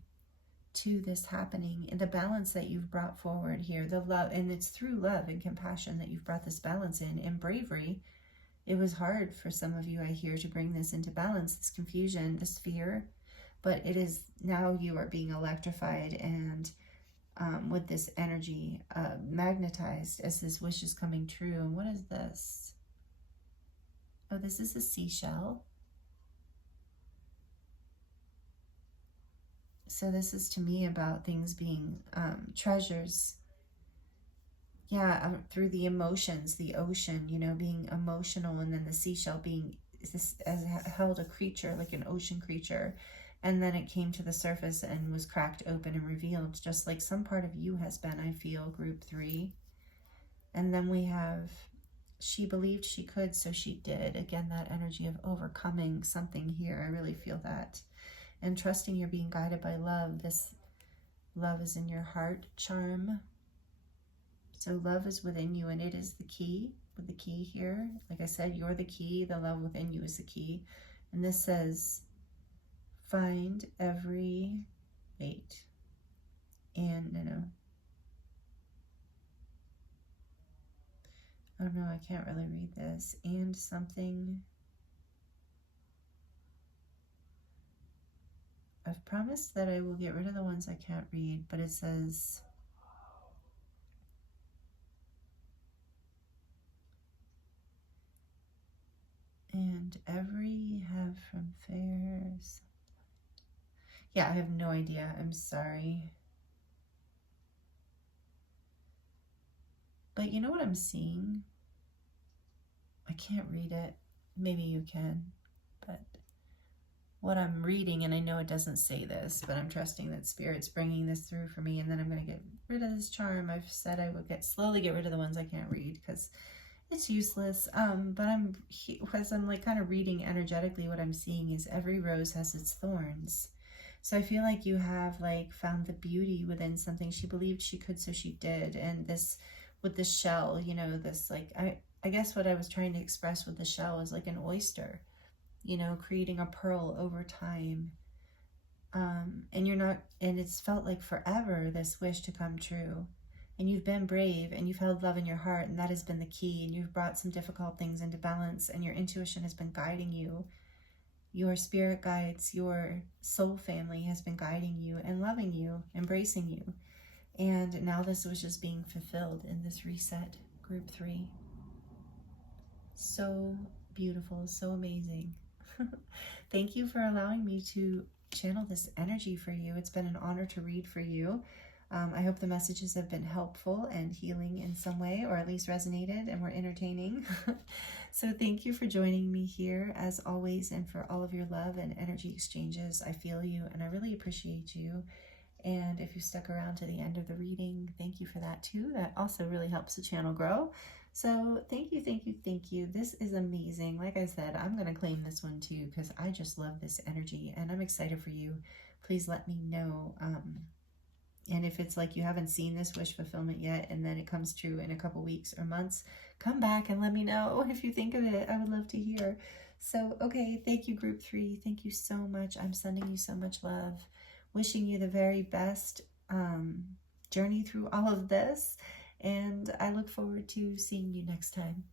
to this happening. And the balance that you've brought forward here, the love, and it's through love and compassion that you've brought this balance in, and bravery. It was hard for some of you, I hear, to bring this into balance, this confusion, this fear. But it is now you are being electrified and with this energy magnetized as this wish is coming true. And what is this? Oh, this is a seashell. So this is to me about things being treasures. Yeah, through the emotions, the ocean, you know, being emotional, and then the seashell being this as held a creature, like an ocean creature. And then it came to the surface and was cracked open and revealed, just like some part of you has been, I feel, group 3. And then we have, she believed she could, so she did. Again, that energy of overcoming something here. I really feel that. And trusting you're being guided by love. This love is in your heart charm. So love is within you, and it is the key. With the key here, like I said, you're the key. The love within you is the key. And this says, find every, wait, and no. Oh no, I can't really read this. And something. I've promised that I will get rid of the ones I can't read, but it says, and every have from fairs. Yeah, I have no idea. I'm sorry. But you know what I'm seeing? I can't read it. Maybe you can. But what I'm reading, and I know it doesn't say this, but I'm trusting that Spirit's bringing this through for me, and then I'm going to get rid of this charm. I've said I would slowly get rid of the ones I can't read because it's useless. But as I'm like kind of reading energetically, what I'm seeing is every rose has its thorns. So I feel like you have like found the beauty within something. She believed she could, so she did. And this, with the shell, you know, this like, I guess what I was trying to express with the shell is like an oyster, you know, creating a pearl over time. And you're not, and it's felt like forever, this wish to come true. And you've been brave and you've held love in your heart, and that has been the key. And you've brought some difficult things into balance, and your intuition has been guiding you. Your spirit guides, your soul family has been guiding you and loving you, embracing you. And now this wish is being fulfilled in this reset, group 3. So beautiful, so amazing. Thank you for allowing me to channel this energy for you. It's been an honor to read for you. I hope the messages have been helpful and healing in some way, or at least resonated and were entertaining. So thank you for joining me here as always, and for all of your love and energy exchanges. I feel you and I really appreciate you. And if you stuck around to the end of the reading, thank you for that too. That also really helps the channel grow. So thank you, thank you, thank you. This is amazing. Like I said, I'm going to claim this one too because I just love this energy and I'm excited for you. Please let me know. And if it's like you haven't seen this wish fulfillment yet and then it comes true in a couple weeks or months, come back and let me know if you think of it. I would love to hear. So, okay, thank you, group 3. Thank you so much. I'm sending you so much love. Wishing you the very best journey through all of this. And I look forward to seeing you next time.